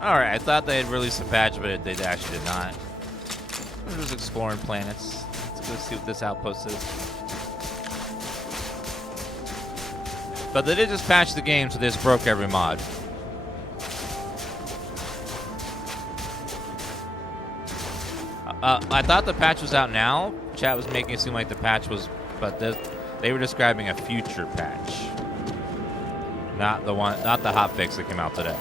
Alright, I thought they had released a patch, but they actually did not. We're just exploring planets. Let's go see what this outpost is. But they did just patch the game, so they just broke every mod. I thought the patch was out now. Chat was making it seem like the patch was, but they were describing a future patch. Not the hotfix that came out today.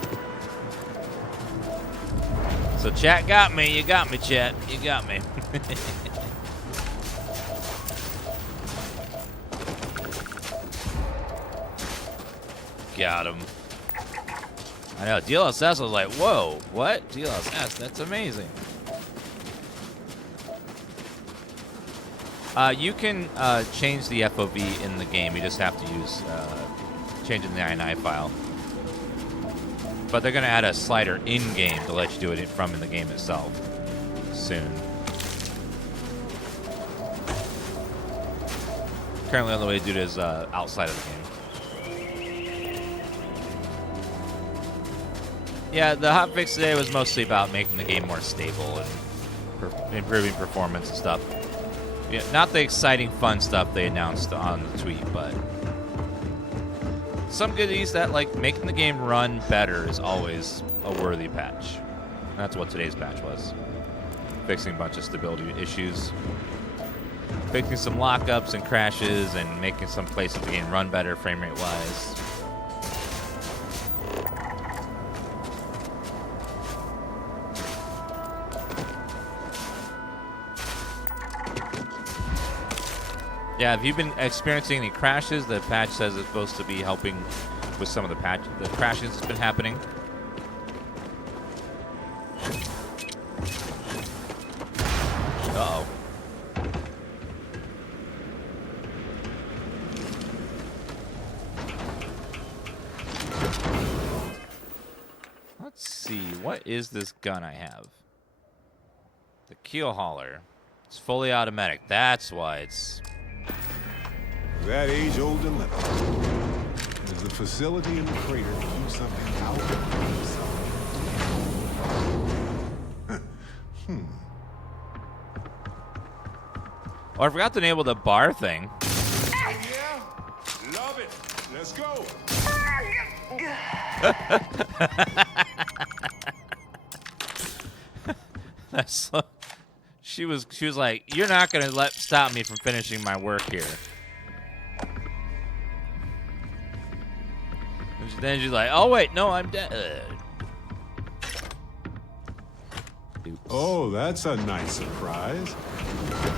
So chat got me. You got me, chat. You got me. Got him. I know. DLSS was like, whoa, what? DLSS? That's amazing. You can change the FOV in the game. You just have to use changing the INI file. But they're going to add a slider in-game to let you do it from in the game itself soon. Currently, the only way to do it is outside of the game. Yeah, the hotfix today was mostly about making the game more stable and improving performance and stuff. Yeah, not the exciting, fun stuff they announced on the tweet, but some goodies that, like, making the game run better is always a worthy patch. And that's what today's patch was. Fixing a bunch of stability issues, fixing some lockups and crashes, and making some places of the game run better frame rate wise. Yeah, if you've been experiencing any crashes, the patch says it's supposed to be helping with some of the crashes that's been happening. Uh-oh. Let's see, what is this gun I have? The keel hauler. It's fully automatic. That's why it's... That age-old dilemma. Does the facility in the crater do something out of itself? Oh, I forgot to enable the bar thing. Yeah, love it. Let's go. That's she was like, "You're not gonna stop me from finishing my work here." And then she's like, "Oh wait, no, I'm dead." Oops. Oh, that's a nice surprise.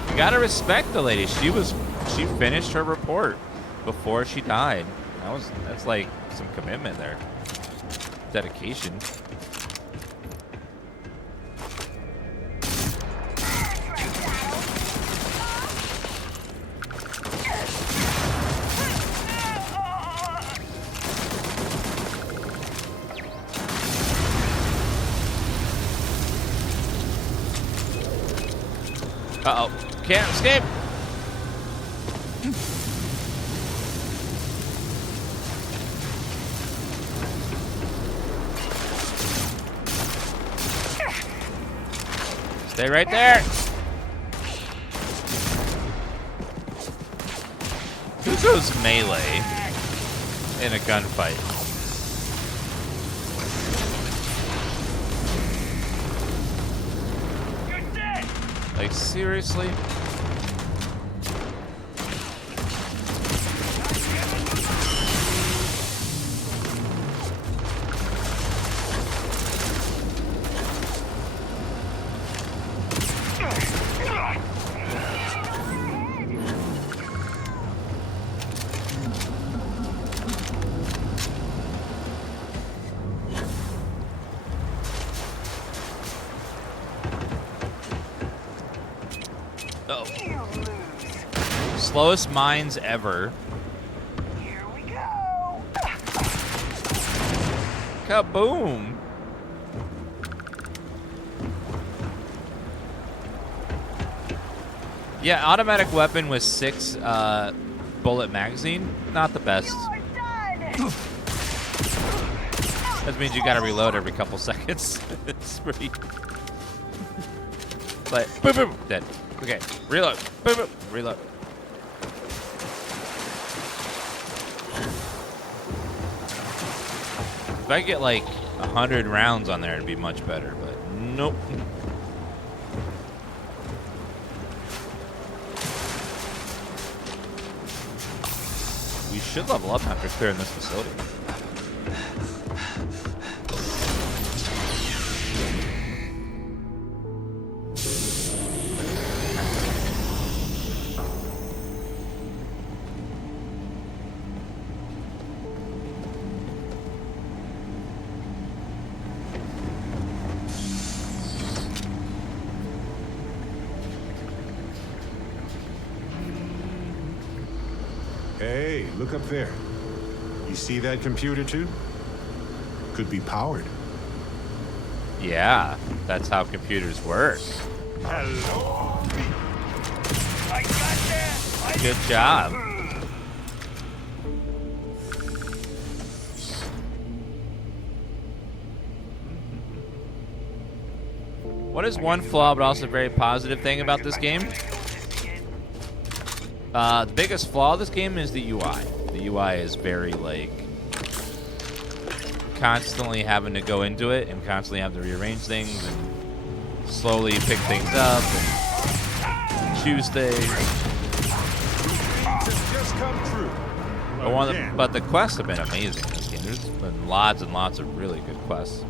You gotta respect the lady. She finished her report before she died. That's like some commitment there. Dedication. Uh-oh. Can't escape. Stay right there. Who goes melee in a gunfight? Like, seriously? Slowest mines ever. Here we go. Kaboom. Yeah, automatic weapon with 6 bullet magazine. Not the best. That means you gotta reload every couple seconds. It's pretty. Like, boom, boom, dead. Okay, reload. Boom, boom, reload. If I get like 100 rounds on there, it'd be much better, but nope. We should level up after clearing this facility. Hey, look up there. You see that computer too? Could be powered. Yeah, that's how computers work. Hello. I got that. Good job. What is one flaw but also a very positive thing about this game? The biggest flaw of this game is the UI. The UI is very, like, constantly having to go into it and constantly have to rearrange things and slowly pick things up and choose things. Just come true. But the quests have been amazing in this game. There's been lots and lots of really good quests.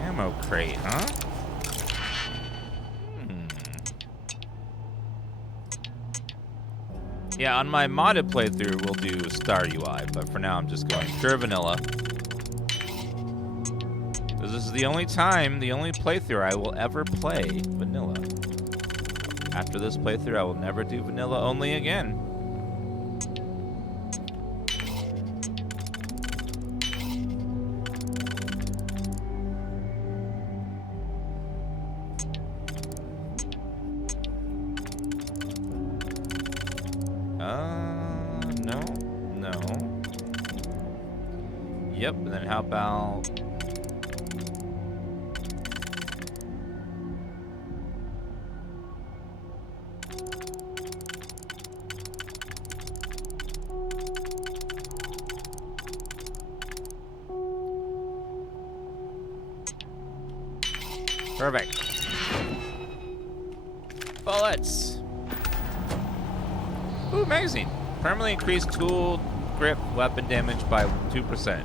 Ammo crate, huh? Yeah, on my modded playthrough, we'll do Star UI, but for now I'm just going pure vanilla. This is the only playthrough I will ever play vanilla. After this playthrough, I will never do vanilla only again. No. Yep, and then how about... Perfect. Bullets. Ooh, magazine. Permanently increased tool grip weapon damage by 2%.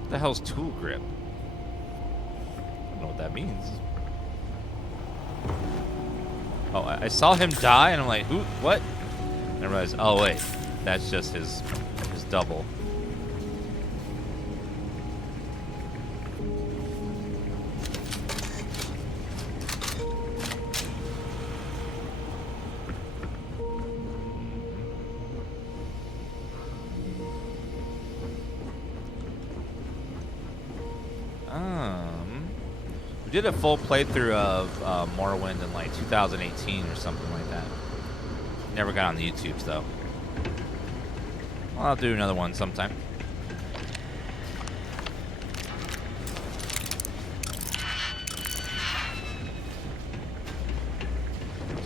What the hell's tool grip? I don't know what that means. Oh, I saw him die and I'm like, who? What? And I realized, oh wait, that's just his double. We did a full playthrough of Morrowind in like 2018 or something like that. Never got on the YouTubes though. Well, I'll do another one sometime.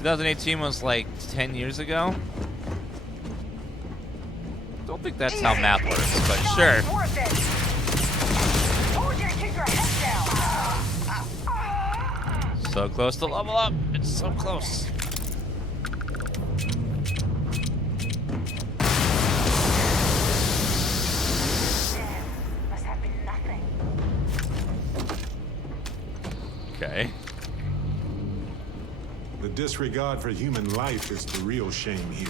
...2018 was like 10 years ago. Don't think that's how math works, but sure. So close to level up. It's so close. Must have been nothing. Okay. The disregard for human life is the real shame here.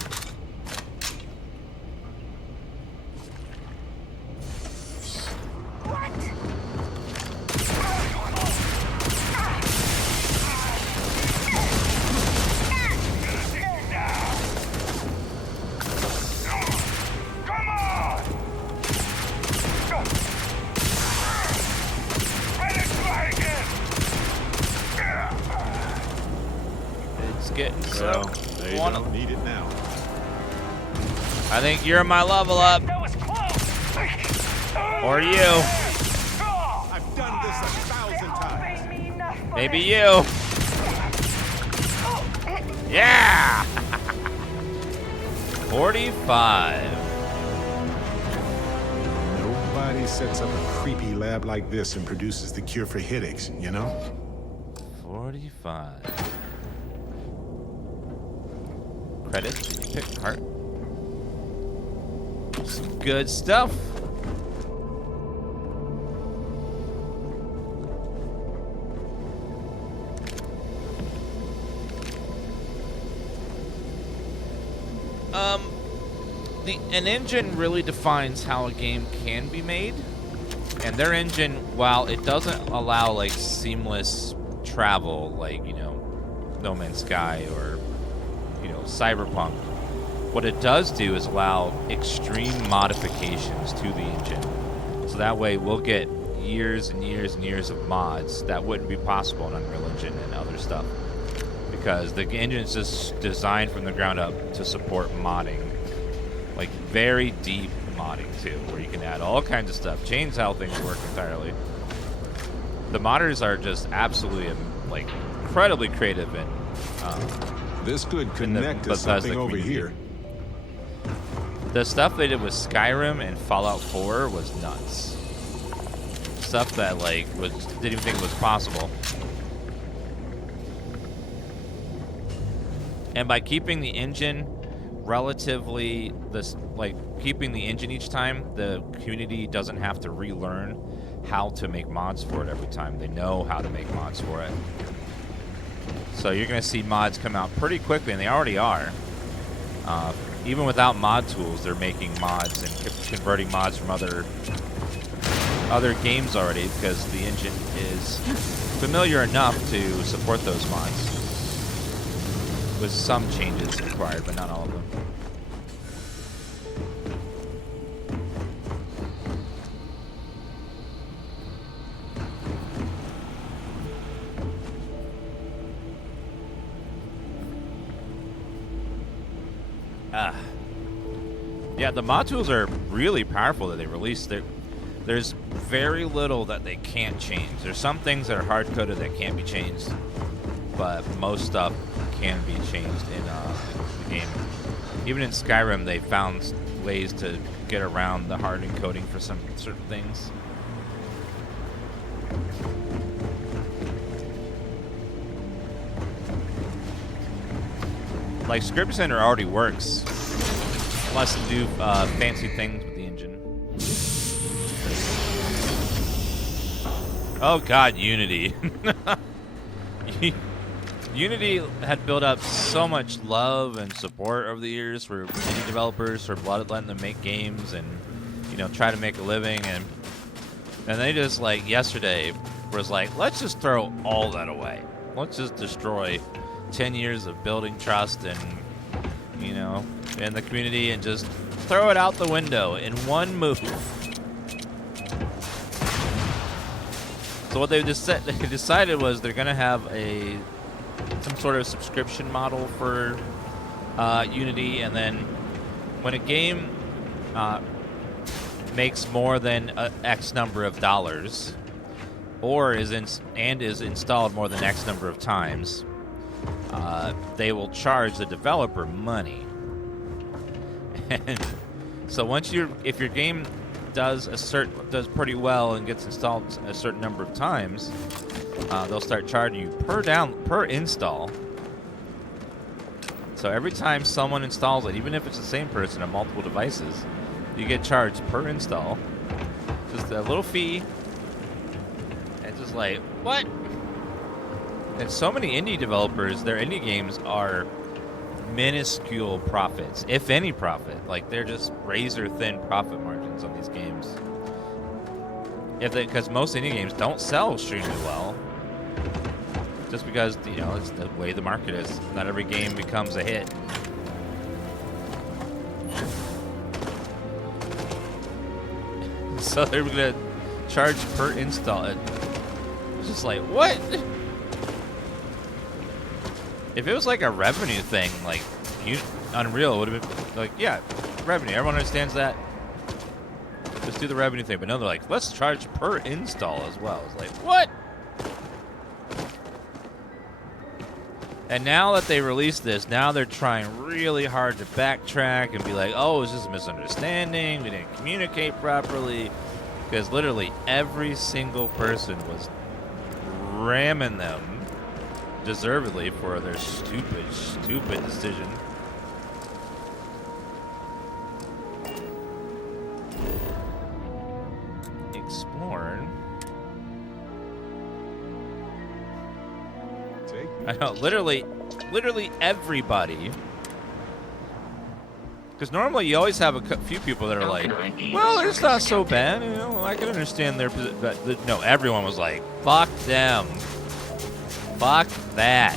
They wanna. don't need it now. I think you're my level up, That was close. or you. I've done this 1,000 times. Made me enough for Maybe this. you. Yeah. 45. Nobody sets up a creepy lab like this and produces the cure for headaches, you know? 45. Credits. Pick heart. Some good stuff. An engine really defines how a game can be made, and their engine, while it doesn't allow like seamless travel, like No Man's Sky or Cyberpunk, what it does do is allow extreme modifications to the engine. So that way, we'll get years and years and years of mods that wouldn't be possible in Unreal Engine and other stuff, because the engine is just designed from the ground up to support modding. Like very deep modding too, where you can add all kinds of stuff, change how things work entirely. The modders are just absolutely like incredibly creative and This could connect to Bethesda something over community. here. The stuff they did with Skyrim and Fallout 4 was nuts. Stuff that didn't even think was possible. And by keeping the engine relatively keeping the engine each time, the community doesn't have to relearn how to make mods for it every time. They know how to make mods for it. So you're going to see mods come out pretty quickly, and they already are. Even without mod tools, they're making mods and converting mods from other games already, because the engine is familiar enough to support those mods. With some changes required, but not all of them. Yeah, the mod tools are really powerful that they released. There's very little that they can't change. There's some things that are hard-coded that can't be changed, but most stuff can be changed in the game. Even in Skyrim, they found ways to get around the hard encoding for some certain things. Like Script Center already works. Less to do fancy things with the engine. Oh god, Unity. Unity had built up so much love and support over the years for indie developers, for letting them make games and try to make a living, and they just yesterday was like, let's just throw all that away. Let's just destroy 10 years of building trust and in the community and just throw it out the window in one move. So what they decided was they're gonna have some sort of subscription model for Unity, and then when a game makes more than X number of dollars, or is installed more than X number of times, they will charge the developer money. And so if your game does pretty well and gets installed a certain number of times, they'll start charging you per install. So every time someone installs it, even if it's the same person on multiple devices, you get charged per install. Just a little fee. And just what? And so many indie developers, their indie games are minuscule profits, if any profit. They're just razor thin profit margins on these games. Because most indie games don't sell extremely well, just because it's the way the market is. Not every game becomes a hit. So they're gonna charge per install. It's just what? If it was a revenue thing, Unreal would have been like, yeah, revenue. Everyone understands that. Just do the revenue thing. But no, they're like, let's charge per install as well. It's like, what? And now that they released this, now they're trying really hard to backtrack and be like, oh, it's just a misunderstanding. We didn't communicate properly. Because literally every single person was ramming them deservedly for their stupid decision. Explore. I know, literally everybody. Because normally you always have a few people that are like, well, it's not so bad. You know, I can understand their position. But no, everyone was like, fuck them. Fuck that.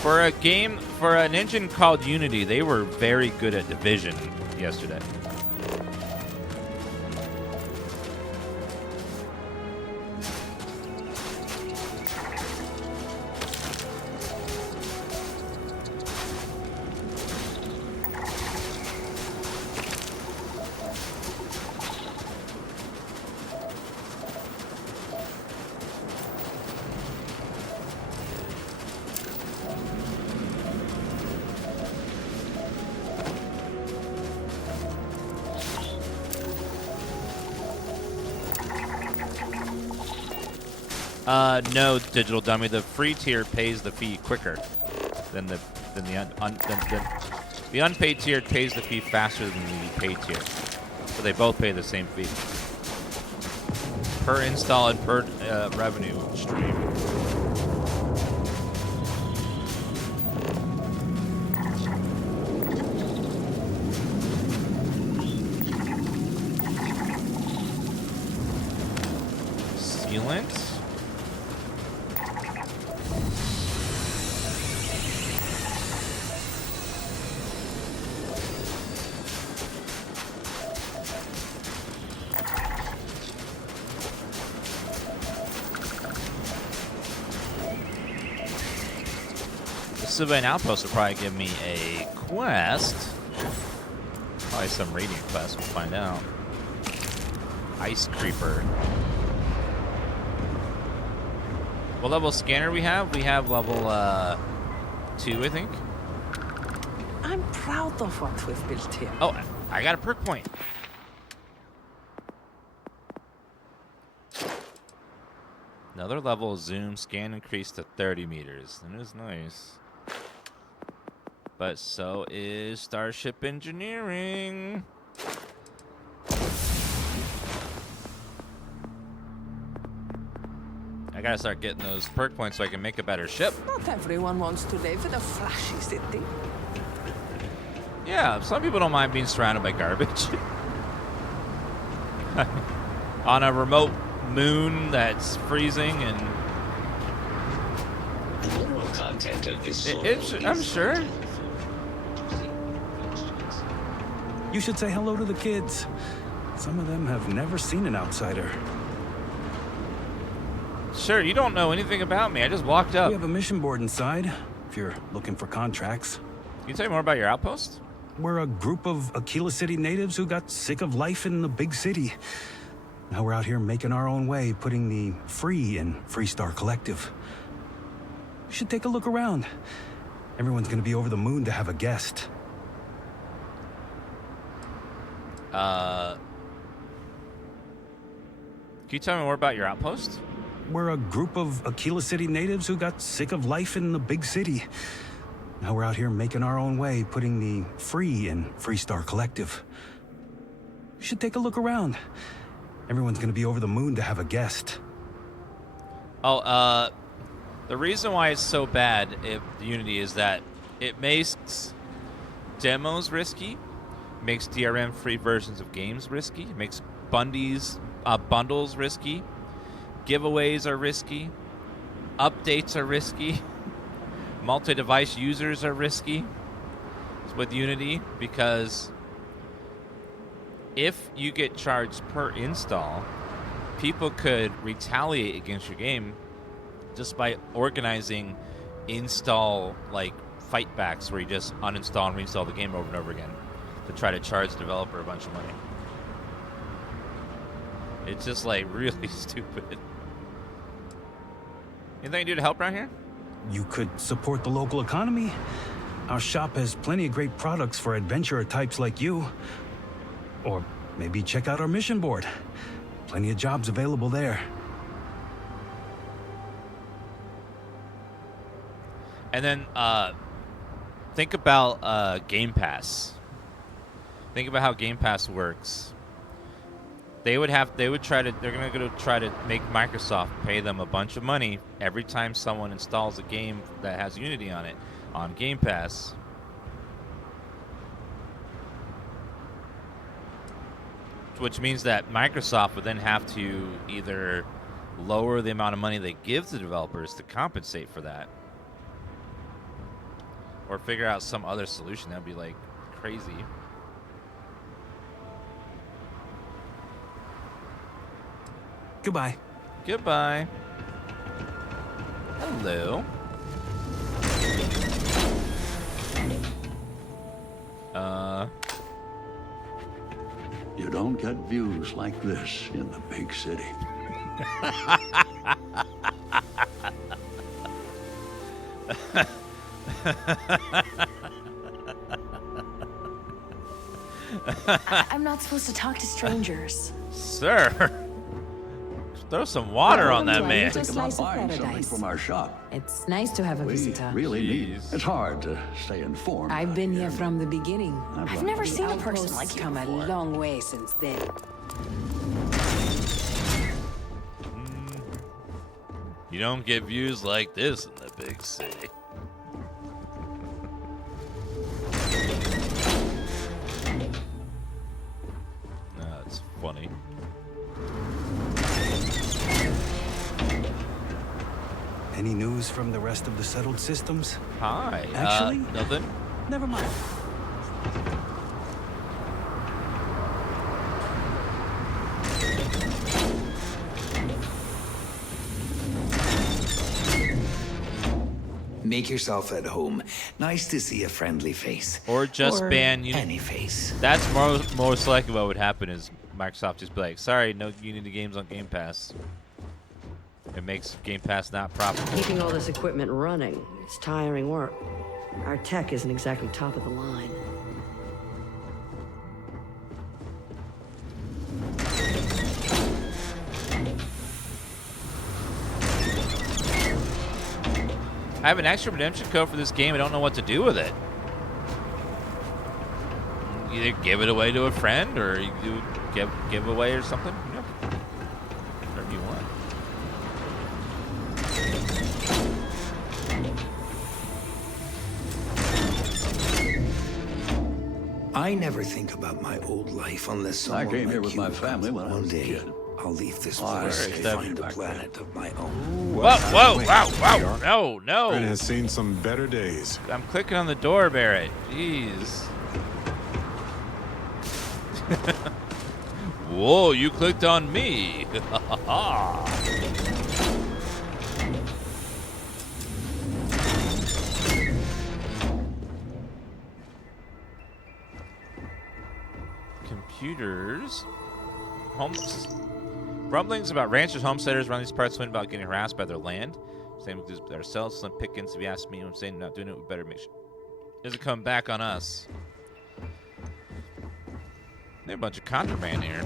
For an engine called Unity, they were very good at Division yesterday. No, Digital Dummy. The free tier pays the fee quicker than the unpaid tier pays the fee faster than the paid tier. So they both pay the same fee per install and per revenue stream. Sealant. Civilian Outpost will probably give me a quest. Probably some raiding quest, we'll find out. Ice Creeper. What level scanner we have? We have level 2, I think. I'm proud of what we've built here. Oh, I got a perk point. Another level zoom scan increased to 30 meters. That is nice. But so is Starship Engineering. I gotta start getting those perk points so I can make a better ship. Not everyone wants to live in a flashy city. Yeah, some people don't mind being surrounded by garbage. On a remote moon that's freezing and... Content of this I'm sure. You should say hello to the kids. Some of them have never seen an outsider. Sure, you don't know anything about me. I just walked up. We have a mission board inside, if you're looking for contracts. Can you tell me more about your outpost? We're a group of Aquila City natives who got sick of life in the big city. Now we're out here making our own way, putting the free in Freestar Collective. You should take a look around. Everyone's gonna be over the moon to have a guest. Can you tell me more about your outpost? We're a group of Aquila City natives who got sick of life in the big city. Now we're out here making our own way, putting the free in Freestar Collective. You should take a look around. Everyone's gonna be over the moon to have a guest. Oh, the reason why it's so bad, Unity, is that it makes demos risky, makes DRM-free versions of games risky, makes bundles risky, giveaways are risky, updates are risky, multi-device users are risky with Unity, because if you get charged per install, people could retaliate against your game just by organizing install like fight backs where you just uninstall and reinstall the game over and over again to try to charge the developer a bunch of money. It's just like really stupid. Anything you do to help around here? You could support the local economy. Our shop has plenty of great products for adventurer types like you. Or maybe check out our mission board. Plenty of jobs available there. And then think about Game Pass. Think about how Game Pass works. They're gonna try to make Microsoft pay them a bunch of money every time someone installs a game that has Unity on it on Game Pass. Which means that Microsoft would then have to either lower the amount of money they give to developers to compensate for that, or figure out some other solution that'd be like crazy. Goodbye. Goodbye. Hello. You don't get views like this in the big city. I'm not supposed to talk to strangers. Sir, throw some water on that man. Think about buying something from our shop. It's nice to have a We visitor. really need. Jeez. It's hard to stay informed. I've been here from the beginning. I've never The seen a person like you come a before. long way since then. You don't get views like this in the big city. That's funny. Any news from the rest of the settled systems? Hi. Actually? Nothing. Never mind. Make yourself at home. Nice to see a friendly face. Or just ban Unity. Any face. That's most likely what would happen is Microsoft just be like, sorry, no Unity games on Game Pass. It makes Game Pass not profitable. Keeping all this equipment running is tiring work. Our tech isn't exactly top of the line. I have an extra redemption code for this game. I don't know what to do with it. Either give it away to a friend, or you do give away or something. You know, whatever you want. I never think about my old life unless I someone came like here with you my family comes. when I One was a day, kid. I'll leave this Why? place Right, and that- find a planet of my own. Whoa, whoa, wow, wow. No, Barret no. has seen some better days. I'm clicking on the door, Barret. Jeez. Whoa, you clicked on me. Computers. Homes. Rumblings about ranchers, homesteaders around these parts went about getting harassed by their land. Same with ourselves, slim pickings. If you ask me, I'm saying not doing it. We better make sure it doesn't come back on us. There's a bunch of contraband here.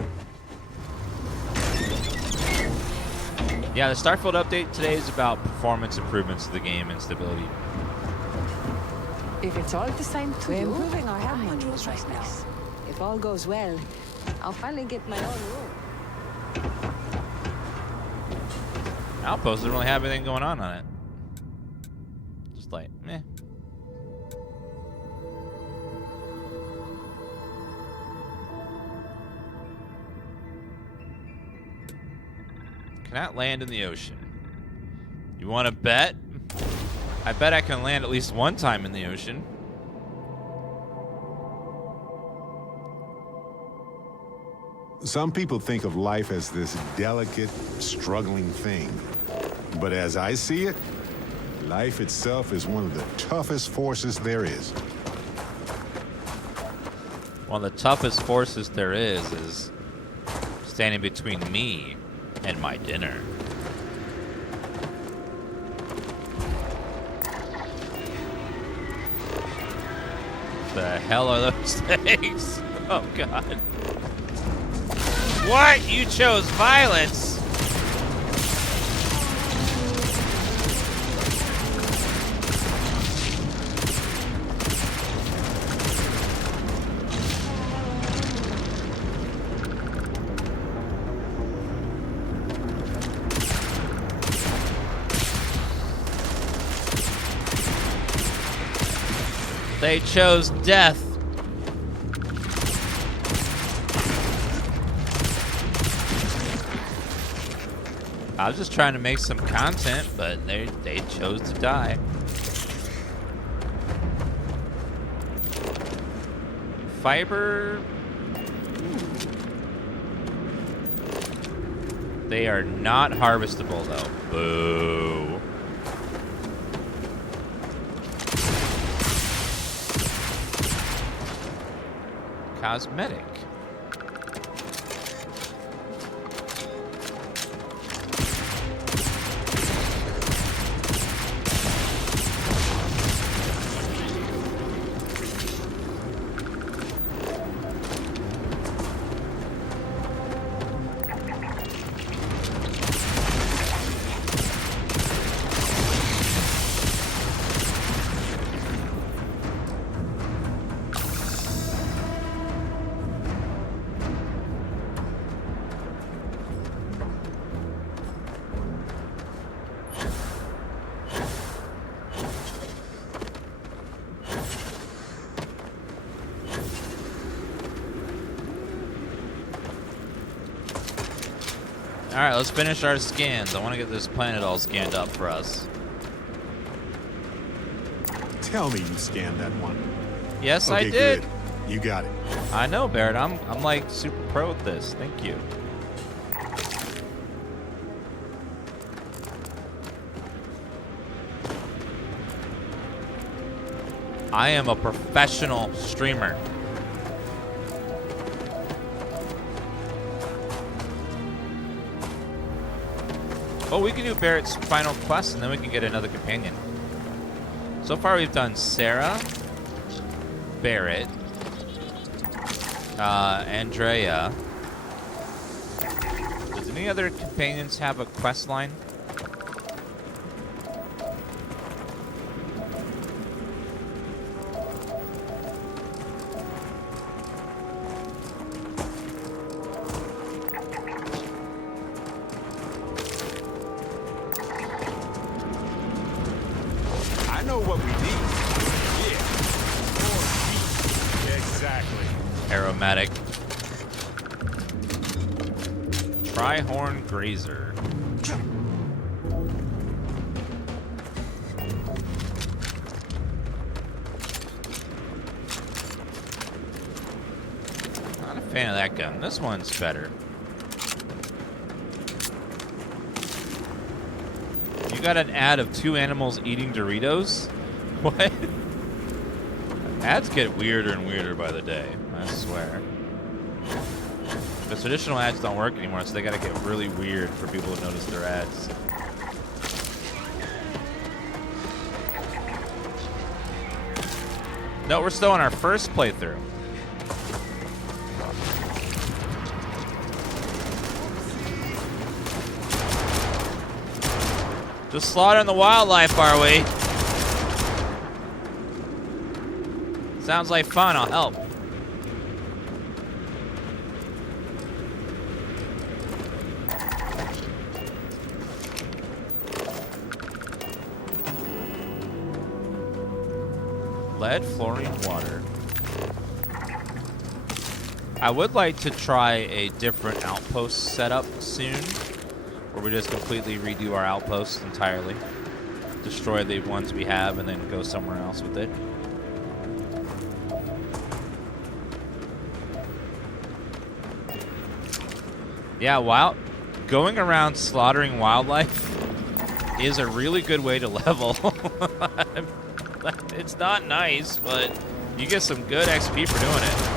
Yeah, the STARFIELD update today is about performance improvements to the game and stability. If it's all designed to We're do, improving our I'm health on modules right right now. now. If all goes well, I'll finally get my own room. Outpost doesn't really have anything going on it. Just like, meh. Cannot land in the ocean. You want to bet? I bet I can land at least one time in the ocean. Some people think of life as this delicate, struggling thing. But as I see it, life itself is one of the toughest forces there is. One of the toughest forces there is standing between me and my dinner. The hell are those things? Oh God. What? You chose violence? They chose death. I was just trying to make some content, but they chose to die. Fiber. They are not harvestable though. Boo. Cosmetic. Alright, let's finish our scans. I want to get this planet all scanned up for us. Tell me you scanned that one. Yes, Okay, I did. Good. You got it. I know, Barret. I'm like super pro at this. Thank you. I am a professional streamer. Oh, we can do Barret's final quest, and then we can get another companion. So far, we've done Sarah, Barret, Andrea. Does any other companions have a quest line? What we need. Yeah. Exactly. Aromatic. Trihorn Grazer. Not a fan of that gun. This one's better. You got an ad of 2 animals eating Doritos? What? Ads get weirder and weirder by the day, I swear. The traditional ads don't work anymore, so they gotta get really weird for people to notice their ads. No, we're still on our first playthrough. Just slaughtering the wildlife, are we? Sounds like fun, I'll help. Lead, fluorine, water. I would like to try a different outpost setup soon, where we just completely redo our outposts entirely. Destroy the ones we have and then go somewhere else with it. Yeah, going around slaughtering wildlife is a really good way to level. It's not nice, but you get some good XP for doing it.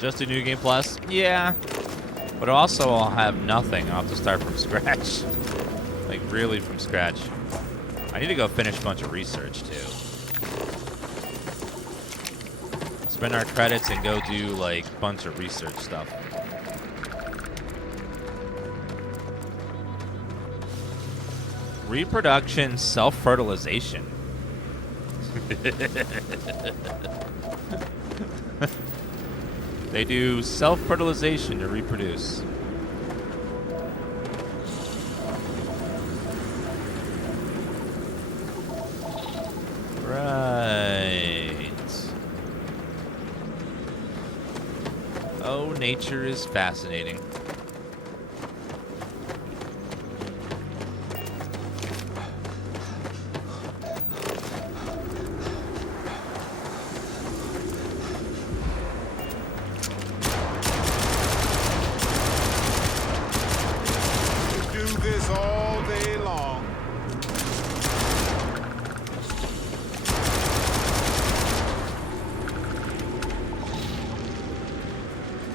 Just a New Game Plus? Yeah. But also I'll have nothing. I'll have to start from scratch. Like, really from scratch. I need to go finish a bunch of research, too. Spend our credits and go do, like, a bunch of research stuff. Reproduction, self-fertilization. They do self-fertilization to reproduce. Right. Oh, nature is fascinating.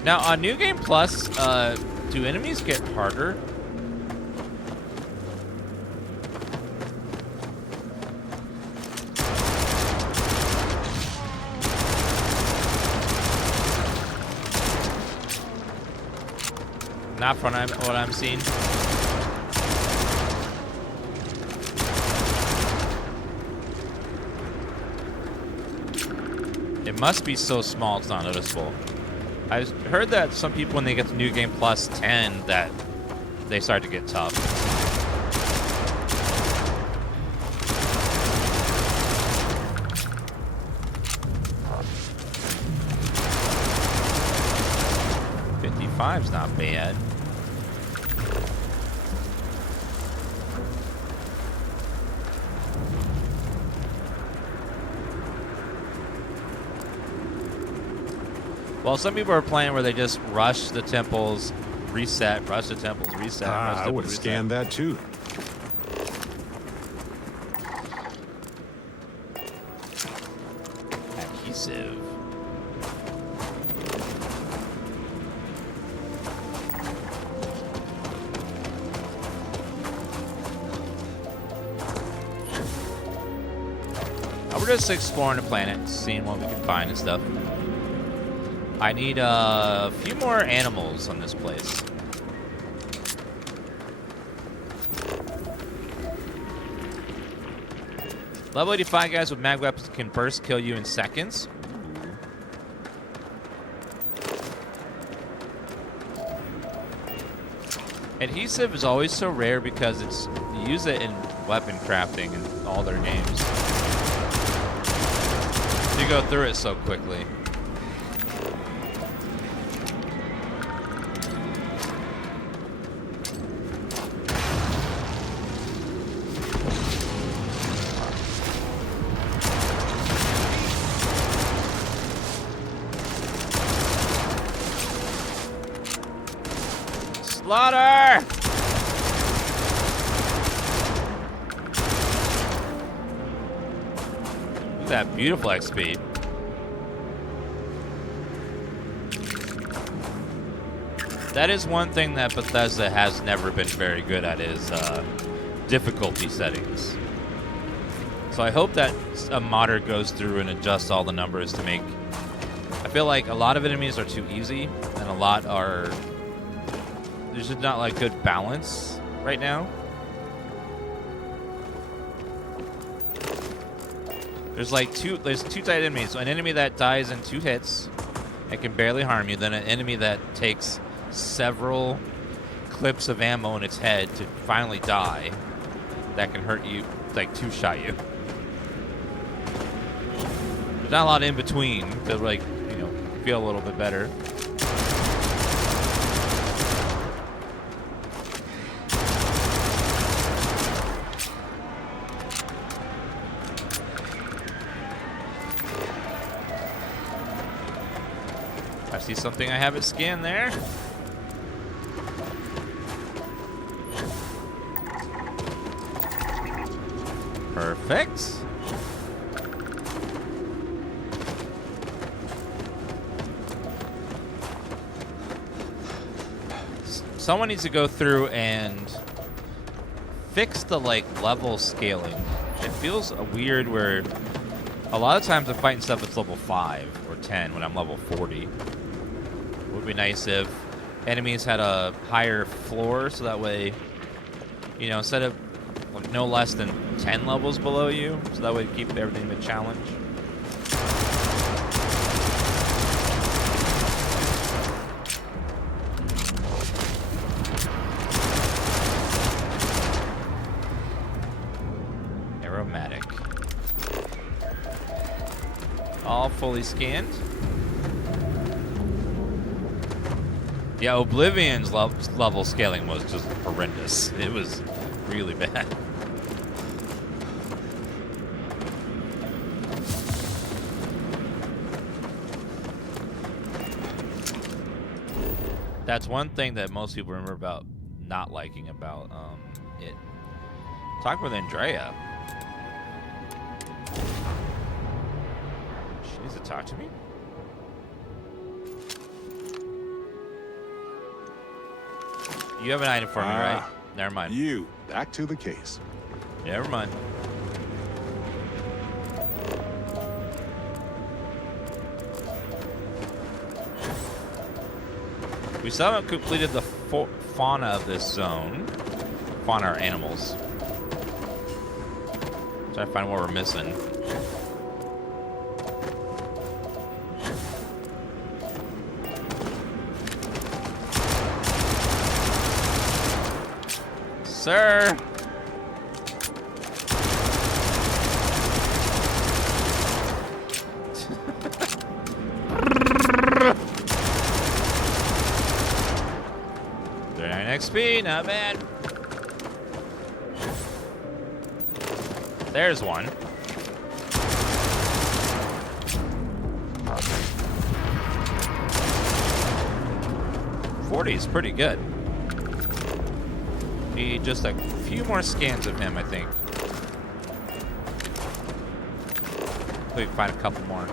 Now, on New Game Plus, do enemies get harder? Not from what I'm seeing. It must be so small it's not noticeable. I heard that some people, when they get to New Game Plus 10, that they start to get tough. $55's not bad. Well, some people are playing where they just rush the temples, reset, rush the temples, reset. I would have scanned that too. Adhesive. We're just exploring the planet, seeing what we can find and stuff. I need a few more animals on this place. Level 85 guys with mag weapons can burst kill you in seconds. Adhesive is always so rare because you use it in weapon crafting in all their games. You go through it so quickly. Slaughter! Look at that beautiful XP. That is one thing that Bethesda has never been very good at is difficulty settings. So I hope that a modder goes through and adjusts all the numbers to make... I feel like a lot of enemies are too easy and a lot are... There's just not like good balance right now. There's two types of enemies. So an enemy that dies in 2 hits and can barely harm you, then an enemy that takes several clips of ammo in its head to finally die that can hurt you, like 2-shot you. There's not a lot in between to feel a little bit better. I see something I haven't scanned there. Perfect. Someone needs to go through and fix the level scaling. It feels weird where a lot of times I'm fighting stuff that's level 5 or 10 when I'm level 40. It would be nice if enemies had a higher floor, so that way, instead of no less than 10 levels below you, so that way keep everything a challenge. Aromatic. All fully scanned. Yeah, Oblivion's level scaling was just horrendous. It was really bad. That's one thing that most people remember about not liking about it. Talk with Andrea. She needs to talk to me? You have an item for me, right? Never mind. You, back to the case. Never mind. We still haven't completed the fauna of this zone. Fauna are animals. Try to find what we're missing. Sir! XP, not bad. There's one. 40 is pretty good. Need just a few more scans of him, I think. We can find a couple more.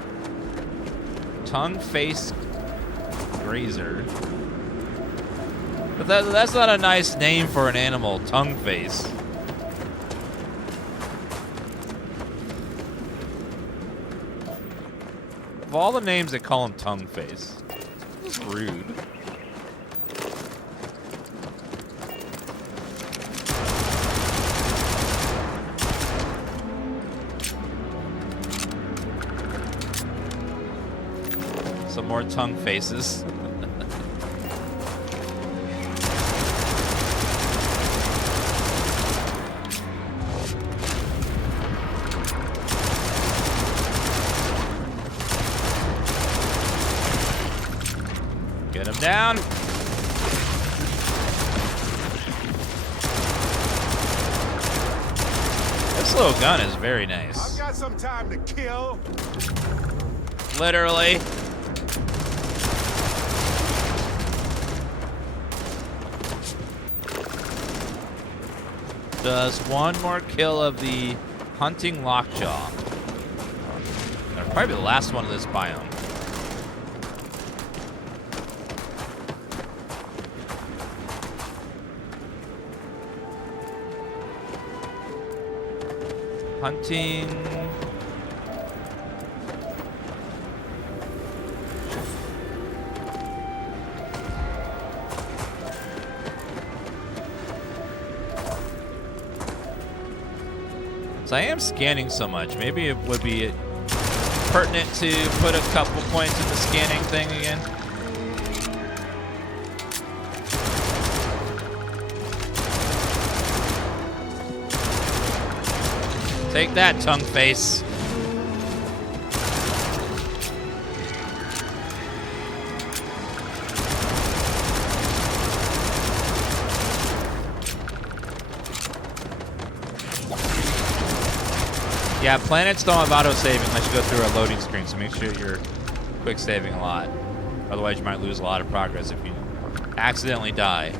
Tongue-faced grazer. But that's not a nice name for an animal, tongue face. Of all the names, they call him tongue face. It's rude. Some more tongue faces. Get him down. This little gun is very nice. I've got some time to kill. Literally. Just one more kill of the hunting lockjaw. That'll probably be the last one of this biome. Hunting. So I am scanning so much. Maybe it would be pertinent to put a couple points in the scanning thing again. Take that, tongue face. Yeah, planets don't have auto-saving unless you go through a loading screen, so make sure you're quick saving a lot. Otherwise, you might lose a lot of progress if you accidentally die.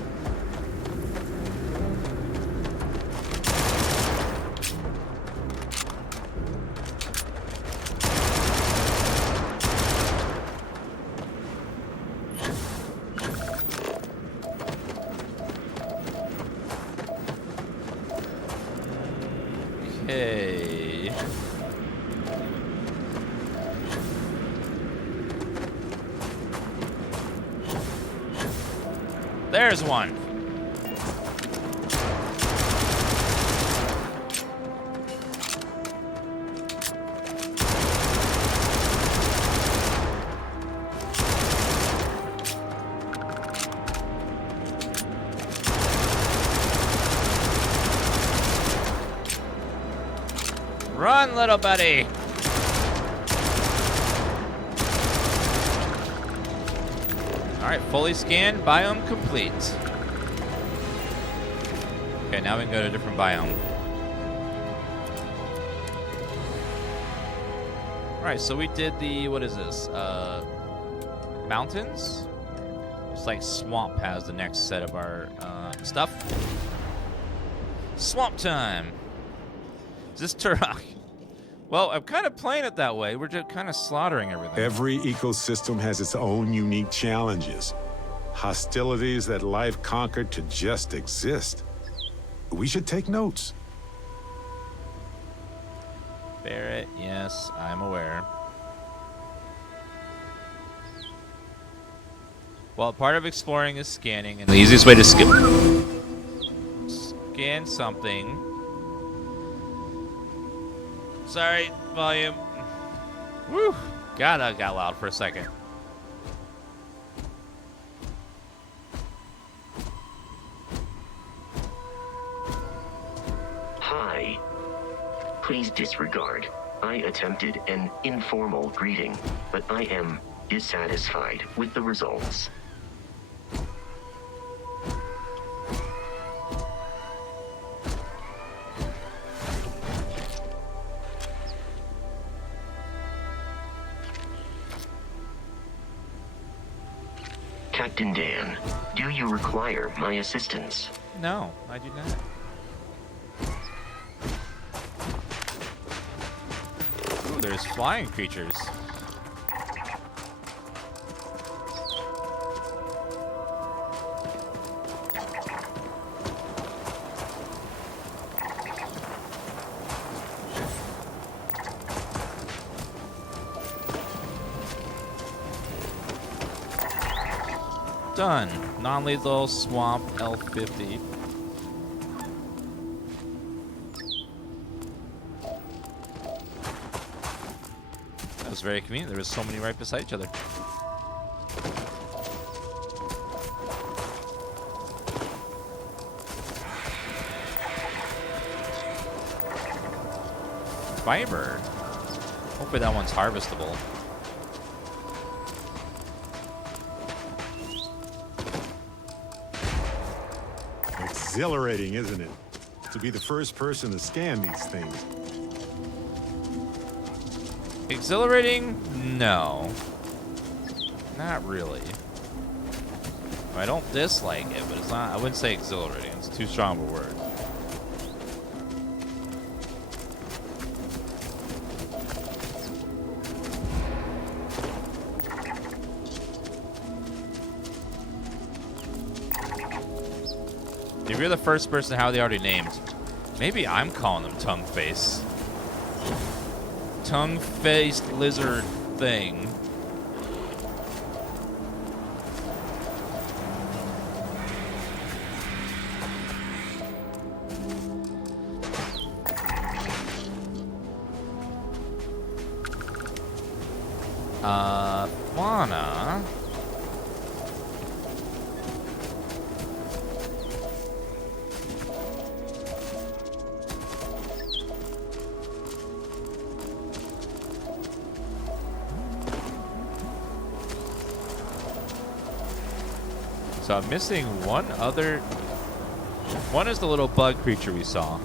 Okay. There's one. Run, little buddy. All right, fully scanned, biome complete. Okay, now we can go to a different biome. All right, so we did the, what is this? Mountains? Looks like Swamp has the next set of our stuff. Swamp time. Is this Turok? Well, I'm kind of playing it that way. We're just kind of slaughtering everything. Every ecosystem has its own unique challenges. Hostilities that life conquered to just exist. We should take notes. Barret, yes, I'm aware. Well, part of exploring is scanning, and the easiest way to scan something. Sorry, volume. Woo! God, that got loud for a second. Hi. Please disregard. I attempted an informal greeting, but I am dissatisfied with the results. Captain Dan, do you require my assistance? No, I do not. Ooh, there's flying creatures. Done. Non-lethal swamp L50. That was very convenient. There was so many right beside each other. Fiber. Hopefully that one's harvestable. Exhilarating, isn't it? To be the first person to scan these things. Exhilarating? No. Not really. I don't dislike it, but it's not, I wouldn't say exhilarating. It's too strong of a word. If you're the first person, how are they already named? Maybe I'm calling them tongue face. Tongue-faced lizard thing. Fauna. So I'm missing one other. One is the little bug creature we saw.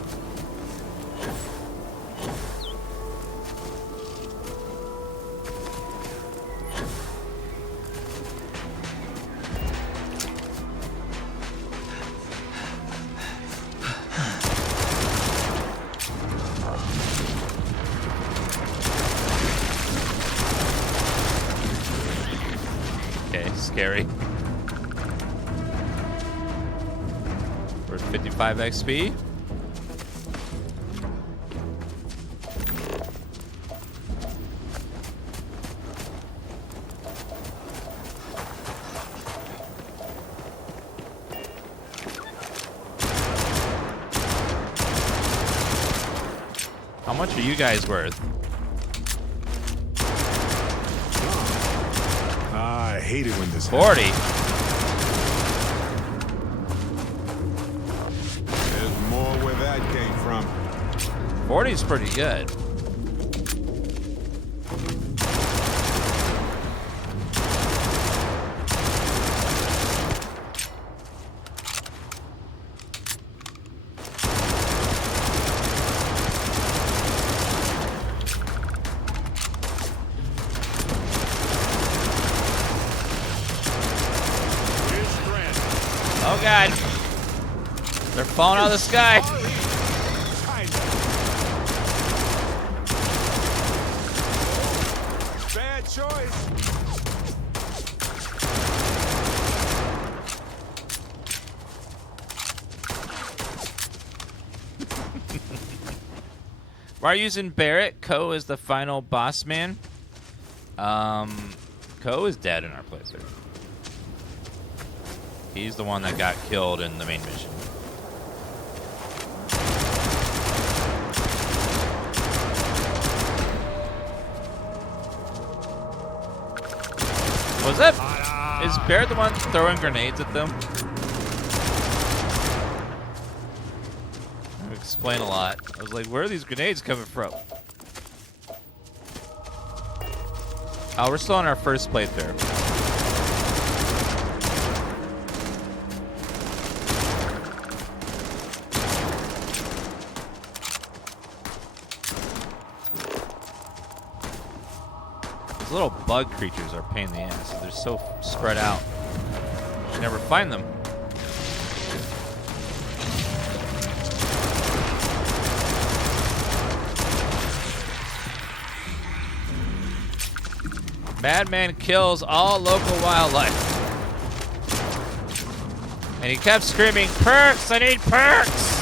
Okay, scary. We're at 55 XP. How much are you guys worth? I hate it when this 40. There's more where that came from. 40 is pretty good. Oh god. They're falling out of the sky. Bad choice. We're using Barret. Ko is the final boss man. Ko is dead in our playthrough. He's the one that got killed in the main mission. Was that? Is Barret the one throwing grenades at them? That would explain a lot. I was like, where are these grenades coming from? Oh, we're still on our first playthrough. These little bug creatures are a pain in the ass. They're so spread out. You never find them. Madman kills all local wildlife. And he kept screaming, "Perks! I need perks!"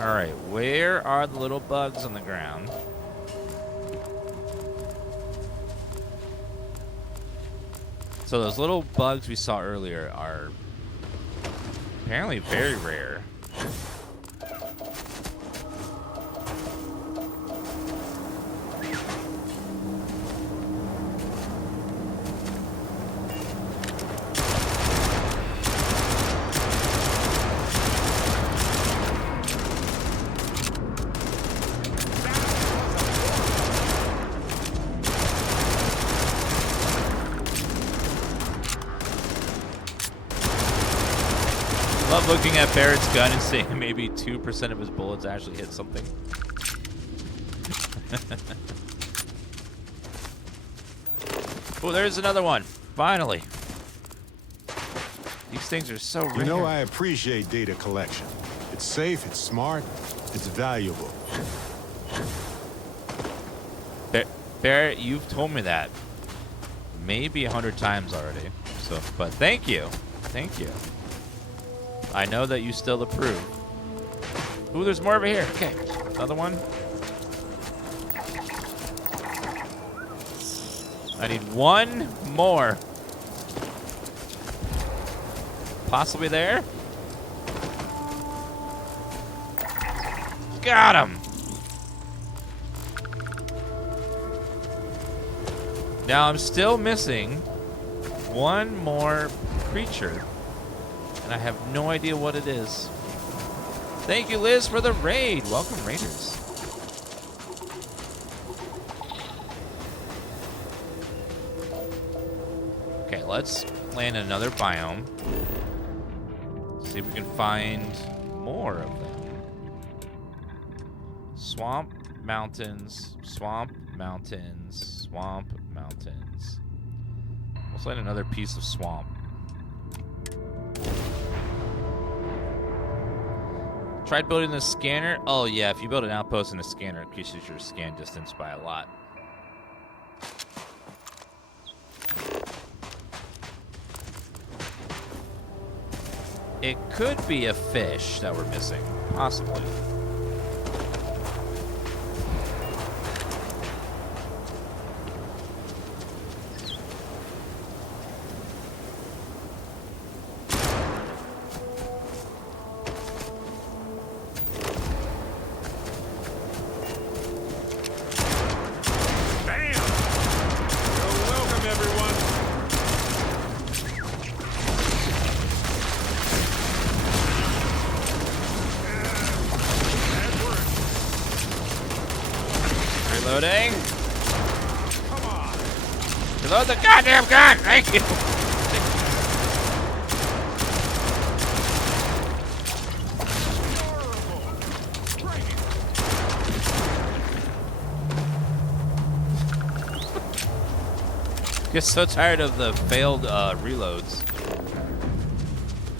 Alright, where are the little bugs on the ground? So those little bugs we saw earlier are apparently very rare. Love looking at Barret's gun and seeing maybe 2% of his bullets actually hit something. Oh, there's another one. Finally. These things are so rare. You know, I appreciate data collection. It's safe, it's smart, it's valuable. Barret, you've told me that maybe 100 times already. So, but thank you. Thank you. I know that you still approve. Ooh, there's more over here. Okay, another one. I need one more. Possibly there. Got him. Now I'm still missing one more creature, and I have no idea what it is. Thank you, Liz, for the raid. Welcome, Raiders. Okay, let's land another biome. See if we can find more of them. Swamp, mountains, swamp, mountains, swamp, mountains. Let's land another piece of swamp. Tried building a scanner? Oh yeah, if you build an outpost and a scanner, it increases your scan distance by a lot. It could be a fish that we're missing, possibly. Reloading. Come on. Reload the goddamn gun. Thank you. Get so tired of the failed reloads.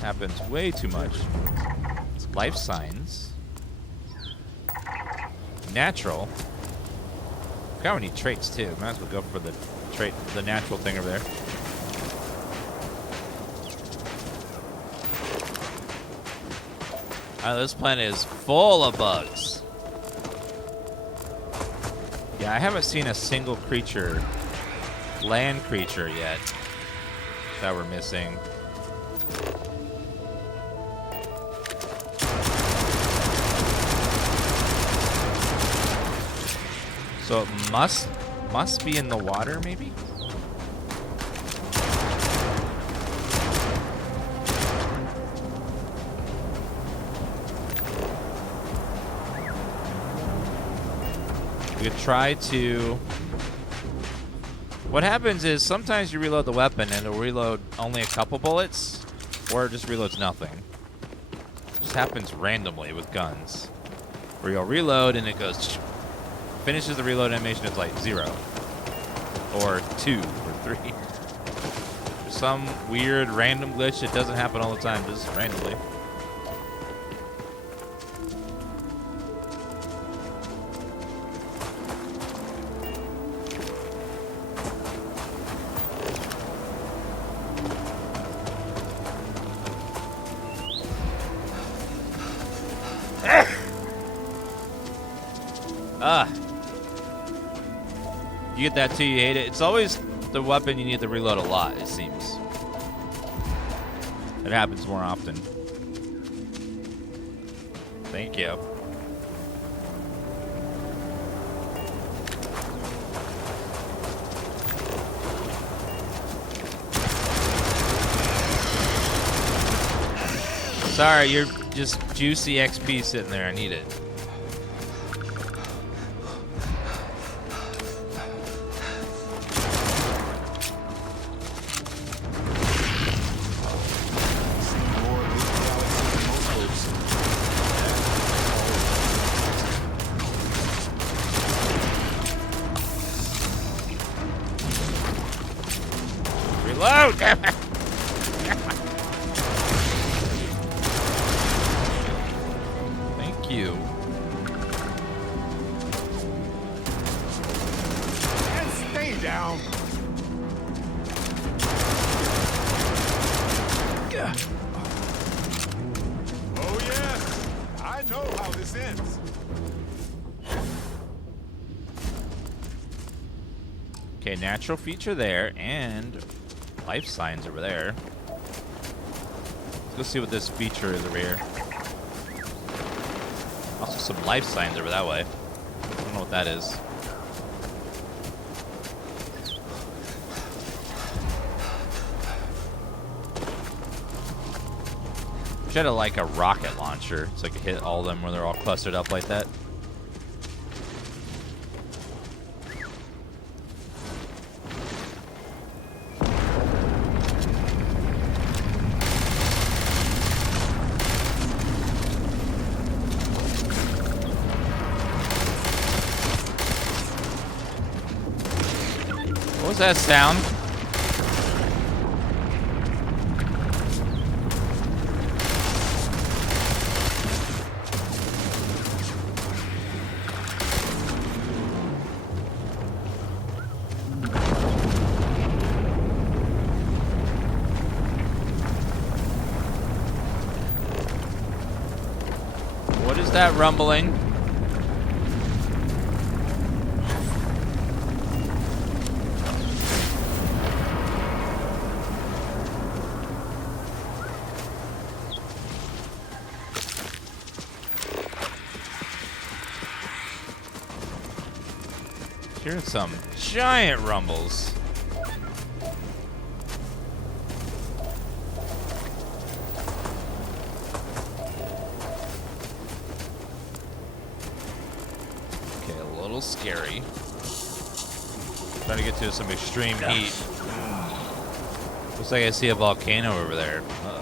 Happens way too much. It's life signs. Natural. Forgot we need traits too. Might as well go for the trait, the natural thing over there. This planet is full of bugs. Yeah, I haven't seen a single creature, land creature yet, that we're missing. So it must be in the water, maybe? We could try to... What happens is sometimes you reload the weapon and it'll reload only a couple bullets, or it just reloads nothing. It just happens randomly with guns. Where you'll reload and it goes... Finishes the reload animation, it's like 0 or 2 or 3. There's some weird random glitch that doesn't happen all the time, just randomly. You get that too, you hate it. It's always the weapon you need to reload a lot, it seems. It happens more often. Thank you. Sorry, you're just juicy XP sitting there. I need it. Reload! Damn it! Thank you. And stay down. Oh yes, I know how this ends. Okay, natural feature there, and life signs over there. Let's go see what this feature is over here. Also some life signs over that way. I don't know what that is. Wish I had like a rocket launcher so I could hit all of them when they're all clustered up like that. What was that sound? What is that rumbling? Hearing some giant rumbles. Okay, a little scary. Trying to get to some extreme heat. Looks like I see a volcano over there. Uh-oh.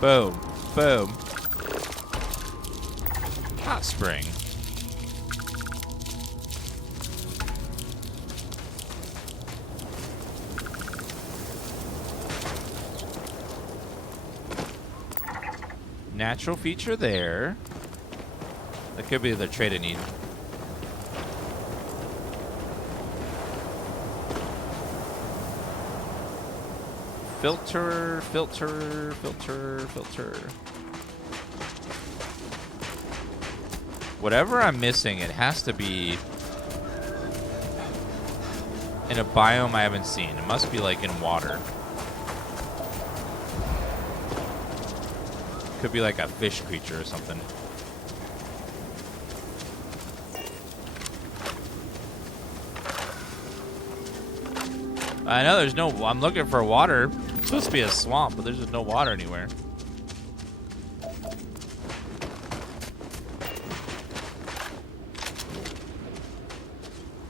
Boom. Boom. Hot spring. Natural feature there. That could be the trait I need. Filter, filter, filter, filter. Whatever I'm missing, it has to be in a biome I haven't seen. It must be like in water. Could be like a fish creature or something. I know there's no, I'm looking for water. It's supposed to be a swamp, but there's just no water anywhere.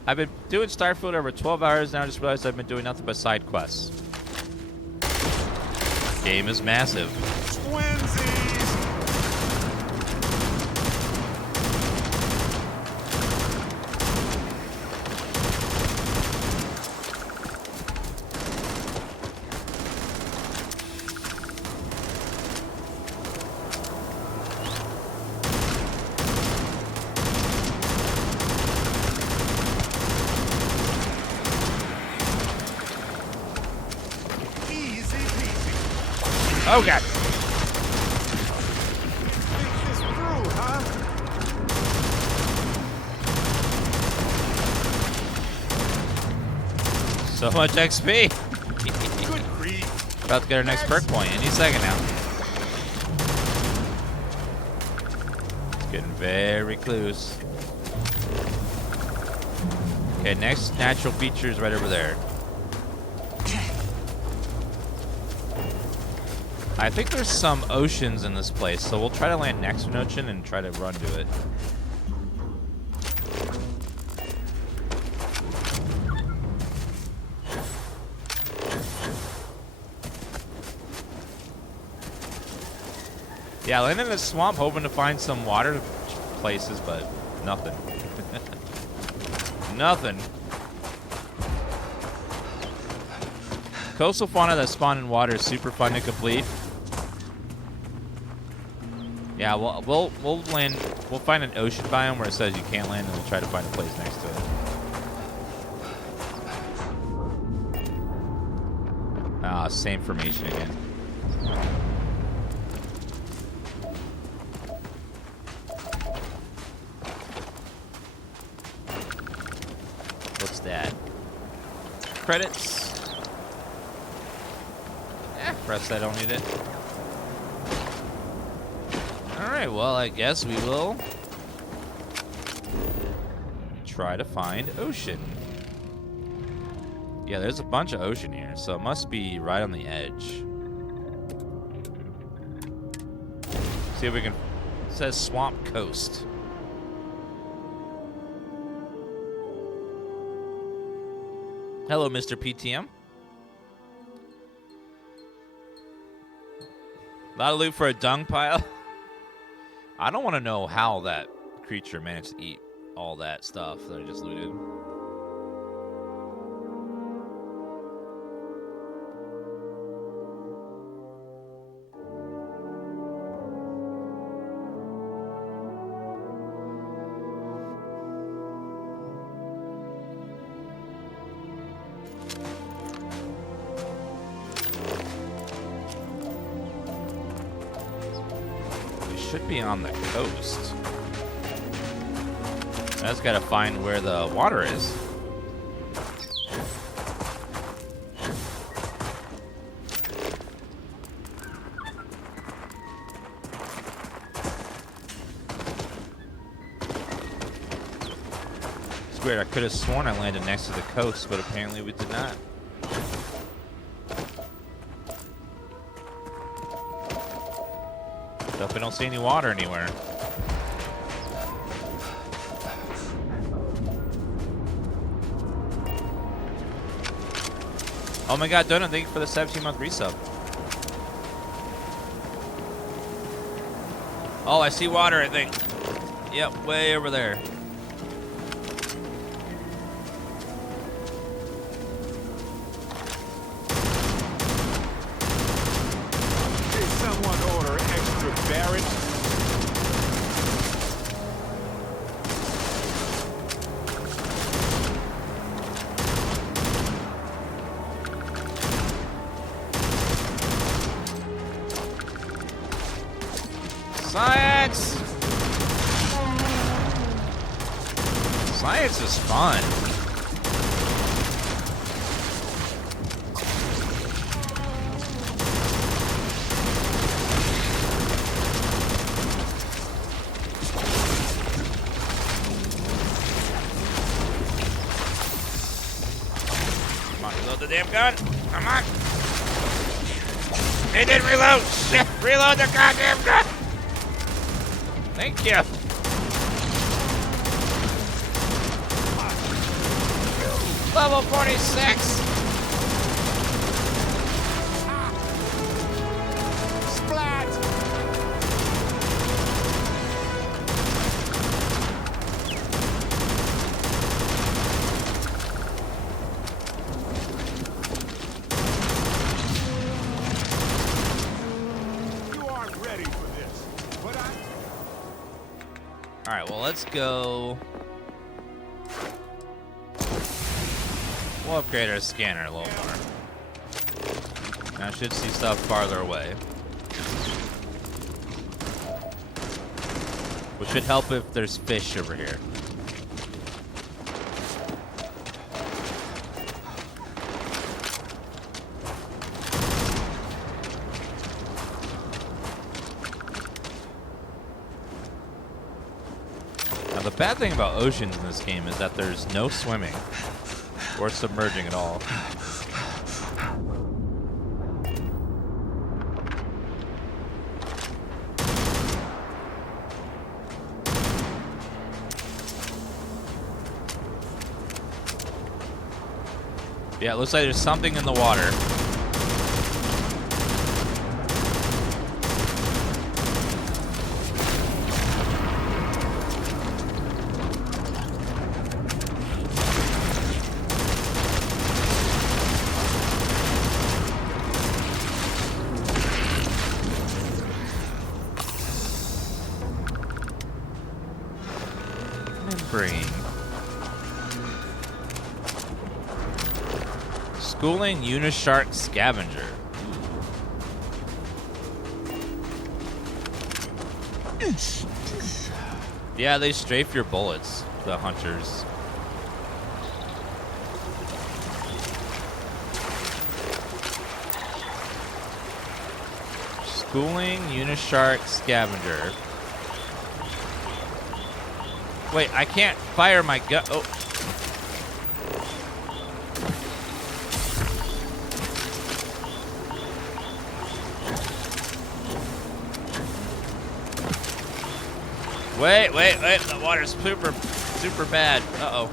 I've been doing Starfield over 12 hours now. I just realized I've been doing nothing but side quests. Game is massive. Oh god. Think this through, huh? So much XP. Good grief. About to get our next perk point any second now. It's getting very close. Okay, next natural feature is right over there. I think there's some oceans in this place, so we'll try to land next to an ocean and try to run to it. Yeah, landing in the swamp, hoping to find some water places, but nothing. Nothing. Coastal fauna that spawn in water is super fun to complete. Yeah, we'll land. We'll find an ocean biome where it says you can't land, and we'll try to find a place next to it. Ah, same formation again. What's that? Credits. Press, I don't need it. Alright, well, I guess we will try to find ocean. Yeah, there's a bunch of ocean here, so it must be right on the edge. See if we can... It says Swamp Coast. Hello, Mr. PTM. A lot of loot for a dung pile. I don't want to know how that creature managed to eat all that stuff that I just looted. Should be on the coast. I just gotta find where the water is. It's weird, I could have sworn I landed next to the coast, but apparently we did not. If I don't see any water anywhere. Oh my god, Donut, thank you for the 17-month resub. Oh, I see water, I think. Yep, way over there. Did someone order extra Barret? Science! Science is fun. Come on, reload the damn gun. Come on. It didn't reload. Shit, reload the goddamn gun. Thank you. Level 46. Splat! You aren't ready for this, but I... All right, well, let's go. We'll upgrade our scanner a little more. Now I should see stuff farther away. Which should help if there's fish over here. Now the bad thing about oceans in this game is that there's no swimming or submerging at all. Yeah, it looks like there's something in the water. spring. Schooling Unishark Scavenger. Yeah, they strafe your bullets, the hunters. Schooling Unishark Scavenger. Wait, I can't fire my gun. Oh. Wait, the water's super bad. Uh-oh.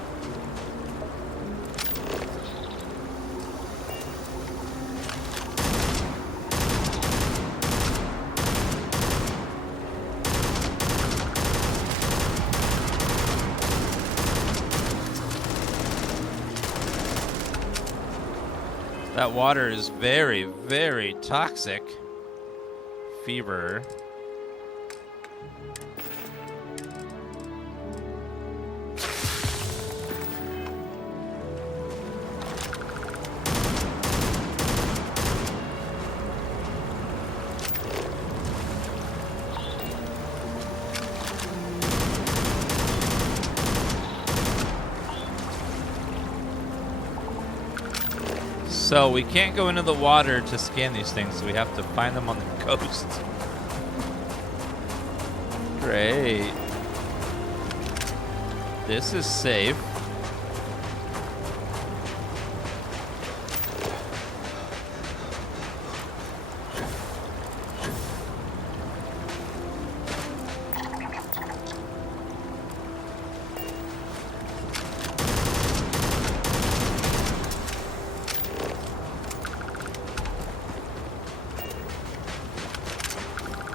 That water is very, very toxic. Fever. So we can't go into the water to scan these things, so we have to find them on the coast. Great. This is safe.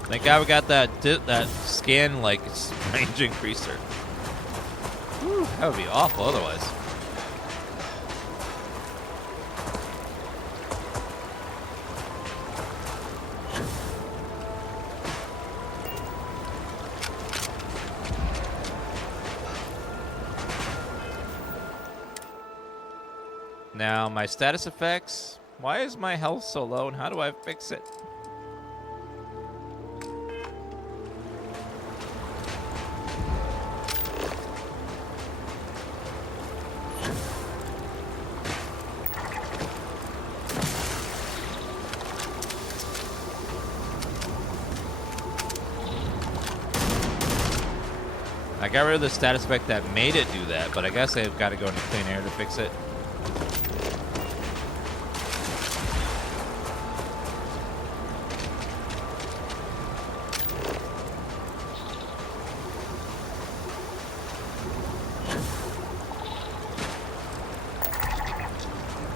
Thank God we got that scan like range increaser. Whew, that would be awful otherwise. Now my status effects. Why is my health so low and how do I fix it? I got rid of the status effect that made it do that, but I guess I've got to go into clean air to fix it.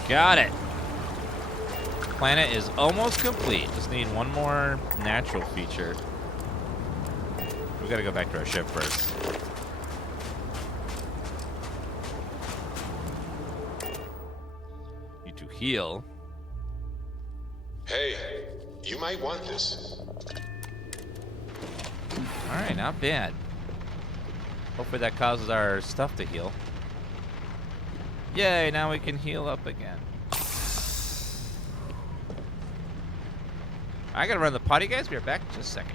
Got it. Planet is almost complete. Just need one more natural feature. We gotta go back to our ship first. You to heal. Hey, you might want this. Alright, not bad. Hopefully that causes our stuff to heal. Yay, now we can heal up again. I gotta run the potty, guys. Be right back in just a second.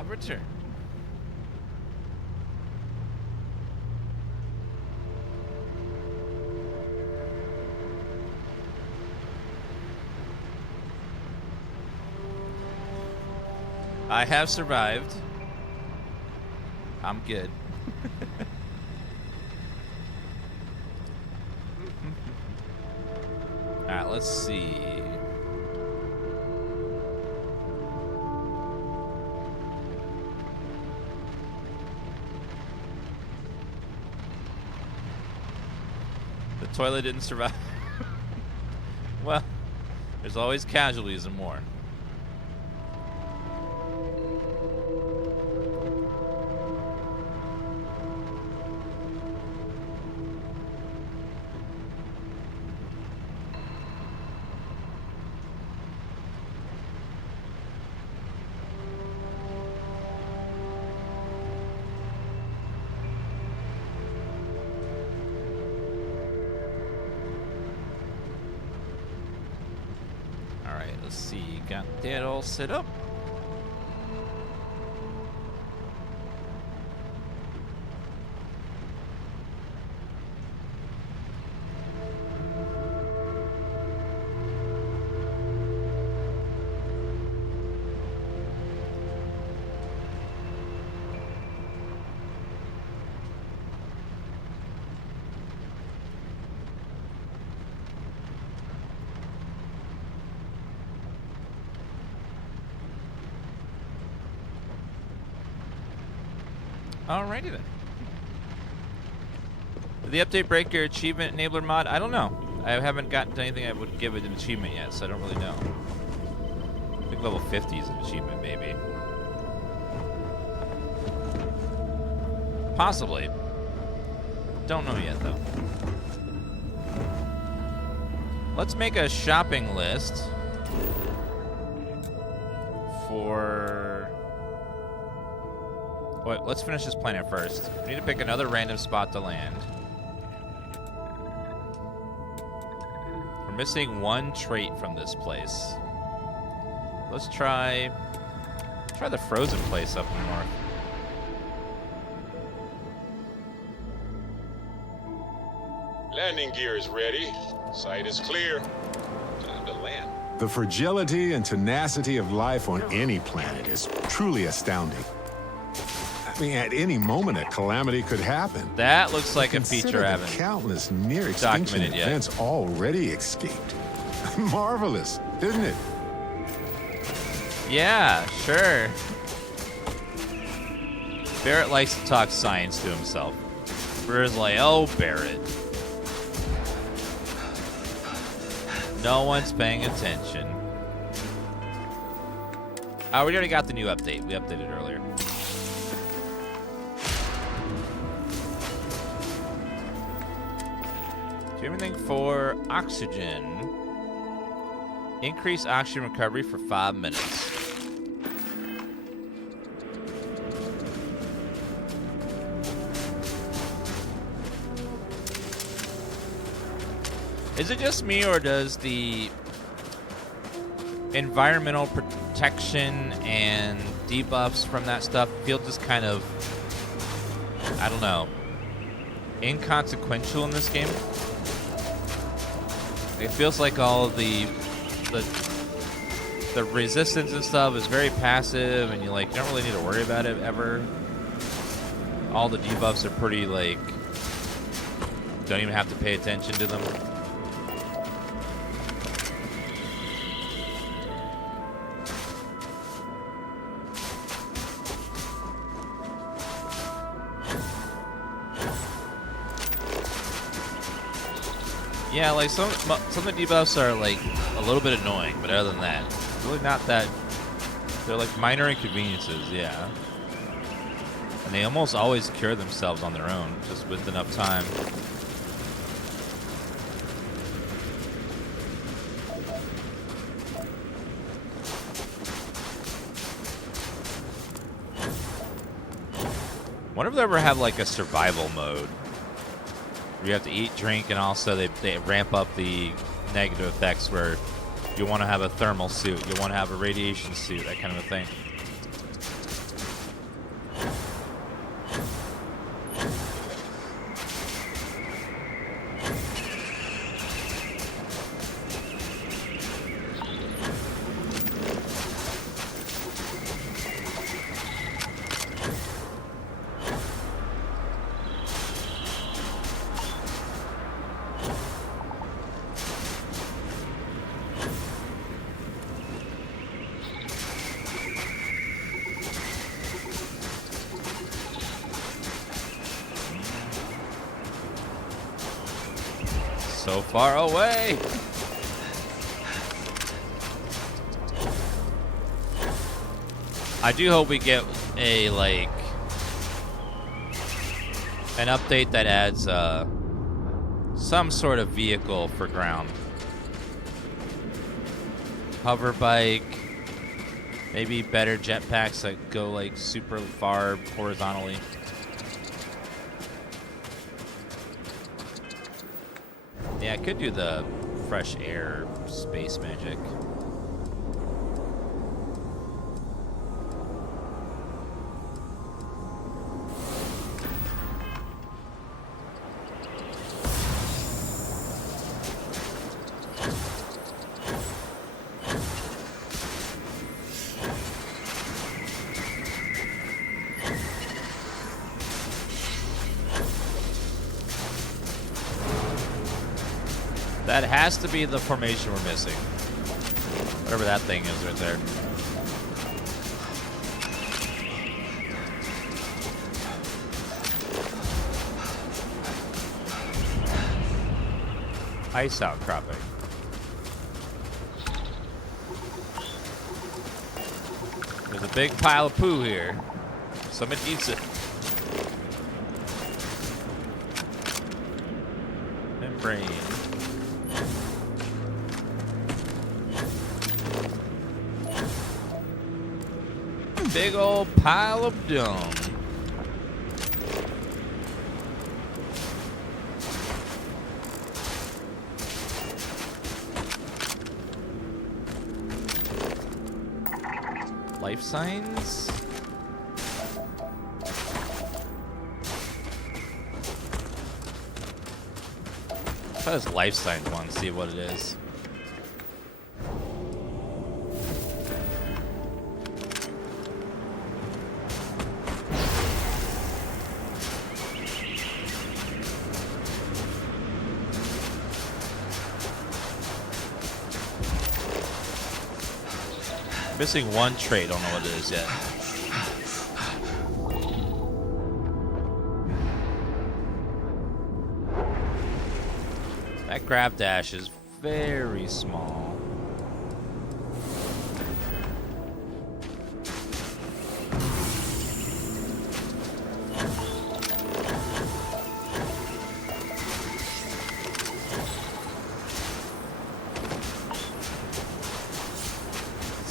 have returned. I have survived. I'm good. Alright, let's see. The toilet didn't survive. Well, there's always casualties and more. Let's see, got that all set up. Alrighty then. Did the update break your achievement enabler mod? I don't know. I haven't gotten to anything I would give it an achievement yet, so I don't really know. I think level 50 is an achievement, maybe. Possibly. Don't know yet, though. Let's make a shopping list for... Wait, let's finish this planet first. We need to pick another random spot to land. We're missing one trait from this place. Let's try the frozen place up in the north. Landing gear is ready. Sight is clear. Time to land. The fragility and tenacity of life on any planet is truly astounding. I mean, at any moment, a calamity could happen. That looks like a Consider feature I the haven't countless near extinction documented yet. events already escaped. Marvelous, isn't it? Yeah, sure. Barret likes to talk science to himself. Barret's like, oh, Barret. No one's paying attention. Oh, we already got the new update. We updated earlier. Do anything for oxygen. Increase oxygen recovery for 5 minutes. Is it just me, or does the environmental protection and debuffs from that stuff feel just kind of, I don't know, inconsequential in this game? It feels like all of the resistance and stuff is very passive, and you like don't really need to worry about it ever. All the debuffs are pretty like don't even have to pay attention to them. Yeah, like some of the debuffs are like a little bit annoying, but other than that, it's really not that. They're like minor inconveniences, yeah. And they almost always cure themselves on their own, just with enough time. Wonder if they ever have like a survival mode. You have to eat, drink, and also they ramp up the negative effects where you want to have a thermal suit, you want to have a radiation suit, that kind of a thing. So far away. I do hope we get a an update that adds some sort of vehicle for ground. Hover bike, maybe better jetpacks that go like super far horizontally. Yeah, I could do the fresh air space magic. That has to be the formation we're missing. Whatever that thing is right there. Ice outcropping. There's a big pile of poo here. Somebody eats it. Membrane. Big old pile of dung. Life signs? Try this life signs one, see what it is. Missing one trait, don't know what it is yet. That grab dash is very small.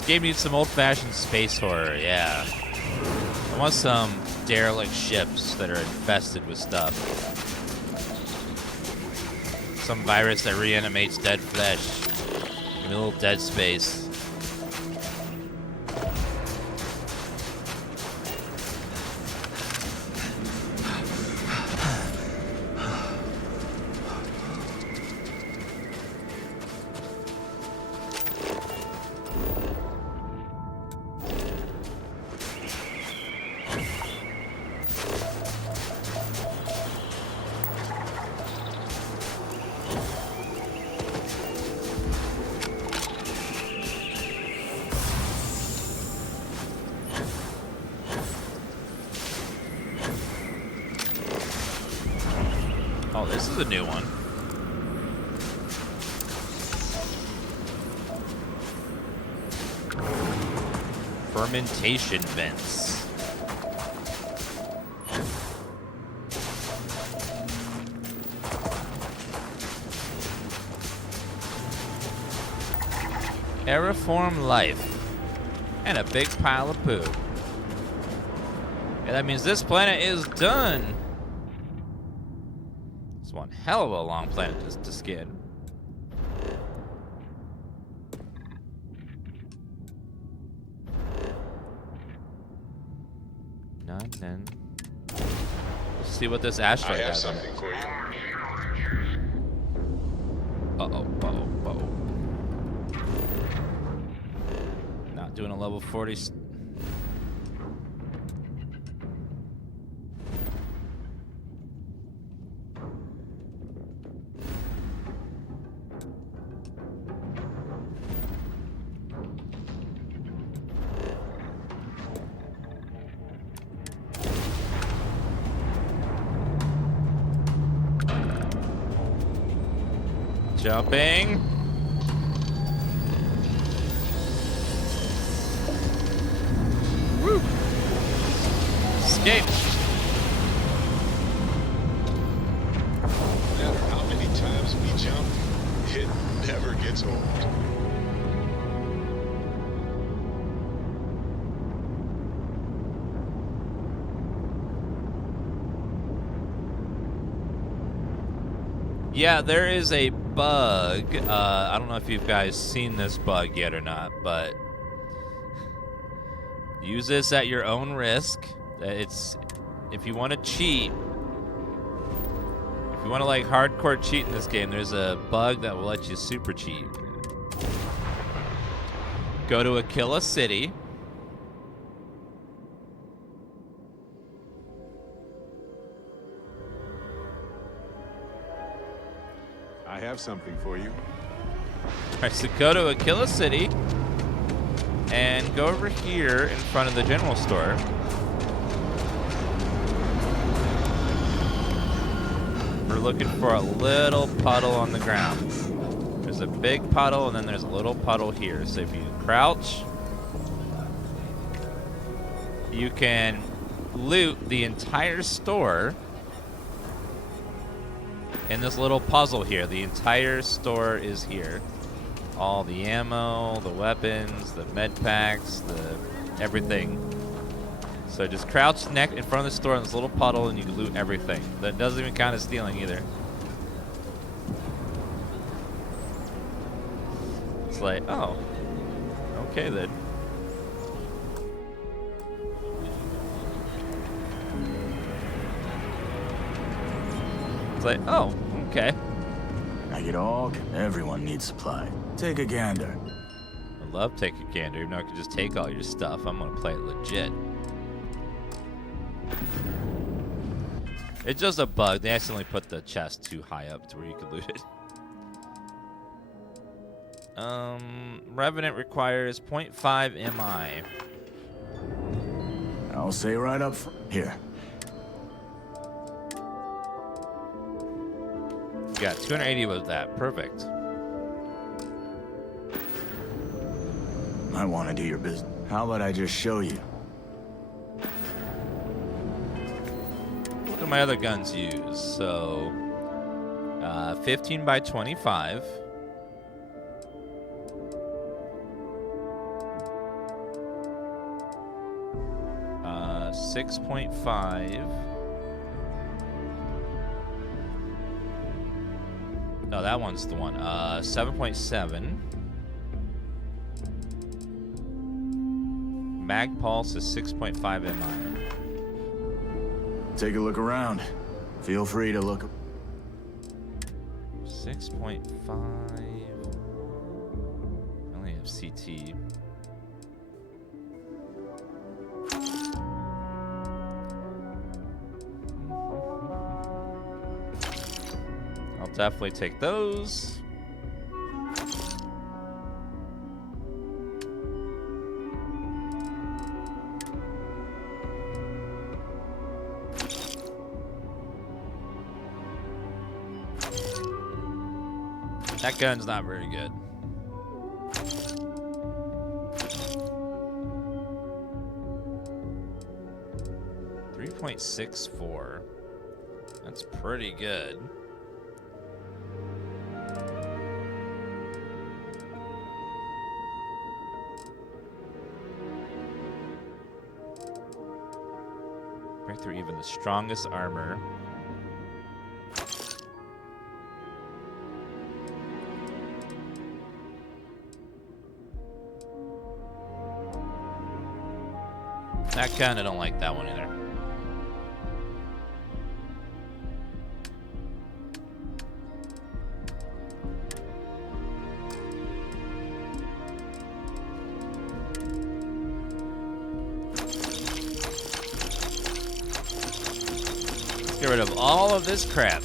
Game needs some old-fashioned space horror, yeah. I want some derelict ships that are infested with stuff. Some virus that reanimates dead flesh. Give me a little dead space. Oh, this is a new one. Fermentation vents. Aeriform life. And a big pile of poo. Yeah, that means this planet is done. It's one hell of a long planet to skin. None. Let's see what this asteroid I have has on it. something for you. Uh-oh. Not doing a level 40. Jumping. Woo. Escape. No matter how many times we jump, it never gets old. Yeah, there is a bug. I don't know if you guys seen this bug yet or not, but use this at your own risk. It's if you want to cheat, if you want to like hardcore cheat in this game, there's a bug that will let you super cheat. Go to Aquila City. I have something for you. All right, so go to Aquila City and go over here in front of the general store. We're looking for a little puddle on the ground. There's a big puddle and then there's a little puddle here. So if you crouch, you can loot the entire store in this little puzzle here. The entire store is here. All the ammo, the weapons, the med packs, the everything. So just crouch neck in front of the store in this little puddle and you can loot everything. That doesn't even count as stealing either. It's like, oh, okay then. It's like, oh, okay. I get all. Everyone needs supply. Take a gander. I love take a gander. Even though I can just take all your stuff, I'm gonna play it legit. It's just a bug. They accidentally put the chest too high up to where you could loot it. Revenant requires 0.5 MI. I'll say right up here. Yeah, 280 was that. Perfect. I want to do your business. How about I just show you? What do my other guns use? So, 15 by 25. Uh, 6.5. No, that one's the one. 7.7. Mag pulse is 6.5 MI. Take a look around. Feel free to look. 6.5. I only have CT. I'll definitely take those. That gun's not very good. .64. That's pretty good. Break through even the strongest armor. That gun, I don't like that one either. Let's get rid of all of this crap.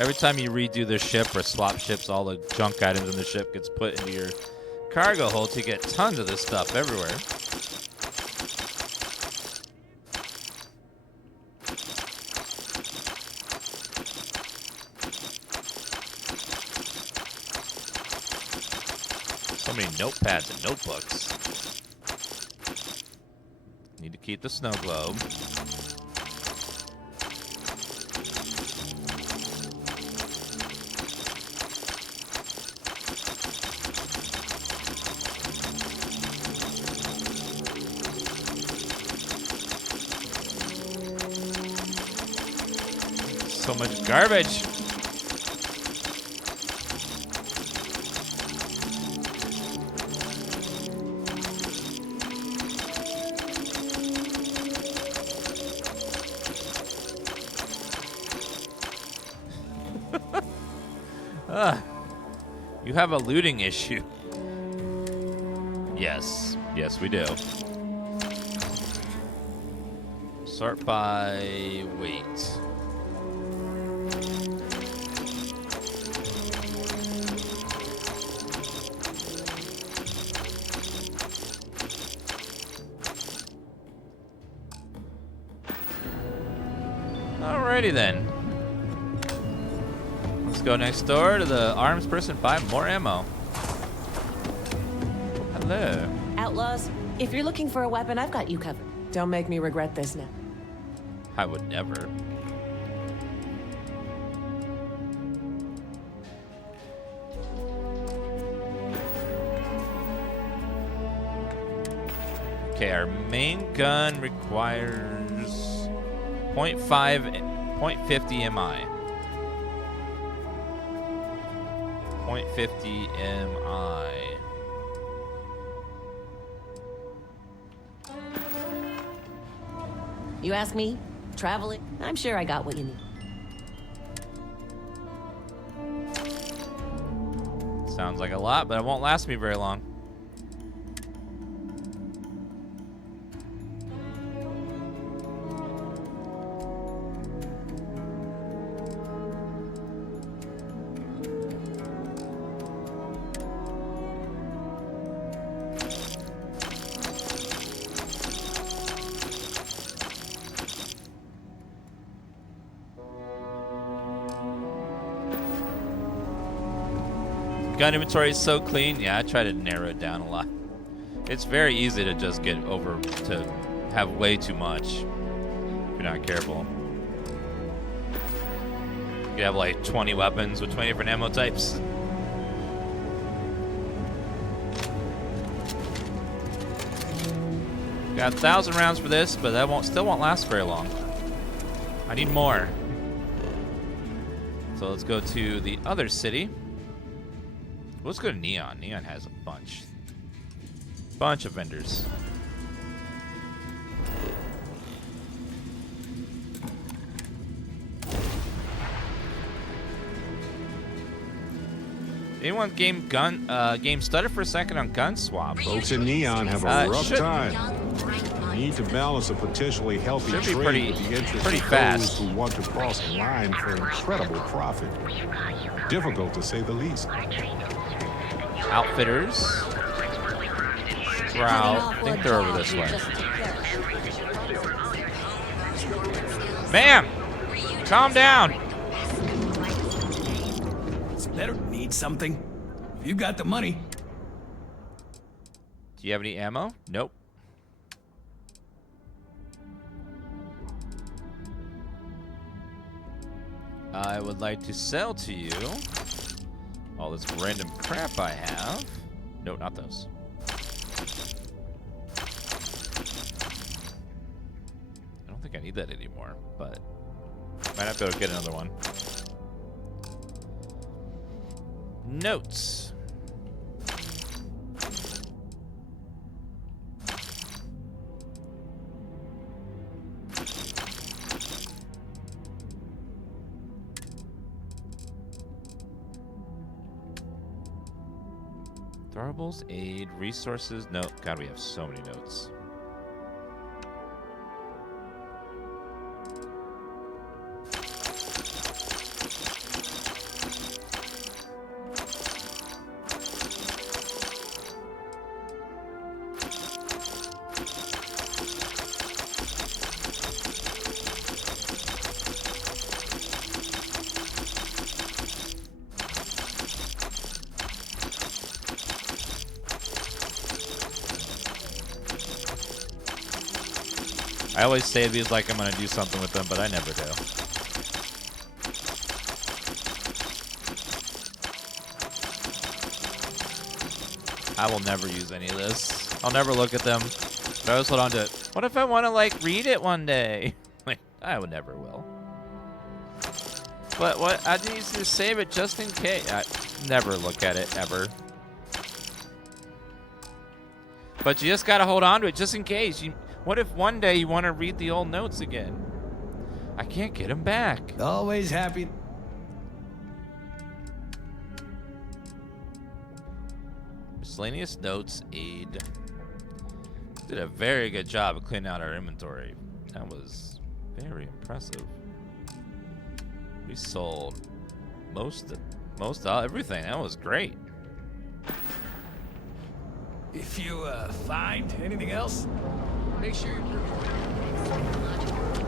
Every time you redo the ship or swap ships, all the junk items in the ship gets put into your cargo hold. You get tons of this stuff everywhere. So many notepads and notebooks. Need to keep the snow globe. So much garbage. You have a looting issue. Yes. Yes, we do. Sort by weight. Alrighty then. Let's go next door to the arms person, buy more ammo. Hello. Outlaws, if you're looking for a weapon, I've got you covered. Don't make me regret this now. I would never. Okay, our main gun requires 0.50 MI. 0.50 MI. You ask me, traveling, I'm sure I got what you need. Sounds like a lot, but it won't last me very long. Gun inventory is so clean. Yeah, I try to narrow it down a lot. It's very easy to just get over to have way too much if you're not careful. You have like 20 weapons with 20 different ammo types. Got 1,000 rounds for this, but that still won't last very long. I need more. So let's go to the other city. Let's go to Neon. Neon has a bunch of vendors. Anyone game stutter for a second on gun swap? Folks in Neon have a rough time. Need to balance a potentially healthy trade with the interest of those who want to cross the line for incredible profit. Difficult to say the least. Outfitters. Sprout. I think they're over this way. Ma'am! Calm down! It's better to need something. If you got the money. Do you have any ammo? Nope. I would like to sell to you all this random crap I have. No, not those. I don't think I need that anymore, but might have to go get another one. Notes. Throwables, aid, resources. No, God, we have so many notes. I always say these like I'm gonna do something with them, but I never do. I will never use any of this. I'll never look at them. But I always hold on to it. What if I want to like read it one day? Like, I would never will. But what I need to save it just in case. I never look at it ever. But you just gotta hold on to it just in case. What if one day you want to read the old notes again? I can't get them back. Always happy. Miscellaneous notes aid. Did a very good job of cleaning out our inventory. That was very impressive. We sold most everything. That was great. If you find anything else, make sure you're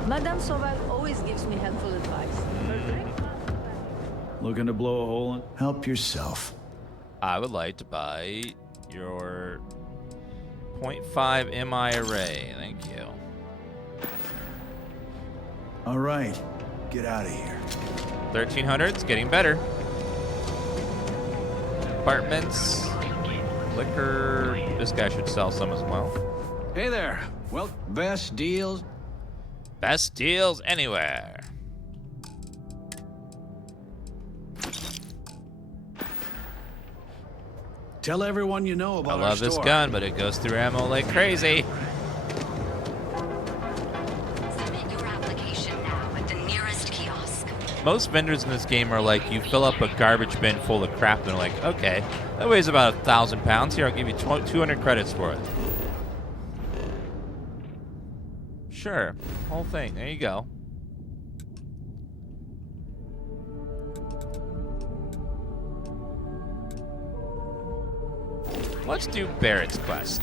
Madame Sauval always gives me helpful advice. looking to blow a hole in. Help yourself. I would like to buy your 0.5 MI array. Thank you. All right, get out of here. 1300's getting better. Apartments, liquor. This guy should sell some as well. Hey there. Well, best deals. Best deals anywhere. Tell everyone you know about I love this gun, but it goes through ammo like crazy. Submit your application now at the nearest kiosk. Most vendors in this game are like, you fill up a garbage bin full of crap, and they're like, okay, that weighs about 1,000 pounds. Here, I'll give you 200 credits for it. Sure, whole thing. There you go. Let's do Barret's quest.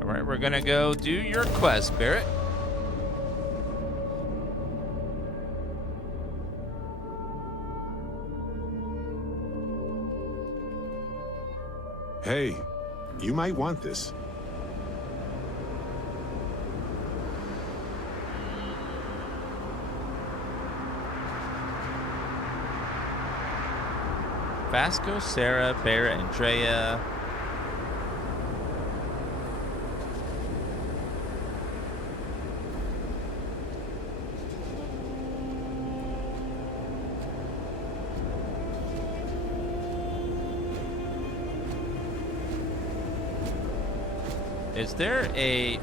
All right, we're gonna go do your quest, Barret. Hey, you might want this. Vasco, Sarah, Barret, Andrea. Is there a... I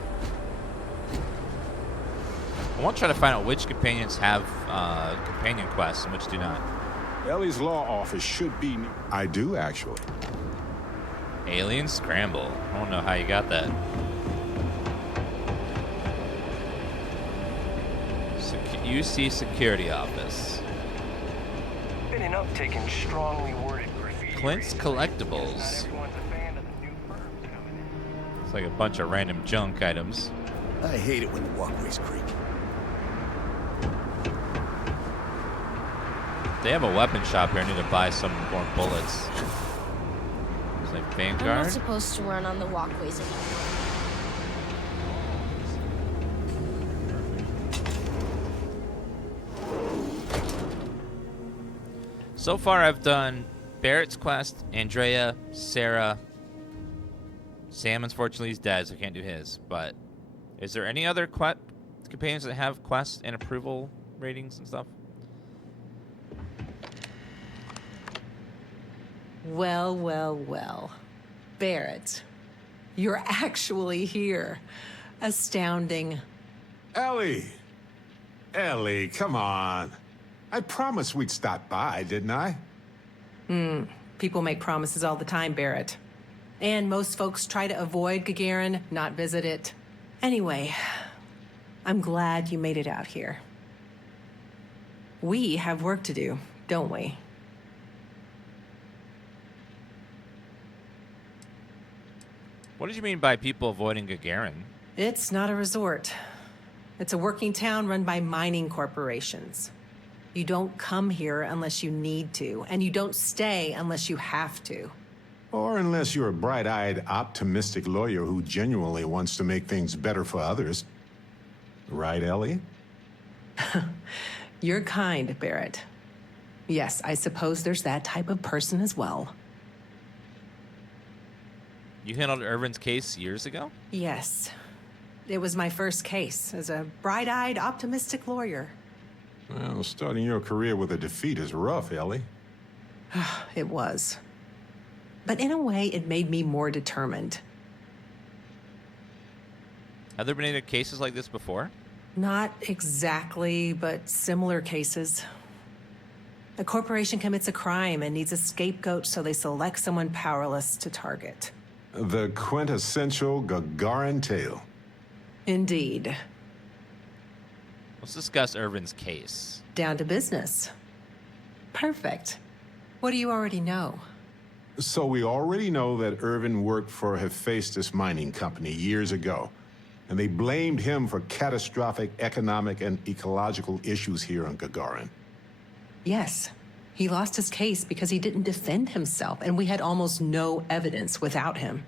want to try to find out which companions have companion quests and which do not. Ellie's law office should be... I do, actually. Alien Scramble. I don't know how you got that. UC Security Office. Been an uptick in strongly worded graffiti. Clint's Collectibles. It's like a bunch of random junk items. I hate it when the walkways creak. They have a weapon shop here. I need to buy some more bullets. It's like Vanguard. I'm not supposed to run on the walkways anymore. So far, I've done Barret's quest, Andrea, Sarah. Sam, unfortunately, is dead, so I can't do his. But is there any other companions that have quest and approval ratings and stuff? Well, well, well. Barret, you're actually here. Astounding. Ellie! Ellie, come on. I promised we'd stop by, didn't I? People make promises all the time, Barret. And most folks try to avoid Gagarin, not visit it. Anyway, I'm glad you made it out here. We have work to do, don't we? What did you mean by people avoiding Gagarin? It's not a resort. It's a working town run by mining corporations. You don't come here unless you need to, and you don't stay unless you have to. Or unless you're a bright-eyed, optimistic lawyer who genuinely wants to make things better for others. Right, Ellie? You're kind, Barret. Yes, I suppose there's that type of person as well. You handled Irvin's case years ago? Yes. It was my first case as a bright-eyed, optimistic lawyer. Well, starting your career with a defeat is rough, Ellie. It was. But in a way, it made me more determined. Have there been any cases like this before? Not exactly, but similar cases. A corporation commits a crime and needs a scapegoat, so they select someone powerless to target. The quintessential Gagarin tale. Indeed. Let's discuss Irvin's case. Down to business. Perfect. What do you already know? So we already know that Irvin worked for Hephaestus Mining Company years ago, and they blamed him for catastrophic economic and ecological issues here on Gagarin. Yes. He lost his case because he didn't defend himself, and we had almost no evidence without him.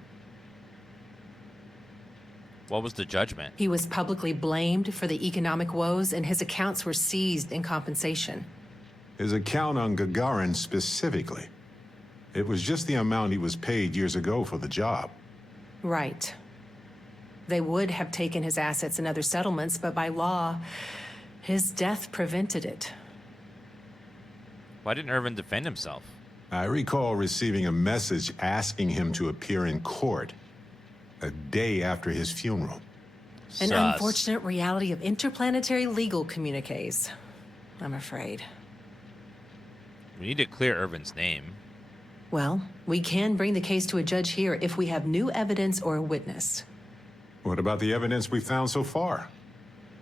What was the judgment? He was publicly blamed for the economic woes, and his accounts were seized in compensation. His account on Gagarin specifically. It was just the amount he was paid years ago for the job. Right. They would have taken his assets and other settlements, but by law, his death prevented it. Why didn't Irvin defend himself? I recall receiving a message asking him to appear in court a day after his funeral. An unfortunate reality of interplanetary legal communiques, I'm afraid. We need to clear Irvin's name. Well, we can bring the case to a judge here if we have new evidence or a witness. What about the evidence we found so far?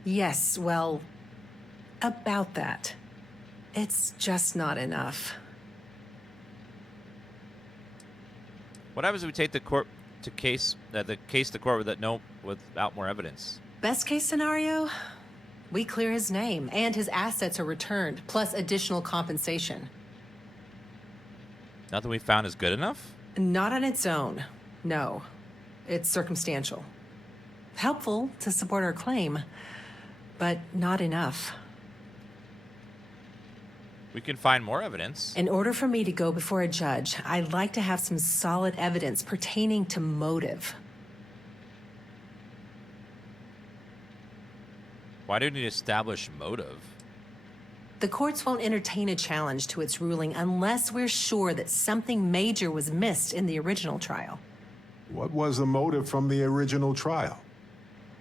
Yes, well, about that. It's just not enough. What happens if we take the court to case to court without more evidence? Best case scenario, we clear his name and his assets are returned, plus additional compensation. Nothing we found is good enough? Not on its own, no. It's circumstantial. Helpful to support our claim, but not enough. We can find more evidence. In order for me to go before a judge, I'd like to have some solid evidence pertaining to motive. Why do we need to establish motive? The courts won't entertain a challenge to its ruling unless we're sure that something major was missed in the original trial. What was the motive from the original trial?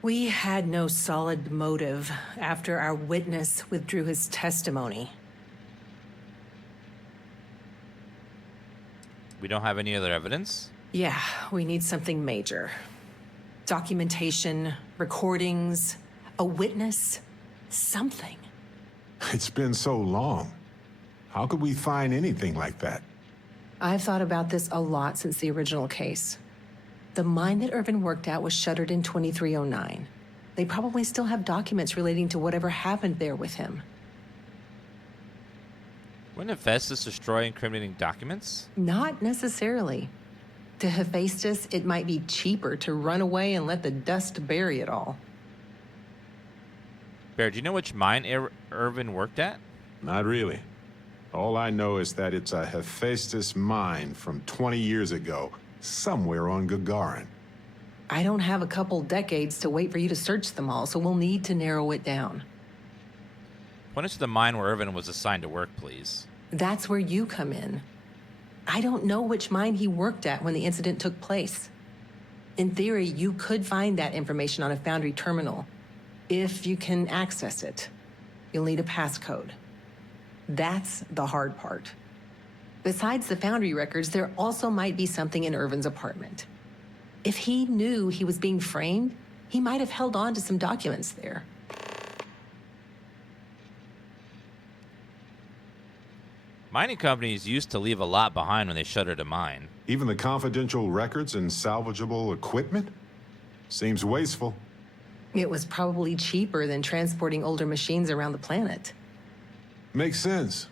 We had no solid motive after our witness withdrew his testimony. We don't have any other evidence? Yeah, we need something major. Documentation, recordings, a witness, something. It's been so long. How could we find anything like that? I've thought about this a lot since the original case. The mine that Irvin worked at was shuttered in 2309. They probably still have documents relating to whatever happened there with him. Wouldn't Hephaestus destroy incriminating documents? Not necessarily. To Hephaestus, it might be cheaper to run away and let the dust bury it all. Barret, do you know which mine Irvin worked at? Not really. All I know is that it's a Hephaestus mine from 20 years ago, somewhere on Gagarin. I don't have a couple decades to wait for you to search them all, so we'll need to narrow it down. Point us to the mine where Irvin was assigned to work, please. That's where you come in. I don't know which mine he worked at when the incident took place. In theory, you could find that information on a Foundry terminal, if you can access it. You'll need a passcode. That's the hard part. Besides the Foundry records, there also might be something in Irvin's apartment. If he knew he was being framed, he might have held on to some documents there. Mining companies used to leave a lot behind when they shuttered a mine. Even the confidential records and salvageable equipment? Seems wasteful. It was probably cheaper than transporting older machines around the planet. Makes sense.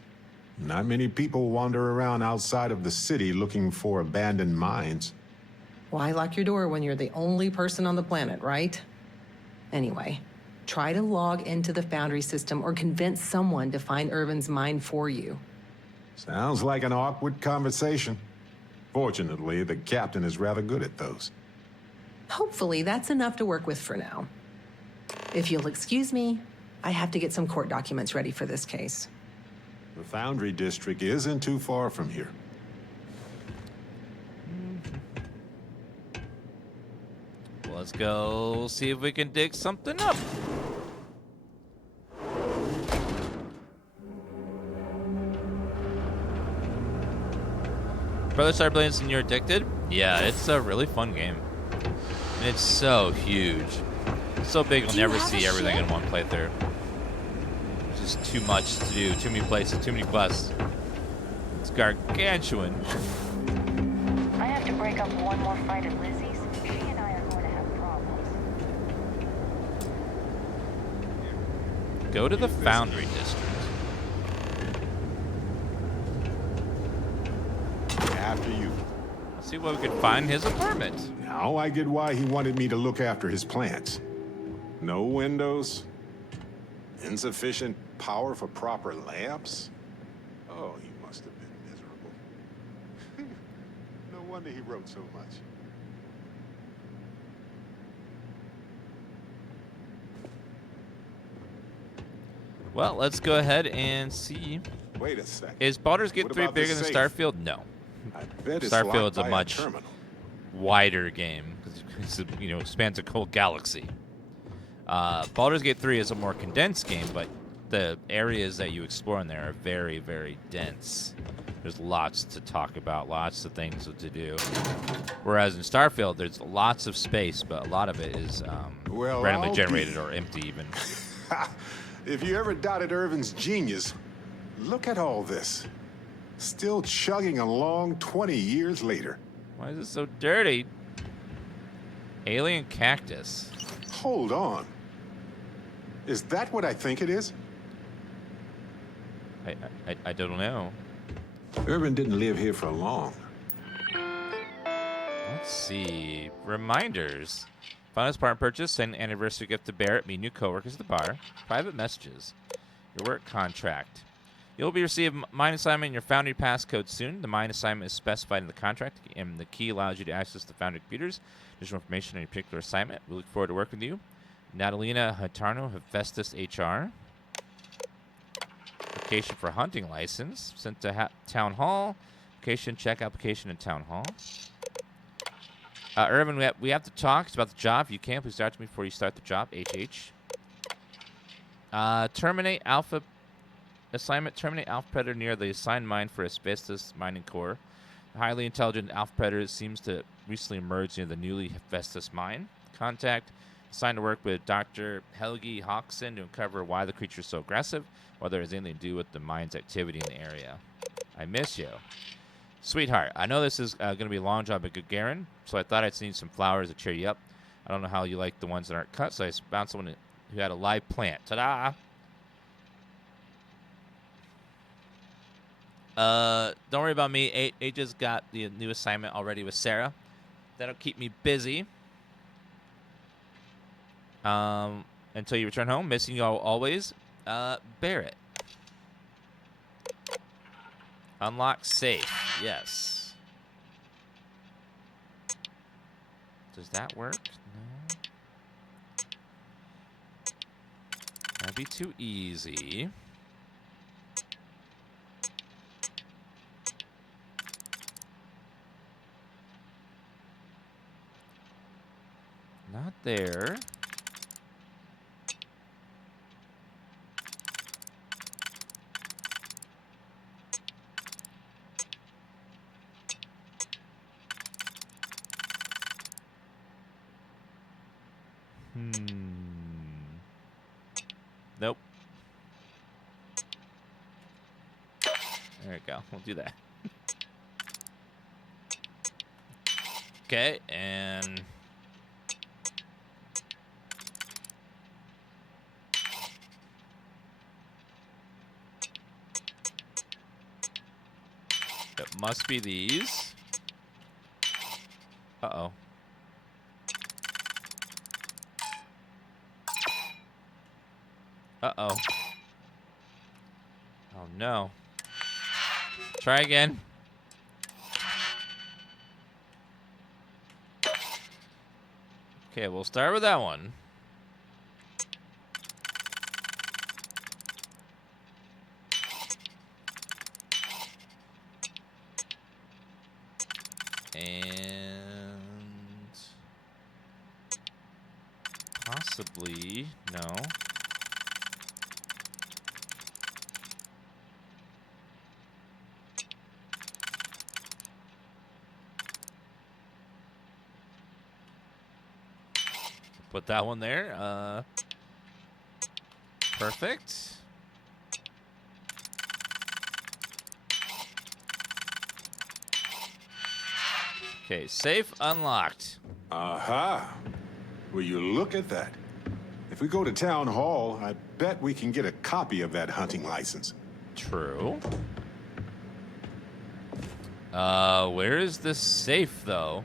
Not many people wander around outside of the city looking for abandoned mines. Why lock your door when you're the only person on the planet, right? Anyway, try to log into the Foundry system or convince someone to find Irvin's mine for you. Sounds like an awkward conversation. Fortunately, the captain is rather good at those. Hopefully, that's enough to work with for now. If you'll excuse me, I have to get some court documents ready for this case. The Foundry district isn't too far from here. Well, let's go see if we can dig something up. Brother Star Brilliance and You're Addicted? Yeah, it's a really fun game. And it's so huge. It's so big you'll never see everything in one playthrough. There's just too much to do, too many places, too many quests. It's gargantuan. I have to break up one more fight at Lizzie's. She and I are going to have problems. Go to the Foundry district. After you. Let's see what we can find in his apartment. Now I get why he wanted me to look after his plants. No windows, insufficient power for proper lamps. Oh, he must have been miserable. No wonder he wrote so much. Well, let's go ahead and see. Wait a second. Is Baldur's Gate 3 bigger than Starfield? No. Starfield's a much wider game because it spans a whole galaxy. Baldur's Gate 3 is a more condensed game, but the areas that you explore in there are very, very dense. There's lots to talk about, lots of things to do. Whereas in Starfield, there's lots of space, but a lot of it is randomly generated or empty even. If you ever doubted Irvin's genius, look at all this. Still chugging along 20 years later. Why is it so dirty? Alien cactus. Hold on. Is that what I think it is? I don't know. Irvin didn't live here for long. Let's see. Reminders. Finance partner purchase. Send an anniversary gift to Barret. Meet new coworkers at the bar. Private messages. Your work contract. You'll be receiving a mine assignment in your Foundry passcode soon. The mine assignment is specified in the contract, and the key allows you to access the Foundry computers. Additional information on your particular assignment. We look forward to working with you. Natalina Hatarno, Hephaestus HR. Application for hunting license. Sent to Town Hall. Application, check application in Town Hall. Irvin, we have to talk. It's about the job. If you can, please start to me before you start the job. HH. Terminate Alpha... Assignment, terminate Alpha Predator near the assigned mine for asbestos mining core. A highly intelligent Alpha Predator seems to recently emerge near the newly Hephaestus mine. Contact, assigned to work with Dr. Helgi Hawkson to uncover why the creature is so aggressive, whether it has anything to do with the mine's activity in the area. I miss you. Sweetheart, I know this is going to be a long job at Gagarin, so I thought I'd send you some flowers to cheer you up. I don't know how you like the ones that aren't cut, so I found someone who had a live plant. Ta-da! Don't worry about me. A just got the new assignment already with Sarah. That'll keep me busy. Until you return home. Missing you all always. Barret. Unlock safe. Yes. Does that work? No. That'd be too easy. Not there. Nope. There we go. We'll do that. Okay, and... Must be these. Uh-oh. Uh-oh. Oh, no. Try again. Okay, we'll start with that one. And possibly, no. Put that one there. Perfect. Okay, safe unlocked. Aha. Will you look at that? If we go to town hall, I bet we can get a copy of that hunting license. True. Where is this safe, though?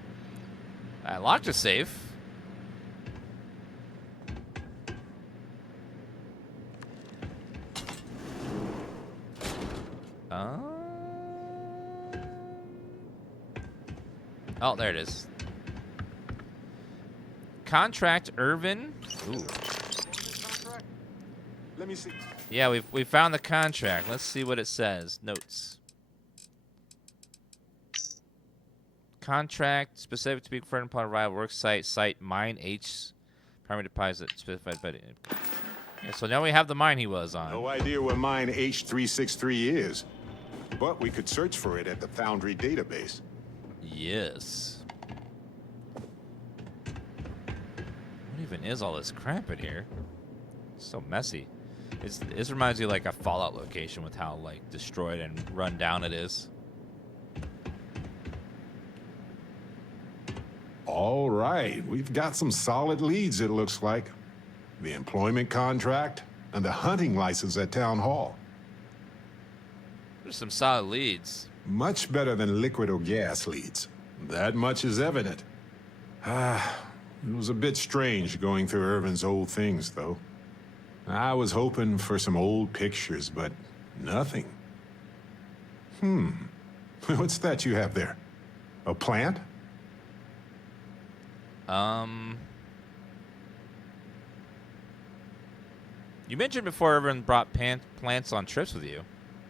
I locked a safe. Oh, there it is. Contract Irvin. Ooh. Let me see. Yeah, we found the contract. Let's see what it says. Notes. Contract specific to be confirmed upon arrival. Work site mine H. Primary deposit specified by. Yeah, so now we have the mine he was on. No idea where mine H363 is, but we could search for it at the Foundry database. Yes. What even is all this crap in here? It's so messy. This reminds me of like a Fallout location with how like destroyed and run down it is. All right, we've got some solid leads, it looks like. The employment contract and the hunting license at Town Hall. There's some solid leads. Much better than liquid or gas leads. That much is evident. It was a bit strange going through Irvin's old things, though. I was hoping for some old pictures, but nothing. What's that you have there? A plant? You mentioned before Irvin brought plants on trips with you.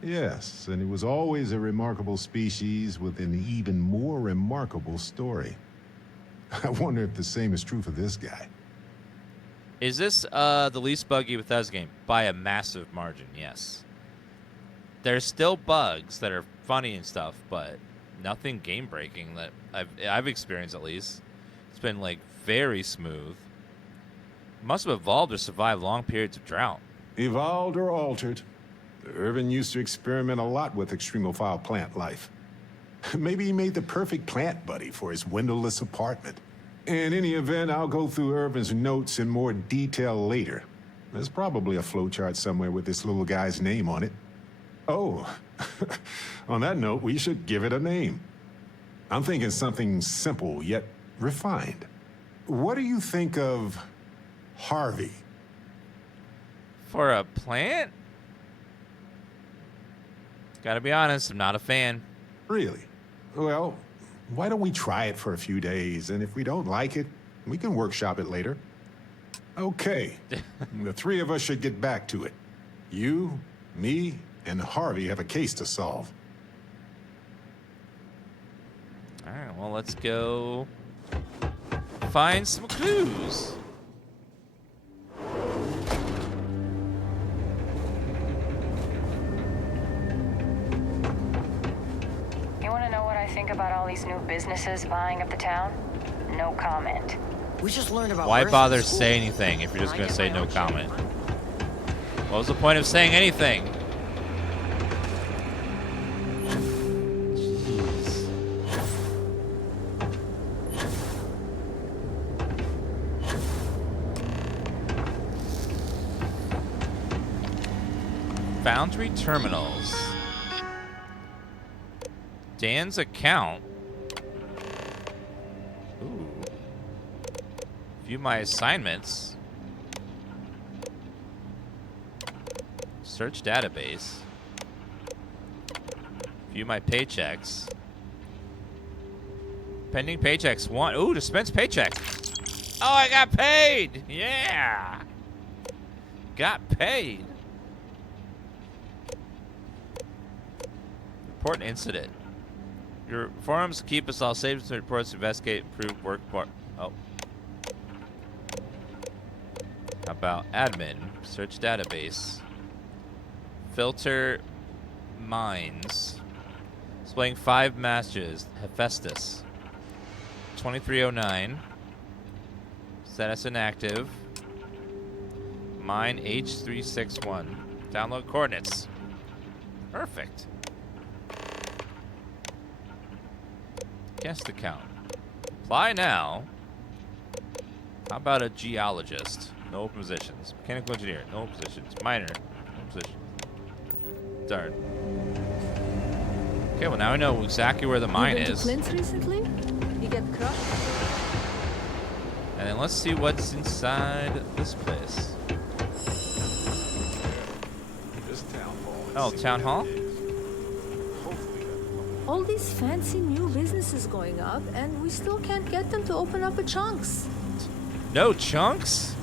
Yes, and it was always a remarkable species with an even more remarkable story. I wonder if the same is true for this guy. Is this the least buggy Bethesda game? By a massive margin, yes. There's still bugs that are funny and stuff, but nothing game-breaking that I've experienced, at least. It's been, like, very smooth. Must have evolved to survive long periods of drought. Evolved or altered. Irvin used to experiment a lot with extremophile plant life. Maybe he made the perfect plant buddy for his windowless apartment. In any event, I'll go through Irvin's notes in more detail later. There's probably a flowchart somewhere with this little guy's name on it. Oh, on that note, we should give it a name. I'm thinking something simple yet refined. What do you think of Harvey? For a plant? Gotta be honest, I'm not a fan. Really? Well, why don't we try it for a few days, and if we don't like it, we can workshop it later. Okay. The three of us should get back to it. You, me, and Harvey have a case to solve. All right, well, let's go find some clues. Think about all these new businesses vying up the town? No comment. We just learned about. Why bother saying anything if you're just going to say no comment? What was the point of saying anything? Jeez. Foundry terminals. Dan's account. Ooh. View my assignments. Search database. View my paychecks. Pending paychecks. One. Ooh, dispense paycheck. Oh, I got paid. Yeah. Got paid. Report an incident. Your forums keep us all safe to reports, investigate, improve work. Oh. How about admin? Search database. Filter mines. Displaying 5 matches. Hephaestus. 2309. Status inactive. Mine H361. Download coordinates. Perfect. Guest account. Apply now. How about a geologist? No open positions. Mechanical engineer. No open positions. Miner. No positions. Darn. Okay, well now we know exactly where the mine is. You been to Clint's recently? You get crushed? And then let's see what's inside this place. Oh, town hall? All these fancy new businesses going up, and we still can't get them to open up a chunks. No chunks?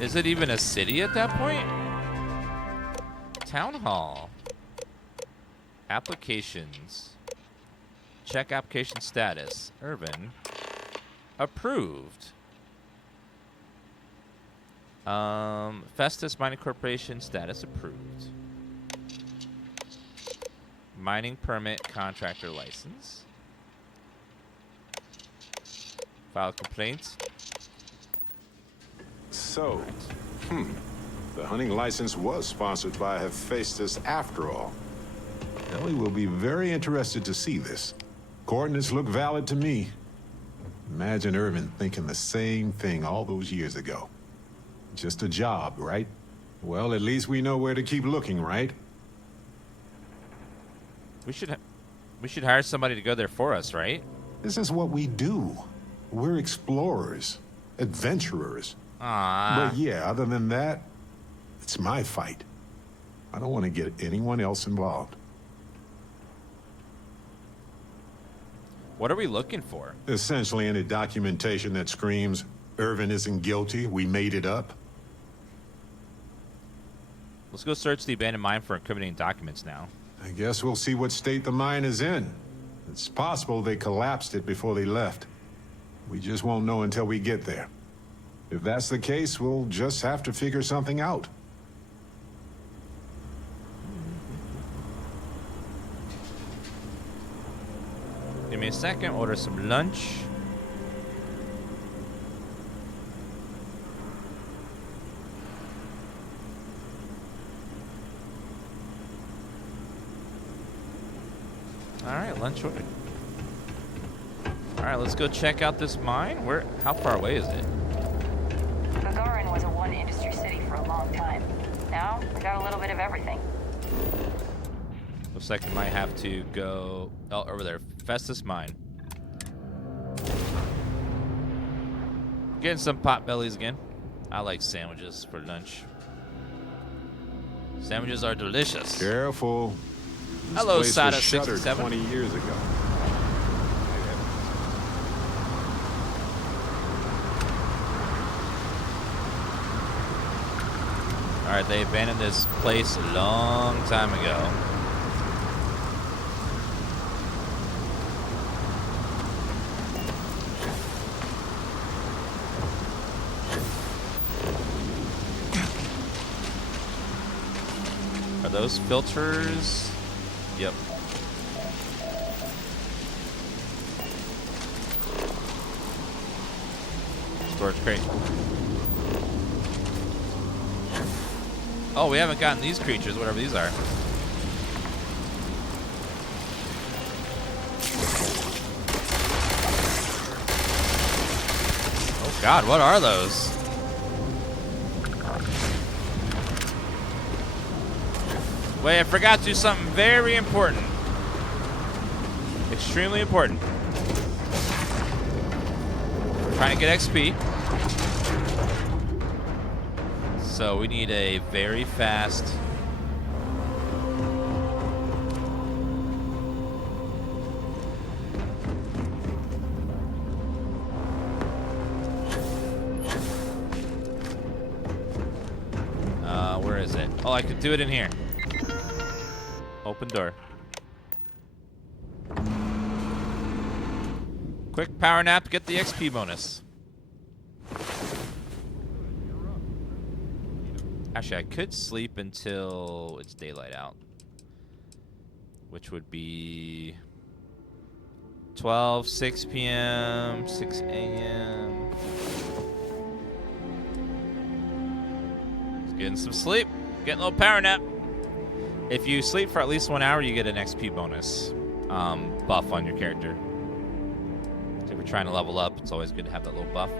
Is it even a city at that point? Town hall. Applications. Check application status. Irvin. Approved. Festus Mining Corporation status approved. Mining permit contractor license. File complaint. So, the hunting license was sponsored by Hephaestus after all. Ellie will be very interested to see this. Coordinates look valid to me. Imagine Irvin thinking the same thing all those years ago. Just a job, right? Well, at least we know where to keep looking, right? We should hire somebody to go there for us, right? This is what we do. We're explorers, adventurers. Ah. But yeah, other than that, it's my fight. I don't want to get anyone else involved. What are we looking for? Essentially any documentation that screams, Irvin isn't guilty, we made it up. Let's go search the abandoned mine for incriminating documents now. I guess we'll see what state the mine is in. It's possible they collapsed it before they left. We just won't know until we get there. If that's the case, we'll just have to figure something out. Give me a second, order some lunch. Alright, lunch order. Alright, let's go check out this mine. How far away is it? Gagarin was a one-industry city for a long time. Now, we got a little bit of everything. Looks like we might have to go over there. Festus Mine. Getting some pot bellies again. I like sandwiches for lunch. Sandwiches are delicious. Careful. This Hello, place Sada was shuttered 67. 20 years ago. Alright, they abandoned this place a long time ago. Are those filters? Yep. Storage crate. Oh, we haven't gotten these creatures, whatever these are. Oh God, what are those? Wait, I forgot to do something very important. Extremely important. We're trying to get XP. So we need a very fast... where is it? Oh, I could do it in here. Open door. Quick power nap to get the XP bonus. Actually, I could sleep until it's daylight out. Which would be 12, 6 p.m., 6 a.m. Getting some sleep. Getting a little power nap. If you sleep for at least 1 hour, you get an XP bonus buff on your character. So if you're trying to level up, it's always good to have that little buff.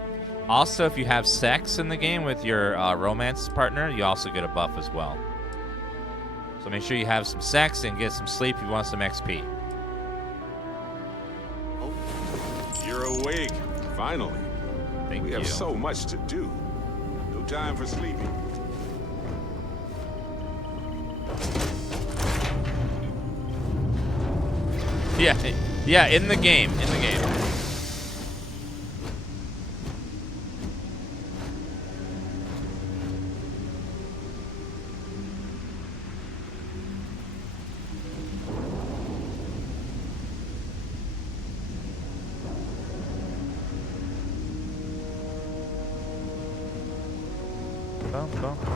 Also, if you have sex in the game with your romance partner, you also get a buff as well. So make sure you have some sex and get some sleep if you want some XP. You're awake, finally. Thank we you. have so much to do. No time for sleeping. Yeah, in the game,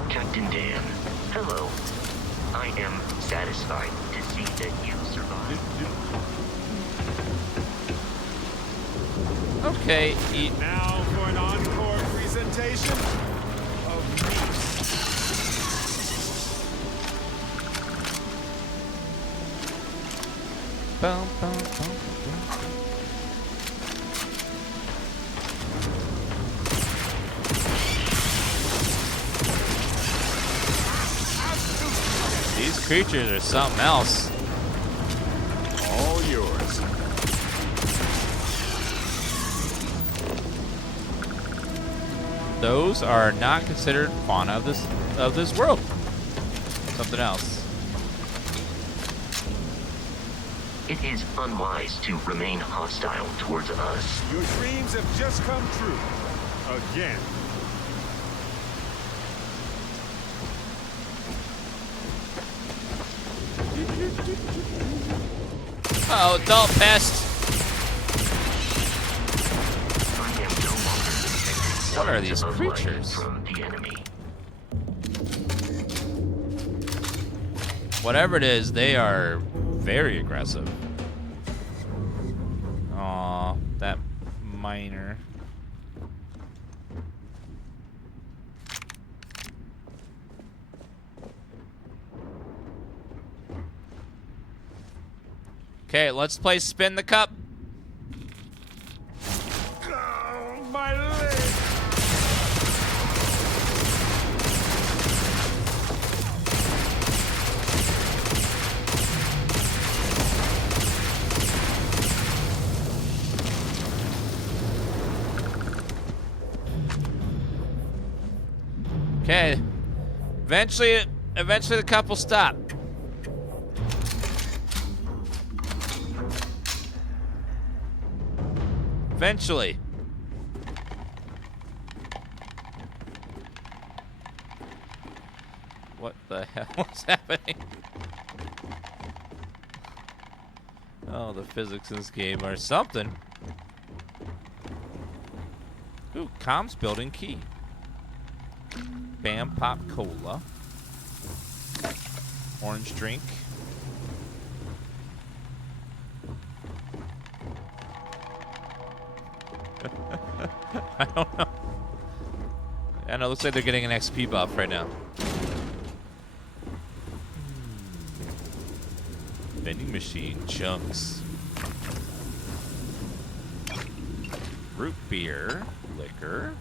Captain Dan, hello. I am satisfied to see that you survived. Okay, eat. Now for an encore presentation of Bum, bum, bum, bum. These creatures are something else. all yours. Those are not considered fauna of this world. Something else. It is unwise to remain hostile towards us. Your dreams have just come true. Again. Oh, adult pest. What are these creatures? From the enemy. Whatever it is, they are very aggressive. Aw, that miner. Okay, let's play Spin the Cup. Oh, my leg. Okay. Eventually the cup will stop. Eventually. What the hell is happening? Oh, the physics in this game are something. Ooh, comms building key. Bam Pop Cola. Orange drink. I don't know. I know, it looks like they're getting an XP buff right now. Vending machine chunks. Root beer, liquor.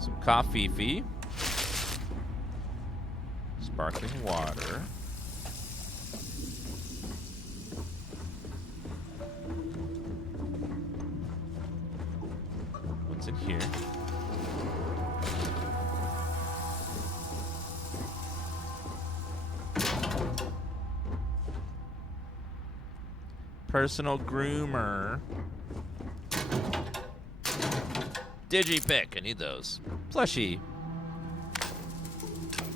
Some coffee fee. Sparkling water. What's in here? Personal groomer. Digipick. I need those. Plushie.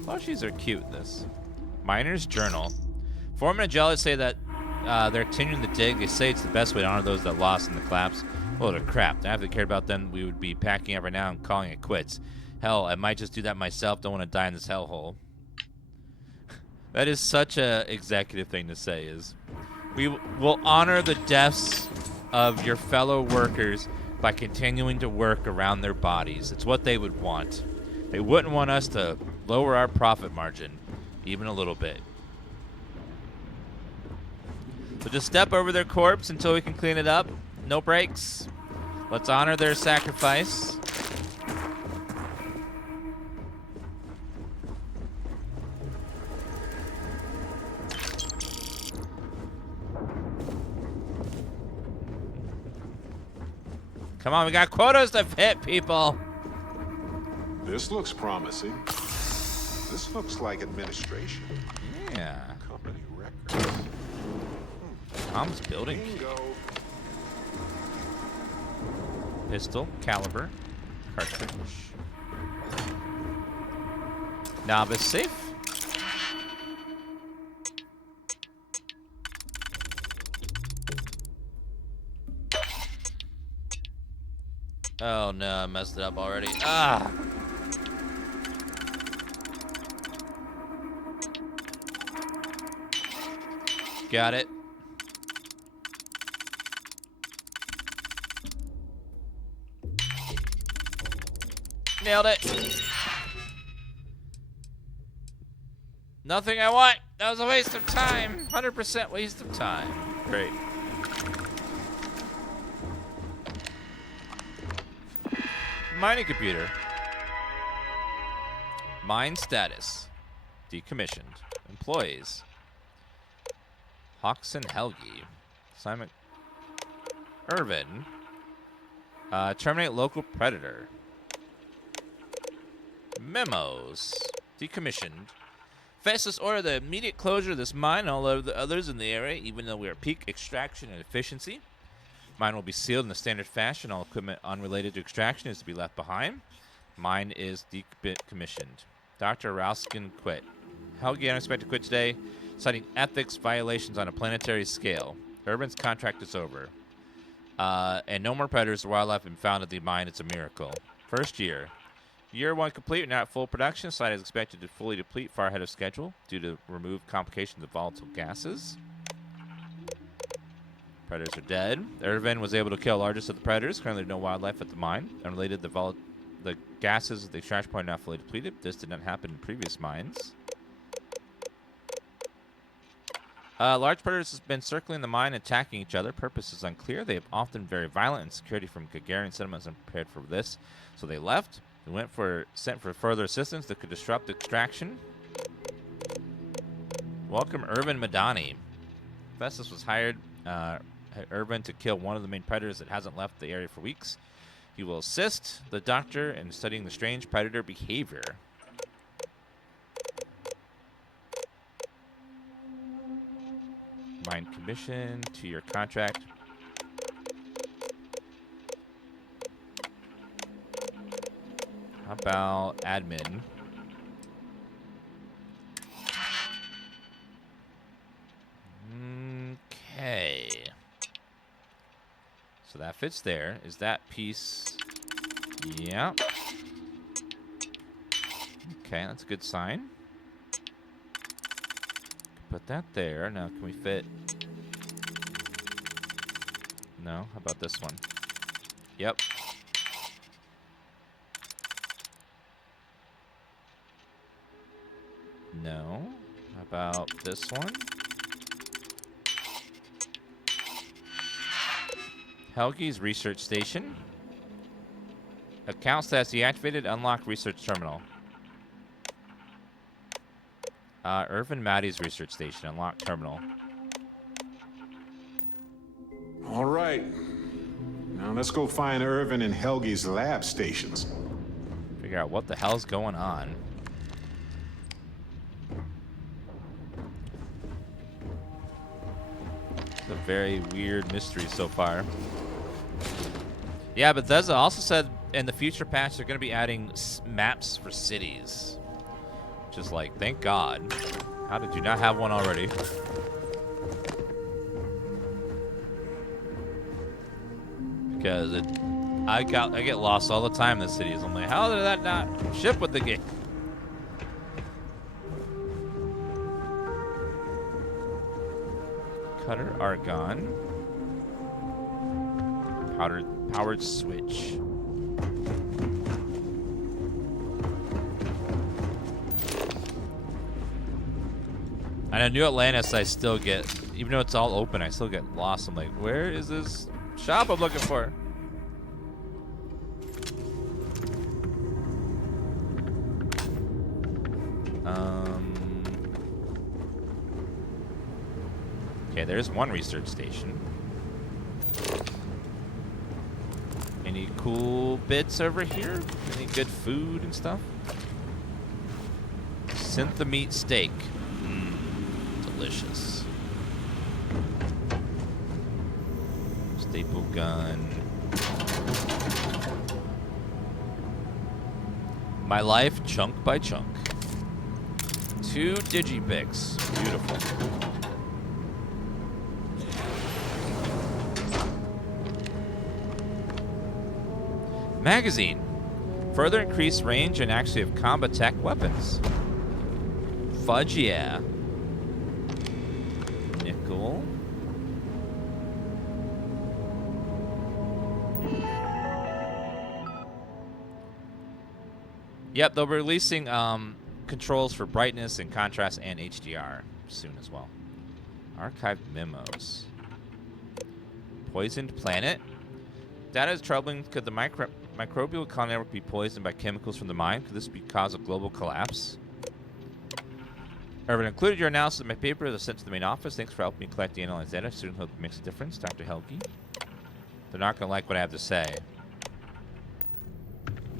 Plushies are cute in this. Miner's Journal. Foreman and Jelly say that they're continuing the dig. They say it's the best way to honor those that lost in the collapse. Well, they're crap. If they cared about them, we would be packing up right now and calling it quits. Hell, I might just do that myself. Don't want to die in this hellhole. That is such a executive thing to say, is we will honor the deaths of your fellow workers by continuing to work around their bodies. It's what they would want. They wouldn't want us to lower our profit margin even a little bit. So just step over their corpse until we can clean it up. No breaks. Let's honor their sacrifice. Come on, we got quotas to hit, people. This looks promising. This looks like administration. Yeah. Company records. Tom's building. Bingo. Pistol, caliber, cartridge. Novice safe. Oh no, I messed it up already. Ah! Got it. Nailed it. Nothing I want. That was a waste of time. 100% waste of time. Great. Mining computer. Mine status. Decommissioned. Employees. Hawkson Helgi. Simon Irvin. Terminate local predator. Memos. Decommissioned. Festus order the immediate closure of this mine and all of the others in the area, even though we are peak extraction and efficiency. Mine will be sealed in the standard fashion. All equipment unrelated to extraction is to be left behind. Mine is decommissioned. Dr. Rouskin quit. Helgi unexpected to quit today, citing ethics violations on a planetary scale. Urban's contract is over. And no more predators or wildlife have been found at the mine. It's a miracle. First year. Year 1 complete. We're now at full production. Site is expected to fully deplete far ahead of schedule due to removed complications of volatile gases. Predators are dead. Irvin was able to kill the largest of the predators. Currently no wildlife at the mine. Unrelated, the gases at the extraction point are not fully depleted. This did not happen in previous mines. Large predators have been circling the mine, attacking each other. Purpose is unclear. They have often been very violent, and security from Gagarin settlements unprepared for this. So they left. They sent for further assistance that could disrupt extraction. Welcome Irvin Madani. Festus was hired Irvin to kill one of the main predators that hasn't left the area for weeks. He will assist the doctor in studying the strange predator behavior. Mine commission to your contract. How about admin? Okay. So that fits there. Is that piece? Yeah. Okay, that's a good sign. Put that there. Now, can we fit? No. How about this one? Yep. No. How about this one? Helgi's research station. Account status deactivated. Unlock research terminal. Irvin Maddie's research station. Unlock terminal. All right. Now let's go find Irvin and Helgi's lab stations. Figure out what the hell's going on. It's a very weird mystery so far. Yeah, Bethesda also said in the future patch they're going to be adding maps for cities. Which is like, thank God. How did you not have one already? Because I get lost all the time in the cities. I'm like, how did that not ship with the game? Cutter argon. Powered switch. And in New Atlantis, I still get, even though it's all open, I still get lost. I'm like, where is this shop I'm looking for? Okay, there's one research station. Any cool bits over here? Any good food and stuff? Synthomeat steak. Delicious. Staple gun. My life, chunk by chunk. 2 digipics. Beautiful. Magazine. Further increased range and actually have combat tech weapons. Fudge, yeah. Nickel. Yep, they'll be releasing controls for brightness and contrast and HDR soon as well. Archived memos. Poisoned planet. Data is troubling. Could the microbial colony network be poisoned by chemicals from the mine? Could this be cause of global collapse? Irvin, included your analysis of my paper that was sent to the main office. Thanks for helping me collect the analyzed data. Student hope it makes a difference. Dr. Helgi. They're not going to like what I have to say.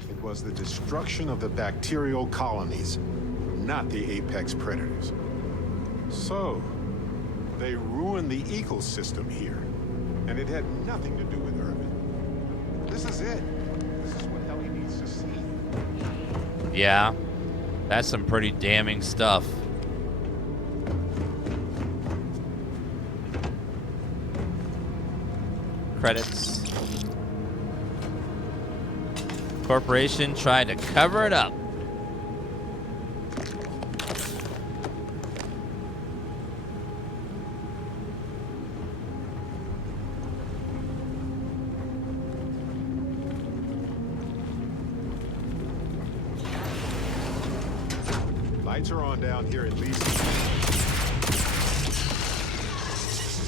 It was the destruction of the bacterial colonies, not the apex predators. So, they ruined the ecosystem here, and it had nothing to do with Irvin. This is it. This is what Helgi needs to see. Yeah, that's some pretty damning stuff. Credits. Corporation tried to cover it up. Lights are on down here at least.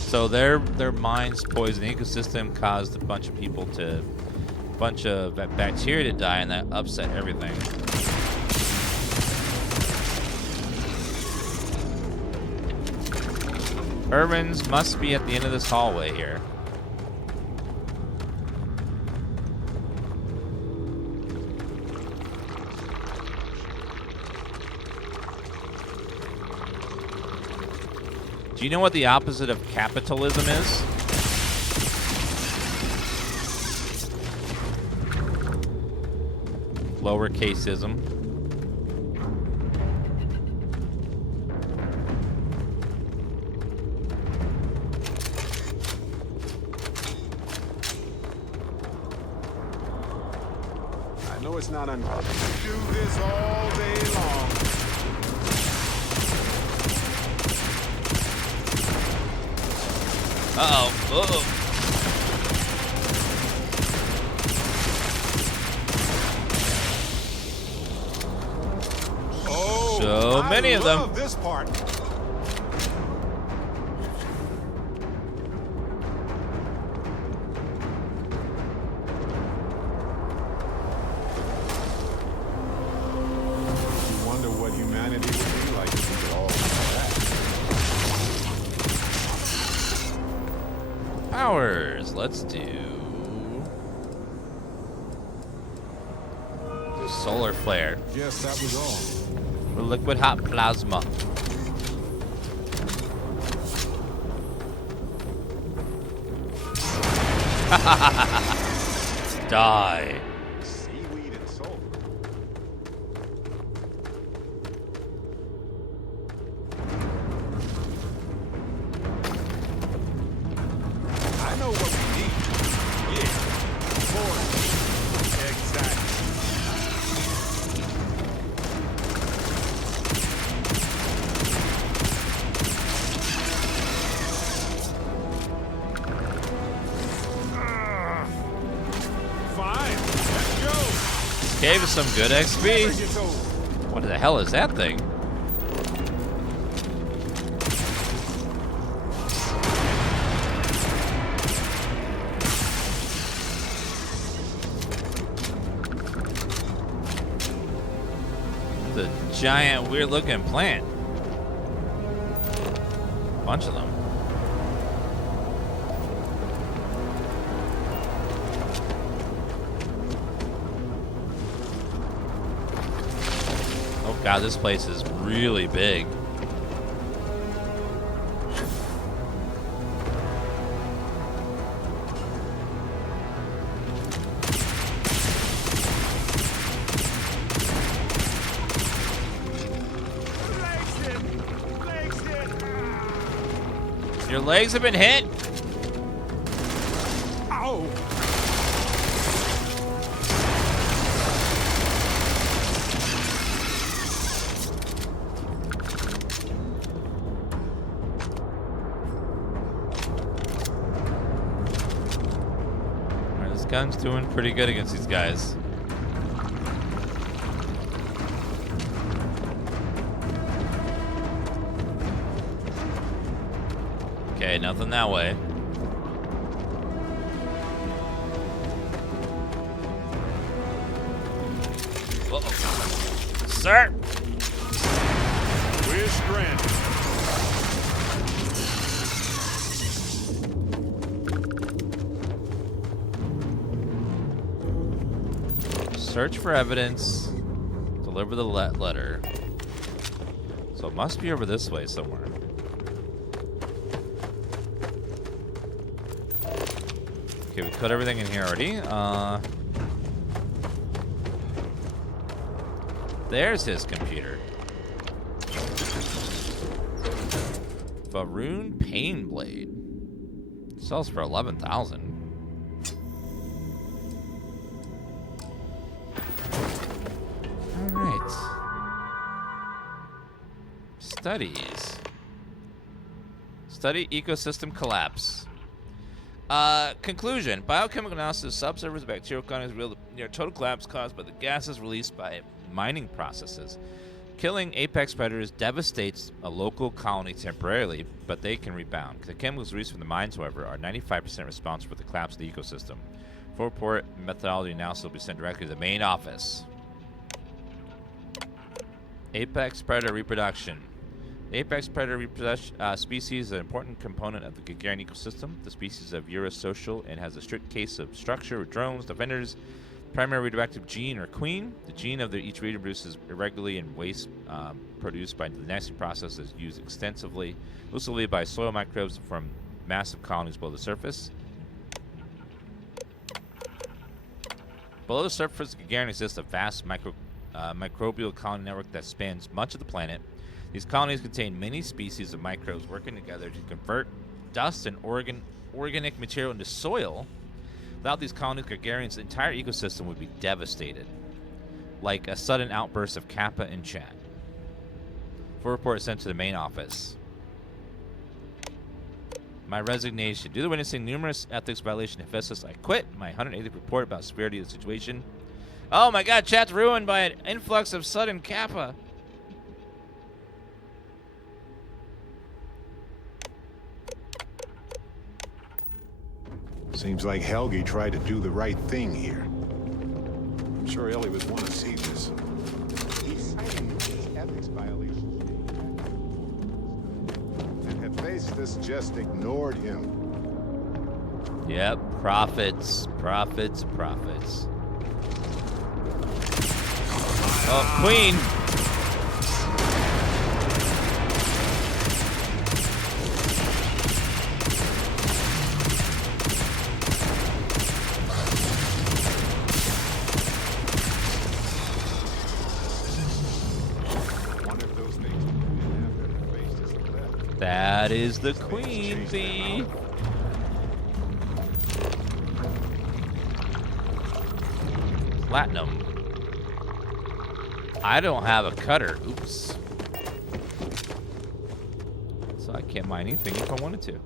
So their mines poison the ecosystem, caused a bunch of people to, bunch of bacteria to die, and that upset everything. Irvin's must be at the end of this hallway here. Do you know what the opposite of capitalism is? Lowercaseism. I know it's not uncommon to do this all day long. Uh-oh. Uh-oh. So many of them. This part. You wonder what humanity would be like if we could all do that. Powers. Let's do Solar flare. Yes, that was all. Liquid hot plasma. Die. Seaweed and sulfur. I know what we need. Yeah. More. Exactly. Fine. Let's go. Gave us some good XP. What the hell is that thing? The giant, weird-looking plant. Bunch of them. Oh god, this place is really big. Your legs have been hit? Ow! Alright, this gun's doing pretty good against these guys. Okay, nothing that way. Uh-oh. Sir! We're stranded. Search for evidence. Deliver the letter. So it must be over this way somewhere. Okay, we put everything in here already. There's his computer. Varun Pain Blade. Sells for 11,000. All right. Studies. Study ecosystem collapse. Conclusion. Biochemical analysis of subsurface bacterial colonies revealed near total collapse caused by the gases released by mining processes. Killing apex predators devastates a local colony temporarily, but they can rebound. The chemicals released from the mines, however, are 95% responsible for the collapse of the ecosystem. Full report methodology analysis will be sent directly to the main office. Apex predator reproduction. The apex predator reproduction species is an important component of the Gagarin ecosystem. The species is eurosocial and has a strict case of structure with drones, defenders, primary reproductive gene or queen. The gene of each region produces irregularly and waste produced by the nesting process is used extensively, exclusively by soil microbes from massive colonies below the surface. Below the surface of Gagarin exists a vast microbial colony network that spans much of the planet. These colonies contain many species of microbes working together to convert dust and organic material into soil. Without these colonies, Gagarin's entire ecosystem would be devastated, like a sudden outburst of Kappa in chat. Full report sent to the main office. My resignation. Due to witnessing numerous ethics violations in Hephaestus, I quit my 180th report about severity of the situation. Oh my god, chat's ruined by an influx of sudden Kappa. Seems like Helgi tried to do the right thing here. I'm sure Ellie would want to see this. He's citing numerous ethics violations. And Hephaestus just ignored him. Yep, profits, profits, profits. Oh, Queen. That is the Queen Bee. Platinum. I don't have a cutter. Oops. So I can't mine anything if I wanted to.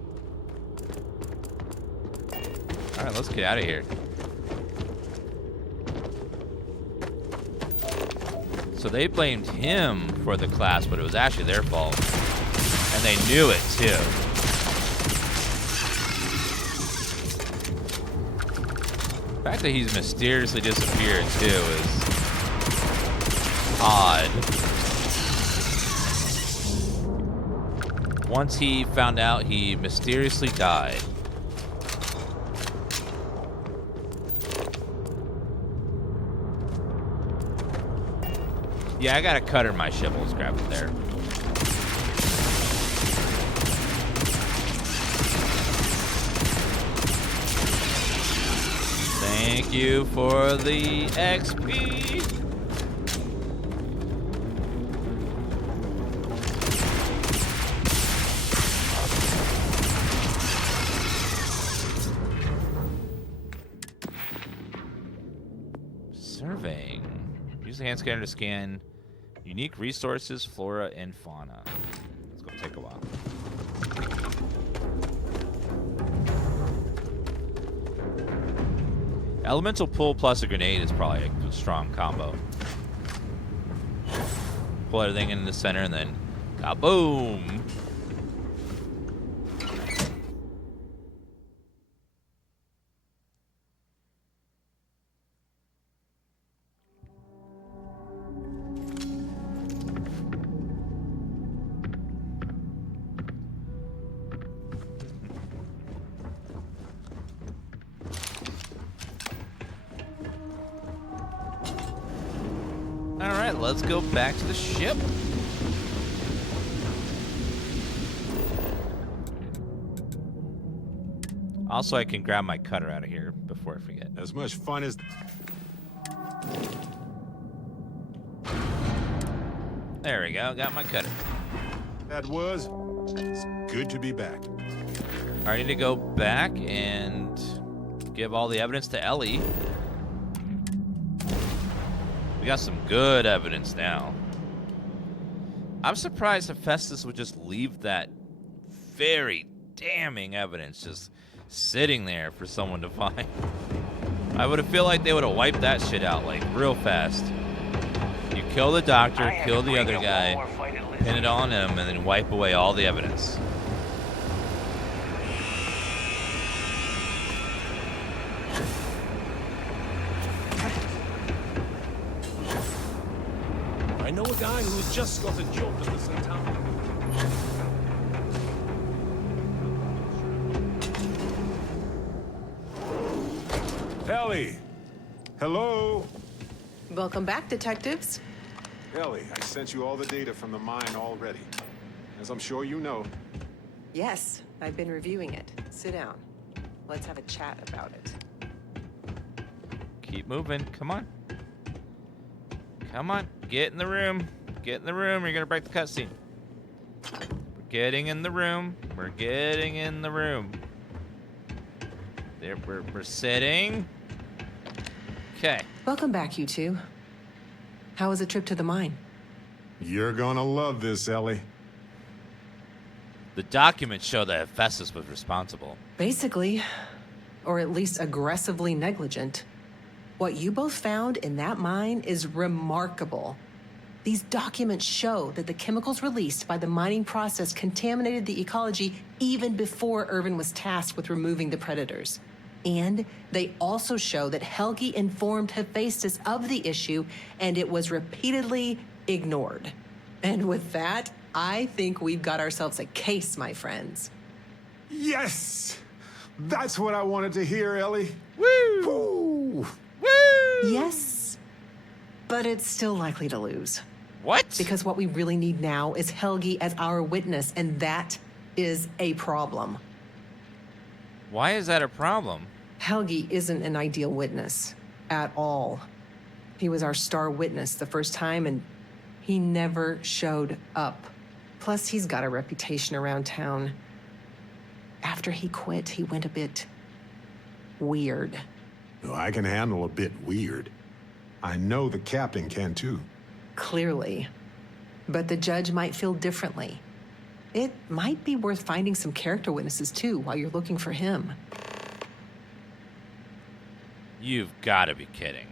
Alright, let's get out of here. So they blamed him for the class, but it was actually their fault. And they knew it, too. The fact that he's mysteriously disappeared, too, is odd. Once he found out, he mysteriously died. Yeah, I got a cutter in my ship. Let's grab it there. Thank you for the XP. Surveying. Use the hand scanner to scan unique resources, flora, and fauna. It's going to take a while. Elemental pull plus a grenade is probably a strong combo. Pull everything in the center and then kaboom! Alright, let's go back to the ship. Also, I can grab my cutter out of here before I forget. As much fun as... There we go, got my cutter. That was... It's good to be back. I need to go back and give all the evidence to Ellie. We got some good evidence now. I'm surprised Hephaestus would just leave that very damning evidence just sitting there for someone to find. I would have feel like they would have wiped that shit out like real fast. You kill the doctor, kill the other guy, pin it on him, and then wipe away all the evidence. I know a guy who's just got a job at the Centauri. Ellie! Hello? Welcome back, detectives. Ellie, I sent you all the data from the mine already. As I'm sure you know. Yes, I've been reviewing it. Sit down. Let's have a chat about it. Keep moving. Come on. Come on. Get in the room. Get in the room. You're going to break the cutscene. We're getting in the room. We're getting in the room. There, we're sitting. Okay. Welcome back, you two. How was the trip to the mine? You're gonna love this, Ellie. The documents show that Hephaestus was responsible. Basically, or at least aggressively negligent. What you both found in that mine is remarkable. These documents show that the chemicals released by the mining process contaminated the ecology even before Irvin was tasked with removing the predators. And they also show that Helgi informed Hephaestus of the issue, and it was repeatedly ignored. And with that, I think we've got ourselves a case, my friends. Yes! That's what I wanted to hear, Ellie. Woo! Woo! Woo! Yes, But it's still likely to lose. What? Because what we really need now is Helgi as our witness, and that is a problem. Why is that a problem? Helgi isn't an ideal witness at all. He was our star witness the first time, and he never showed up. Plus, he's got a reputation around town. After he quit, he went a bit weird. No, I can handle a bit weird. I know the captain can too. Clearly. But the judge might feel differently. It might be worth finding some character witnesses too while you're looking for him. You've got to be kidding.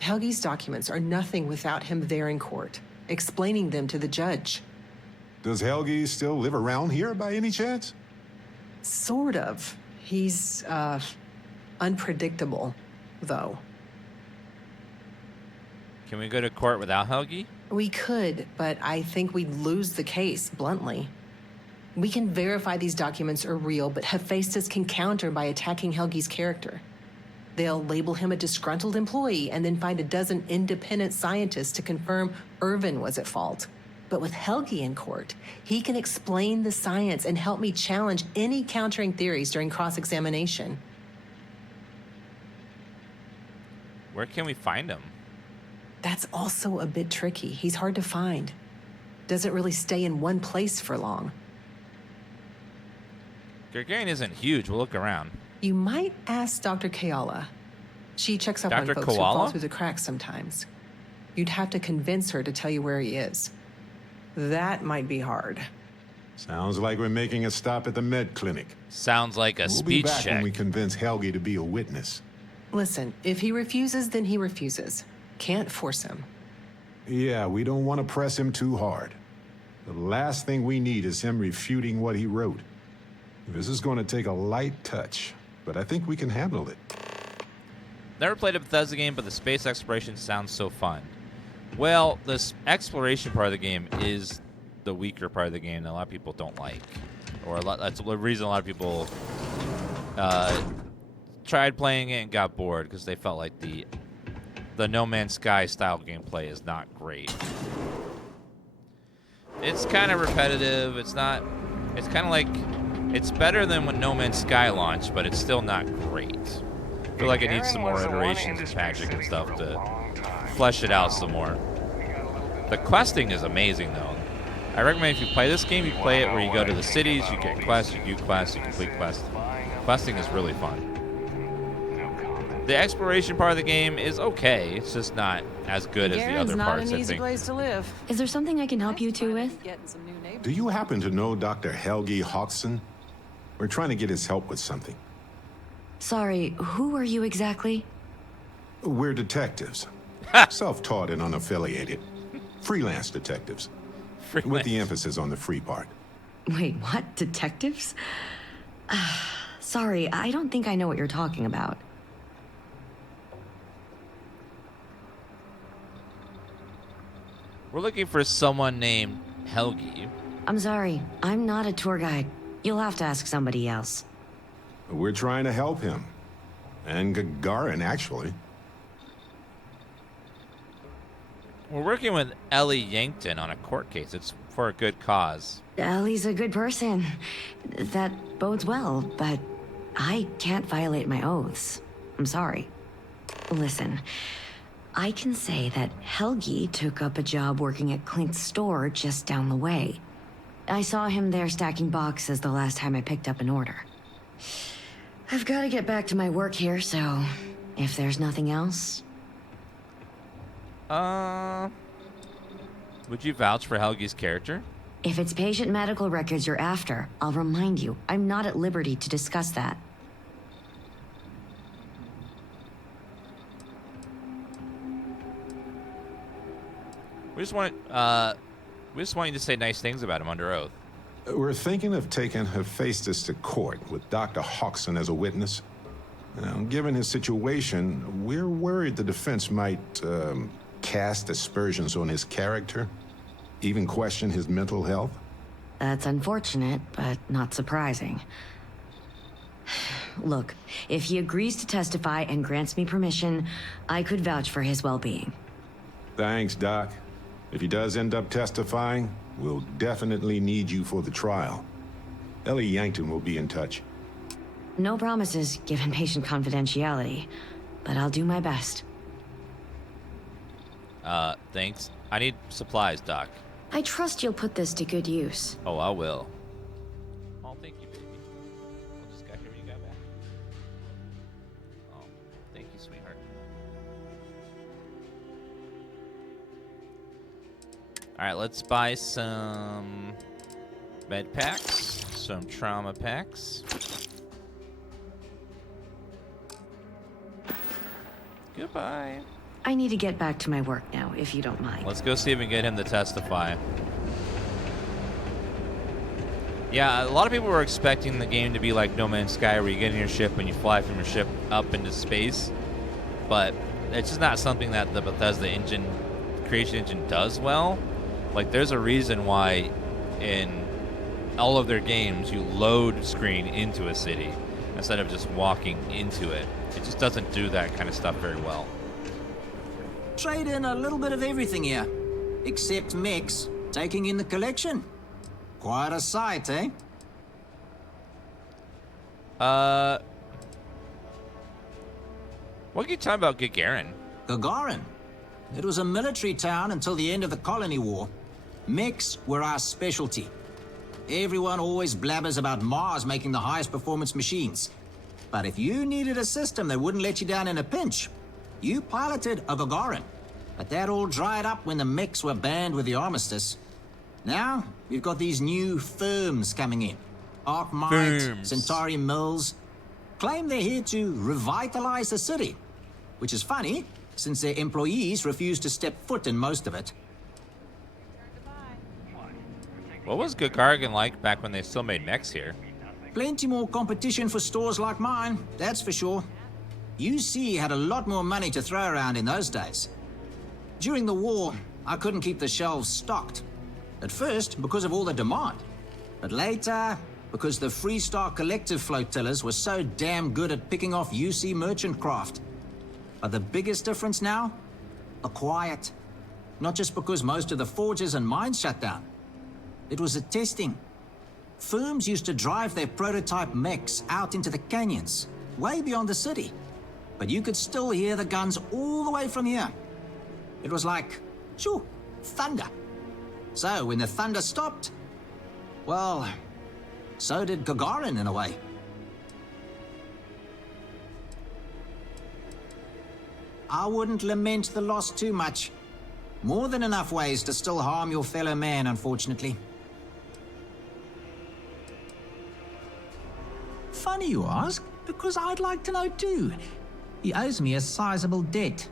Helgi's documents are nothing without him there in court, explaining them to the judge. Does Helgi still live around here by any chance? Sort of. He's, unpredictable, though. Can we go to court without Helgi? We could, but I think we'd lose the case, bluntly. We can verify these documents are real, but Hephaestus can counter by attacking Helgi's character. They'll label him a disgruntled employee and then find a dozen independent scientists to confirm Irvin was at fault. But with Helgi in court, he can explain the science and help me challenge any countering theories during cross-examination. Where can we find him? That's also a bit tricky. He's hard to find. Doesn't really stay in one place for long. Gargarian isn't huge. We'll look around. You might ask Dr. Kayala. She checks up on Dr. folks who Koala? fall through the cracks sometimes. You'd have to convince her to tell you where he is. That might be hard. Sounds like we're making a stop at the med clinic. Sounds like a We'll be speech back check. when we convince Helgi to be a witness. Listen, if he refuses, then he refuses. Can't force him. Yeah, we don't want to press him too hard. The last thing we need is him refuting what he wrote. This is going to take a light touch, but I think we can handle it. Never played a Bethesda game, but the space exploration sounds so fun. Well, this exploration part of the game is the weaker part of the game that a lot of people don't like. That's the reason a lot of people tried playing it and got bored, because they felt like the No Man's Sky style gameplay is not great. It's kind of repetitive. It's kind of like, it's better than when No Man's Sky launched, but it's still not great. I feel like it needs some more iterations of magic and stuff to flesh it out some more. The questing is amazing, though. I recommend if you play this game, you play it where you go to the cities, you get quests, you do quests, you complete quests. Questing is really fun. The exploration part of the game is okay. It's just not as good as the other parts, I think. Place to live. Is there something I can help you two with? Do you happen to know Dr. Helgi Hodgson? We're trying to get his help with something. Sorry, who are you exactly? We're detectives. Self-taught and unaffiliated. Freelance detectives. With the emphasis on the free part. Wait, what? Detectives? Sorry, I don't think I know what you're talking about. We're looking for someone named Helgi. I'm sorry, I'm not a tour guide. You'll have to ask somebody else. We're trying to help him. And Gagarin, actually. We're working with Ellie Yankton on a court case. It's for a good cause. Ellie's a good person. That bodes well, but I can't violate my oaths. I'm sorry. Listen, I can say that Helgi took up a job working at Clint's store just down the way. I saw him there stacking boxes the last time I picked up an order. I've got to get back to my work here, so if there's nothing else... Would you vouch for Helgi's character? If it's patient medical records you're after, I'll remind you, I'm not at liberty to discuss that. We just want you to say nice things about him under oath. We're thinking of taking Hephaestus to court with Dr. Hodgson as a witness. Now, given his situation, we're worried the defense might cast aspersions on his character, even question his mental health. That's unfortunate, but not surprising. Look, if he agrees to testify and grants me permission, I could vouch for his well-being. Thanks, Doc. If he does end up testifying, we'll definitely need you for the trial. Ellie Yankton will be in touch. No promises, given patient confidentiality, but I'll do my best. Thanks. I need supplies, Doc. I trust you'll put this to good use. Oh, I will. Oh, thank you, baby. I'll just got here when you got back. Oh, thank you, sweetheart. Alright, let's buy some med packs, some trauma packs. Goodbye. I need to get back to my work now, if you don't mind. Let's go see if we can get him to testify. Yeah, a lot of people were expecting the game to be like No Man's Sky, where you get in your ship and you fly from your ship up into space. But it's just not something that the Bethesda creation engine does well. Like, there's a reason why in all of their games you load screen into a city instead of just walking into it. It just doesn't do that kind of stuff very well. Trade in a little bit of everything here, except mechs taking in the collection. Quite a sight, eh? What are you talking about, Gagarin? Gagarin? It was a military town until the end of the Colony War. Mechs were our specialty. Everyone always blabbers about Mars making the highest performance machines. But if you needed a system that wouldn't let you down in a pinch, you piloted a Gagarin. But that all dried up when the mechs were banned with the armistice. Now, we've got these new firms coming in. Arkmite, Centauri Mills. Claim they're here to revitalize the city. Which is funny, since their employees refuse to step foot in most of it. What was Gagarin like back when they still made mechs here? Plenty more competition for stores like mine, that's for sure. UC had a lot more money to throw around in those days. During the war, I couldn't keep the shelves stocked. At first, because of all the demand. But later, because the Freestar Collective flotillas were so damn good at picking off UC merchant craft. But the biggest difference now? The quiet. Not just because most of the forges and mines shut down. It was the testing. Firms used to drive their prototype mechs out into the canyons, way beyond the city. But you could still hear the guns all the way from here. It was like, shoo, thunder. So when the thunder stopped, well, so did Gagarin in a way. I wouldn't lament the loss too much. More than enough ways to still harm your fellow man, unfortunately. Funny you ask, because I'd like to know too. He owes me a sizable debt.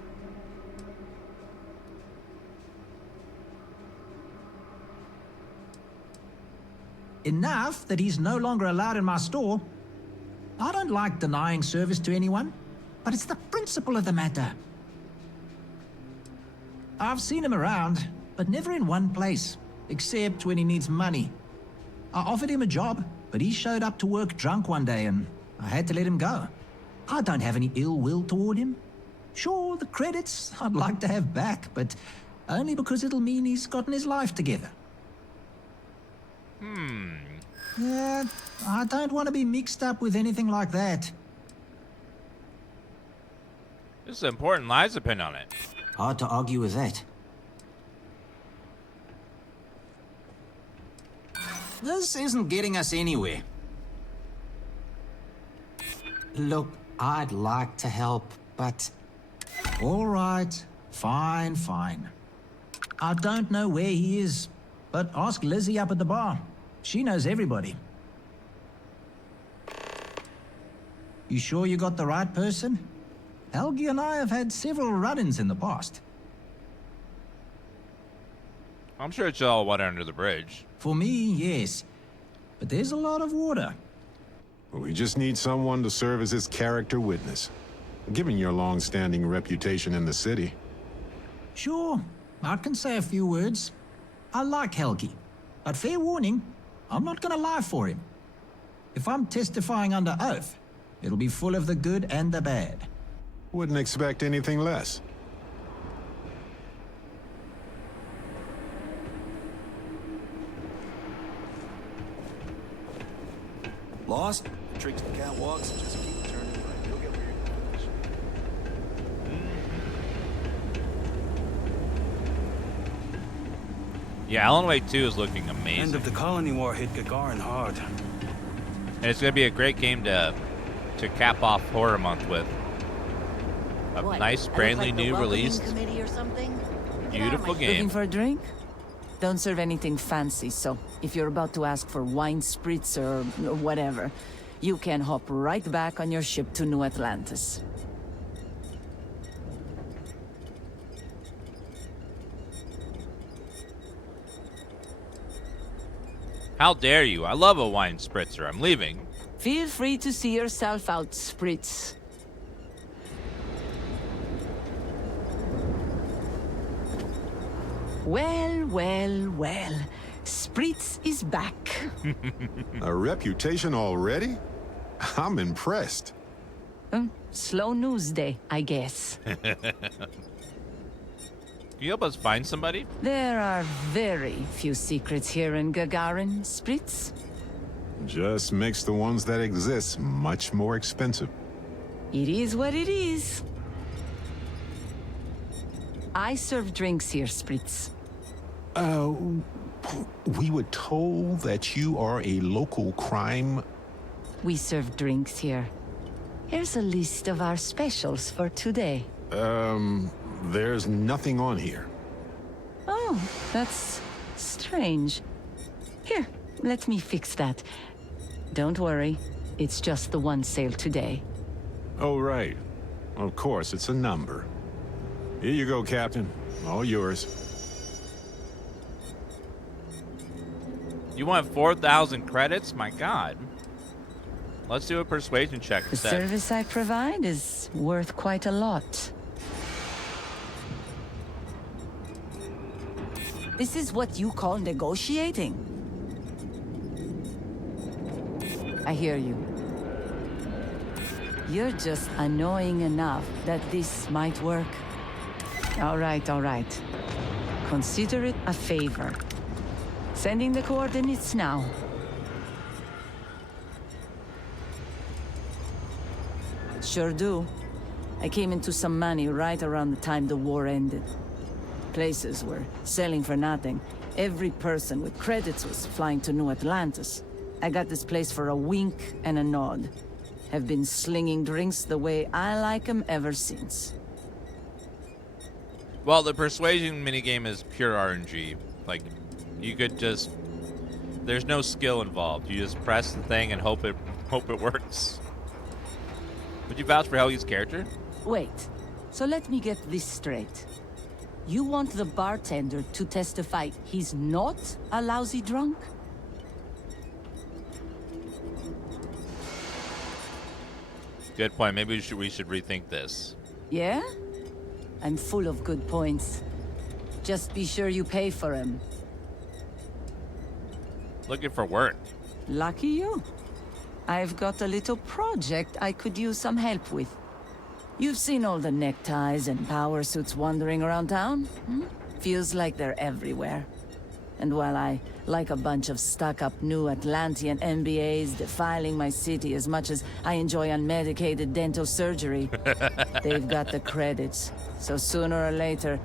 Enough that he's no longer allowed in my store. I don't like denying service to anyone, but it's the principle of the matter. I've seen him around, but never in one place, except when he needs money. I offered him a job, but he showed up to work drunk one day and I had to let him go. I don't have any ill will toward him. Sure, the credits I'd like to have back, but only because it'll mean he's gotten his life together. Yeah, I don't want to be mixed up with anything like that. This is important. Lives depend on it. Hard to argue with that. This isn't getting us anywhere. Look, I'd like to help, but... All right, fine. I don't know where he is, but ask Lizzie up at the bar. She knows everybody. You sure you got the right person? Helgi and I have had several run-ins in the past. I'm sure it's all water under the bridge. For me, yes. But there's a lot of water. We just need someone to serve as his character witness, given your long-standing reputation in the city. Sure, I can say a few words. I like Helgi, but fair warning, I'm not gonna lie for him. If I'm testifying under oath, it'll be full of the good and the bad. Wouldn't expect anything less. Lost? Tricks the cat walks, just keep turning right. You'll get where you're going. Yeah, Alan Wake 2 is looking amazing. End of the Colony War hit Gagarin hard. And it's going to be a great game to cap off Horror Month with. A nice, brand new release. Or something? Beautiful game. Looking for a drink? Don't serve anything fancy, so if you're about to ask for wine spritz or whatever, you can hop right back on your ship to New Atlantis. How dare you? I love a wine spritzer. I'm leaving. Feel free to see yourself out, Spritz. Well, well, well. Spritz is back. A reputation already? I'm impressed. Slow news day, I guess. Can you help us find somebody? There are very few secrets here in Gagarin, Spritz. Just makes the ones that exist much more expensive. It is what it is. I serve drinks here, Spritz. We were told that you are a local crime. We serve drinks here. Here's a list of our specials for today. There's nothing on here. Oh, that's strange. Here, let me fix that. Don't worry, it's just the one sale today. Oh, right. Of course, it's a number. Here you go, Captain. All yours. You want 4,000 credits? My God. Let's do a persuasion check The instead. service I provide is worth quite a lot. This is what you call negotiating? I hear you. You're just annoying enough that this might work. All right, all right. Consider it a favor. Sending the coordinates now. Sure do. I came into some money right around the time the war ended. Places were selling for nothing. Every person with credits was flying to New Atlantis. I got this place for a wink and a nod. Have been slinging drinks the way I like 'em ever since. Well, the persuasion minigame is pure RNG. Like, you could just... There's no skill involved. You just press the thing and hope it works. Would you vouch for Helge's character? Wait, so let me get this straight. You want the bartender to testify he's not a lousy drunk? Good point. Maybe we should rethink this. Yeah? I'm full of good points. Just be sure you pay for him. Looking for work. Lucky you. I've got a little project I could use some help with. You've seen all the neckties and power suits wandering around town? Feels like they're everywhere. And while I like a bunch of stuck-up new Atlantean MBAs defiling my city as much as I enjoy unmedicated dental surgery, they've got the credits. So sooner or later,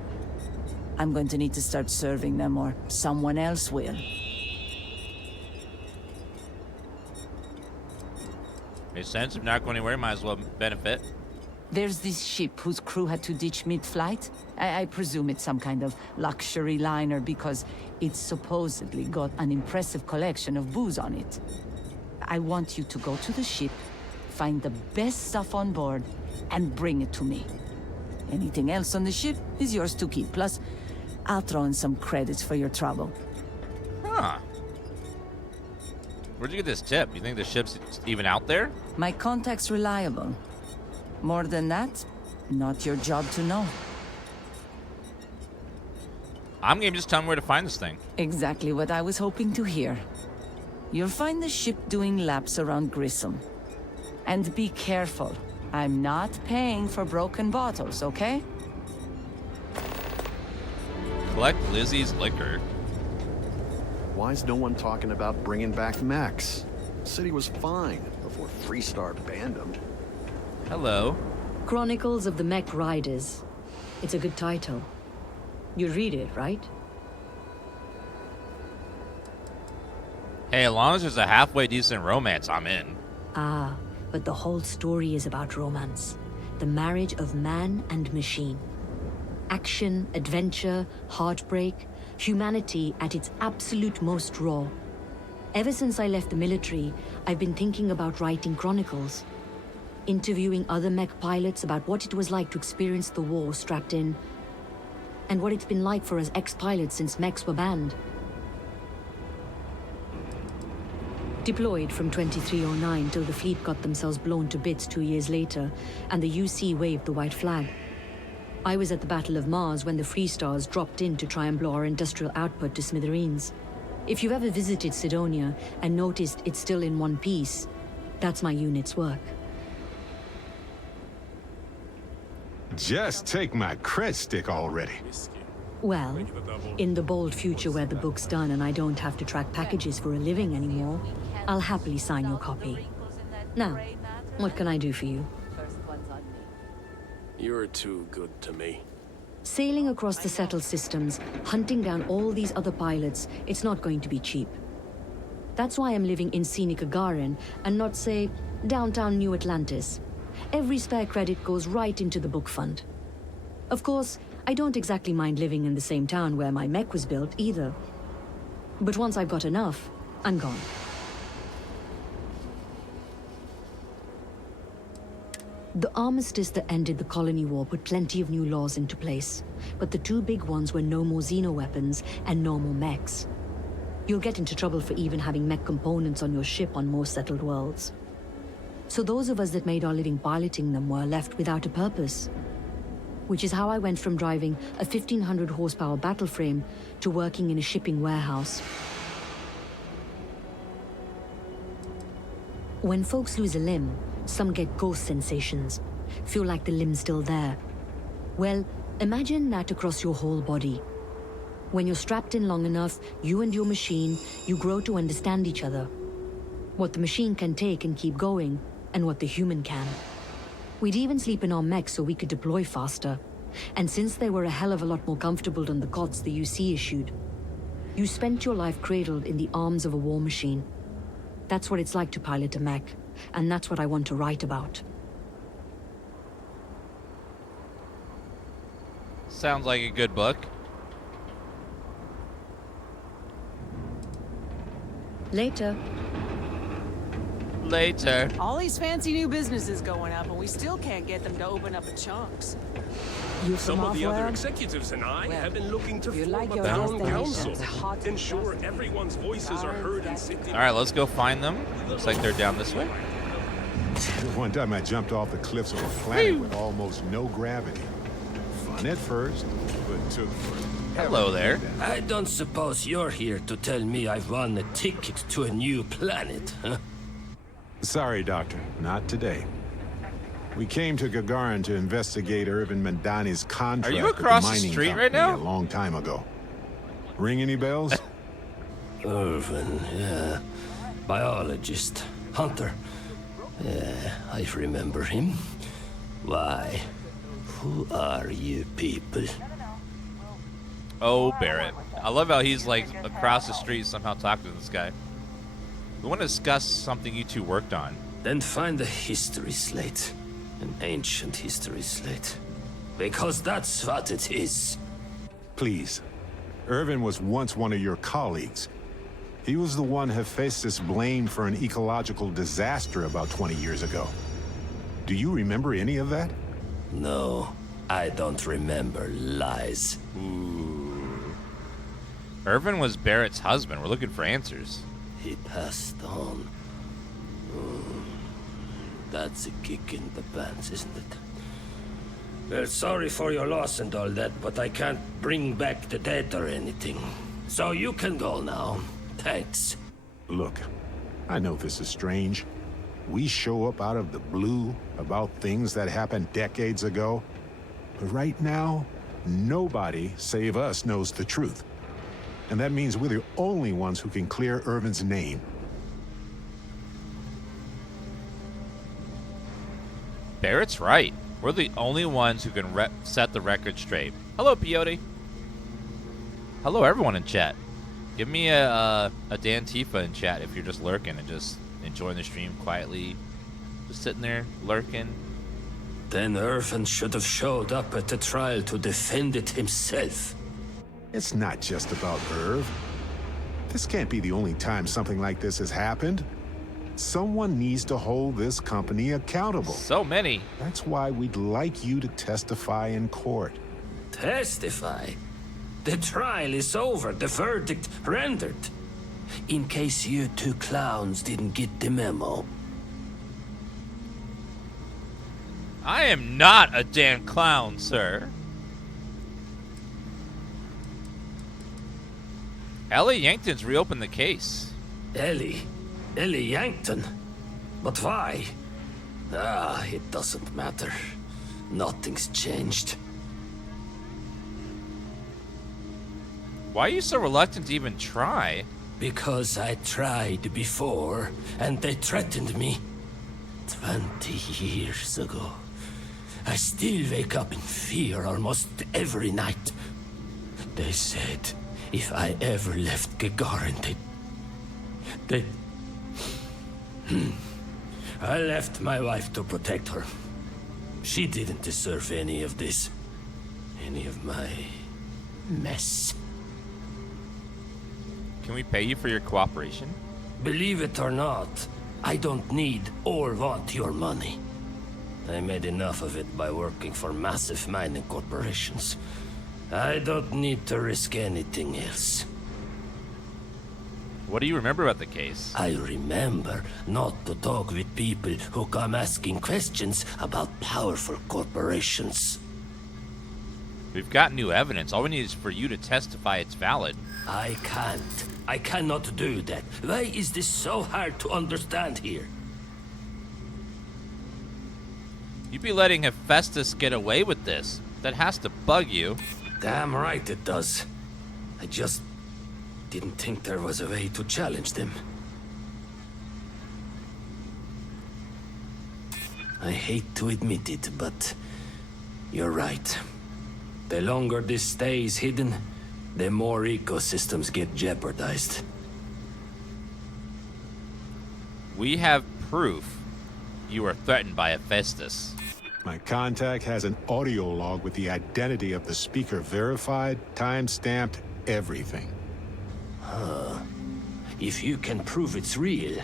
I'm going to need to start serving them, or someone else will. Makes sense. If not going anywhere, might as well benefit. There's this ship whose crew had to ditch mid-flight. I presume it's some kind of luxury liner because it's supposedly got an impressive collection of booze on it. I want you to go to the ship, find the best stuff on board, and bring it to me. Anything else on the ship is yours to keep. Plus, I'll throw in some credits for your trouble. Huh. Where'd you get this tip? You think the ship's even out there? My contact's reliable. More than that, not your job to know. I'm game. Just tell me where to find this thing. Exactly what I was hoping to hear. You'll find the ship doing laps around Grissom. And be careful. I'm not paying for broken bottles, okay? Collect Lizzie's liquor. Why is no one talking about bringing back Max? The city was fine before Freestar banned them. Hello. Chronicles of the Mech Riders. It's a good title. You read it, right? Hey, as long as there's a halfway decent romance, I'm in. Ah, but the whole story is about romance. The marriage of man and machine. Action, adventure, heartbreak, humanity at its absolute most raw. Ever since I left the military, I've been thinking about writing chronicles. Interviewing other mech pilots about what it was like to experience the war strapped in, and what it's been like for us ex-pilots since mechs were banned. Deployed from 2309 till the fleet got themselves blown to bits 2 years later, and the UC waved the white flag. I was at the Battle of Mars when the Freestars dropped in to try and blow our industrial output to smithereens. If you've ever visited Sidonia and noticed it's still in one piece, that's my unit's work. Just take my cred stick already. Well, in the bold future where the book's done and I don't have to track packages for a living anymore, I'll happily sign your copy. Now, what can I do for you? You're too good to me. Sailing across the settled systems, hunting down all these other pilots, it's not going to be cheap. That's why I'm living in scenic Gagarin and not, say, downtown New Atlantis. Every spare credit goes right into the book fund. Of course, I don't exactly mind living in the same town where my mech was built, either. But once I've got enough, I'm gone. The armistice that ended the colony war put plenty of new laws into place, but the two big ones were no more xeno-weapons and no more mechs. You'll get into trouble for even having mech components on your ship on more settled worlds. So those of us that made our living piloting them were left without a purpose. Which is how I went from driving a 1500 horsepower battle frame to working in a shipping warehouse. When folks lose a limb, some get ghost sensations, feel like the limb's still there. Well, imagine that across your whole body. When you're strapped in long enough, you and your machine, you grow to understand each other. What the machine can take and keep going, and what the human can. We'd even sleep in our mechs so we could deploy faster. And since they were a hell of a lot more comfortable than the cots the UC issued, you spent your life cradled in the arms of a war machine. That's what it's like to pilot a mech, and that's what I want to write about. Sounds like a good book. Later. Later. All these fancy new businesses going up, and we still can't get them to open up in chunks. Some of the other executives and I have been looking to form a town council. Ensure everyone's voices are heard in city. All right, let's go find them. Looks like they're down this way. One time I jumped off the cliffs of a planet with almost no gravity. Fun at first, but took forever. Hello there. I don't suppose you're here to tell me I've won a ticket to a new planet, huh? Sorry, Doctor, not today. We came to Gagarin to investigate Irvin Mandani's contract. Are you across with the the mining street company right now? A long time ago. Ring any bells? Irvin, yeah. Biologist. Hunter. Yeah, I remember him. Why? Who are you people? Oh, Barret. I love how he's like across the street somehow talking to this guy. We want to discuss something you two worked on. Then find a history slate. An ancient history slate. Because that's what it is. Please. Irvin was once one of your colleagues. He was the one Hephaestus blamed for an ecological disaster about 20 years ago. Do you remember any of that? No, I don't remember lies. Irvin was Barrett's husband. We're looking for answers. He passed on. That's a kick in the pants, isn't it? Well, sorry for your loss and all that, but I can't bring back the dead or anything. So you can go now. Thanks. Look, I know this is strange. We show up out of the blue about things that happened decades ago. But right now, nobody save us knows the truth. And that means we're the only ones who can clear Irvin's name. Barrett's right. We're the only ones who can set the record straight. Hello, Peyote. Hello, everyone in chat. Give me a Dan Tifa in chat if you're just lurking and just enjoying the stream quietly. Just sitting there, lurking. Then Irvin should have showed up at the trial to defend it himself. It's not just about Irv. This can't be the only time something like this has happened. Someone needs to hold this company accountable. So many. That's why we'd like you to testify in court. Testify? The trial is over, the verdict rendered. In case you two clowns didn't get the memo. I am not a damn clown, sir. Ellie Yankton's reopened the case. Ellie Yankton? But why? It doesn't matter. Nothing's changed. Why are you so reluctant to even try? Because I tried before, and they threatened me. 20 years ago. I still wake up in fear almost every night. They said if I ever left Gagarin, I left my wife to protect her. She didn't deserve any of this. Any of my mess. Can we pay you for your cooperation? Believe it or not, I don't need or want your money. I made enough of it by working for massive mining corporations. I don't need to risk anything else. What do you remember about the case? I remember not to talk with people who come asking questions about powerful corporations. We've got new evidence. All we need is for you to testify it's valid. I can't. I cannot do that. Why is this so hard to understand here? You'd be letting Hephaestus get away with this. That has to bug you. Damn right it does. I just didn't think there was a way to challenge them. I hate to admit it, but you're right. The longer this stays hidden, the more ecosystems get jeopardized. We have proof you are threatened by Hephaestus. My contact has an audio log with the identity of the speaker verified, time-stamped, everything. Huh. If you can prove it's real,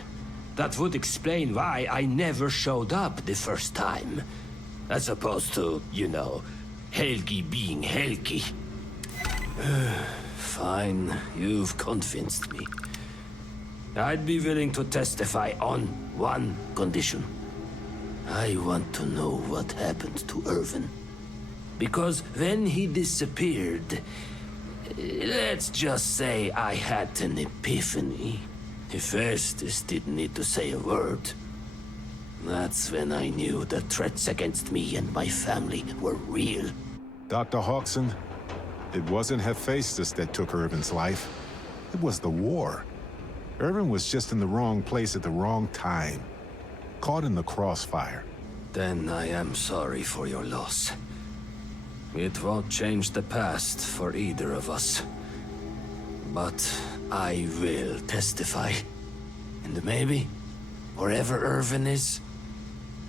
that would explain why I never showed up the first time. As opposed to, you know, Helgi being Helgi. Fine, you've convinced me. I'd be willing to testify on one condition. I want to know what happened to Irvin. Because when he disappeared, let's just say I had an epiphany. Hephaestus didn't need to say a word. That's when I knew the threats against me and my family were real. Dr. Hawkson, it wasn't Hephaestus that took Irvin's life. It was the war. Irvin was just in the wrong place at the wrong time. Caught in the crossfire. Then I am sorry for your loss. It won't change the past for either of us. But I will testify. And maybe, wherever Irvin is,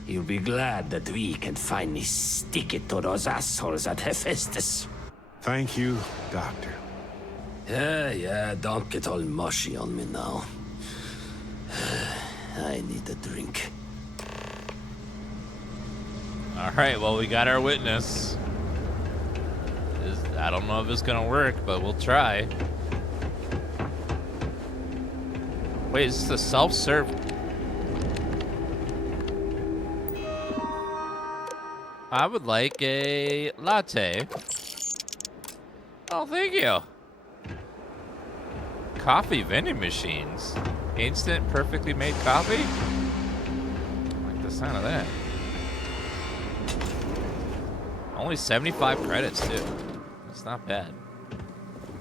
he'll be glad that we can finally stick it to those assholes at Hephaestus. Thank you, Doctor. Yeah, don't get all mushy on me now. I need a drink. All right, well, we got our witness. I don't know if it's gonna work, but we'll try. Wait, is this a self-serve? I would like a latte. Oh, thank you. Coffee vending machines. Instant, perfectly made coffee? I like the sound of that. Only 75 credits, too. It's not bad.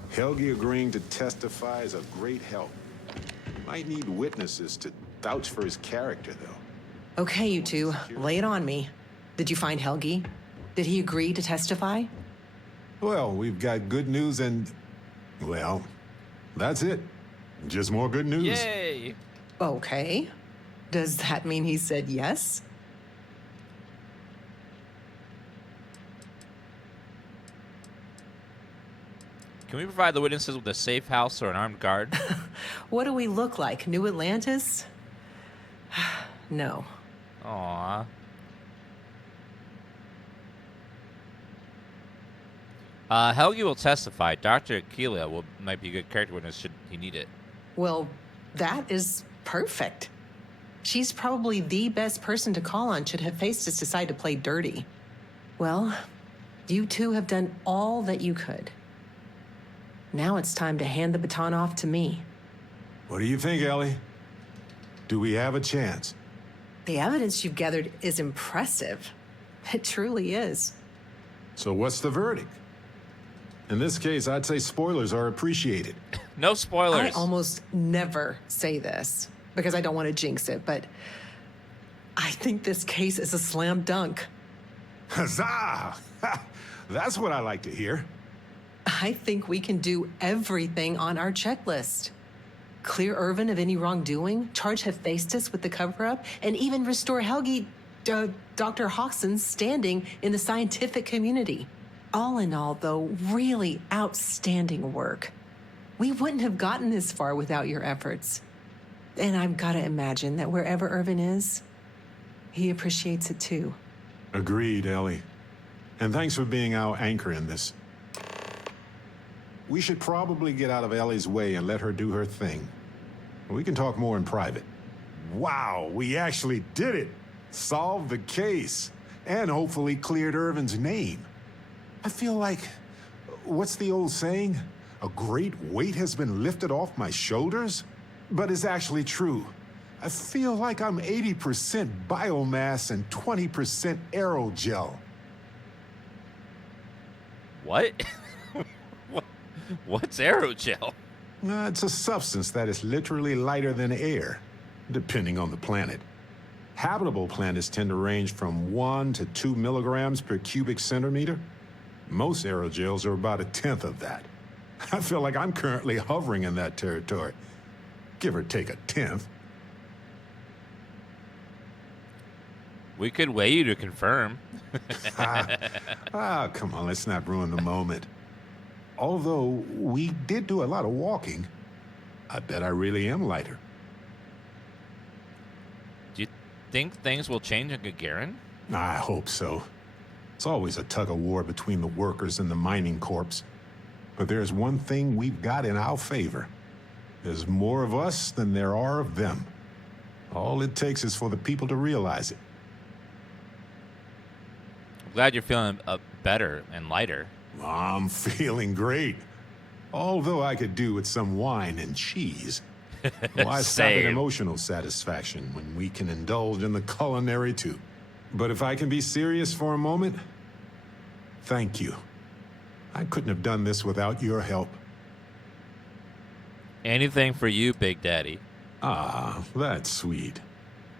Helgi agreeing to testify is a great help. Might need witnesses to vouch for his character, though. Okay, you two, lay it on me. Did you find Helgi? Did he agree to testify? Well, we've got good news and... well, that's it. Just more good news. Yay! Okay. Does that mean he said yes? Can we provide the witnesses with a safe house or an armed guard? What do we look like? New Atlantis? No. Aww. Helgi will testify. Dr. Aquila might be a good character witness should he need it. Well, that is perfect. She's probably the best person to call on should Hephaestus decide to play dirty. Well, you two have done all that you could. Now it's time to hand the baton off to me. What do you think, Ellie? Do we have a chance? The evidence you've gathered is impressive. It truly is. So what's the verdict? In this case, I'd say spoilers are appreciated. No spoilers. I almost never say this because I don't want to jinx it, but I think this case is a slam dunk. Huzzah! That's what I like to hear. I think we can do everything on our checklist. Clear Irvin of any wrongdoing, charge Hephaestus with the cover-up, and even restore Helgi, Dr. Hawkson's standing in the scientific community. All in all, though, really outstanding work. We wouldn't have gotten this far without your efforts. And I've got to imagine that wherever Irvin is, he appreciates it too. Agreed, Ellie. And thanks for being our anchor in this. We should probably get out of Ellie's way and let her do her thing. We can talk more in private. Wow, we actually did it! Solved the case. And hopefully cleared Irvin's name. I feel like, what's the old saying? A great weight has been lifted off my shoulders? But it's actually true. I feel like I'm 80% biomass and 20% aerogel. What? What's aerogel? It's a substance that is literally lighter than air, depending on the planet. Habitable planets tend to range from 1 to 2 milligrams per cubic centimeter. Most aerogels are about 1/10 of that. I feel like I'm currently hovering in that territory. Give or take 1/10. We could weigh you to confirm. Come on, let's not ruin the moment. Although we did do a lot of walking, I bet I really am lighter. Do you think things will change in Gagarin? I hope so. It's always a tug-of-war between the workers and the mining corps. But there's one thing we've got in our favor. There's more of us than there are of them. All it takes is for the people to realize it. I'm glad you're feeling better and lighter. I'm feeling great. Although I could do with some wine and cheese. Why stop at emotional satisfaction when we can indulge in the culinary too? But if I can be serious for a moment, thank you. I couldn't have done this without your help. Anything for you, Big Daddy. Ah, that's sweet.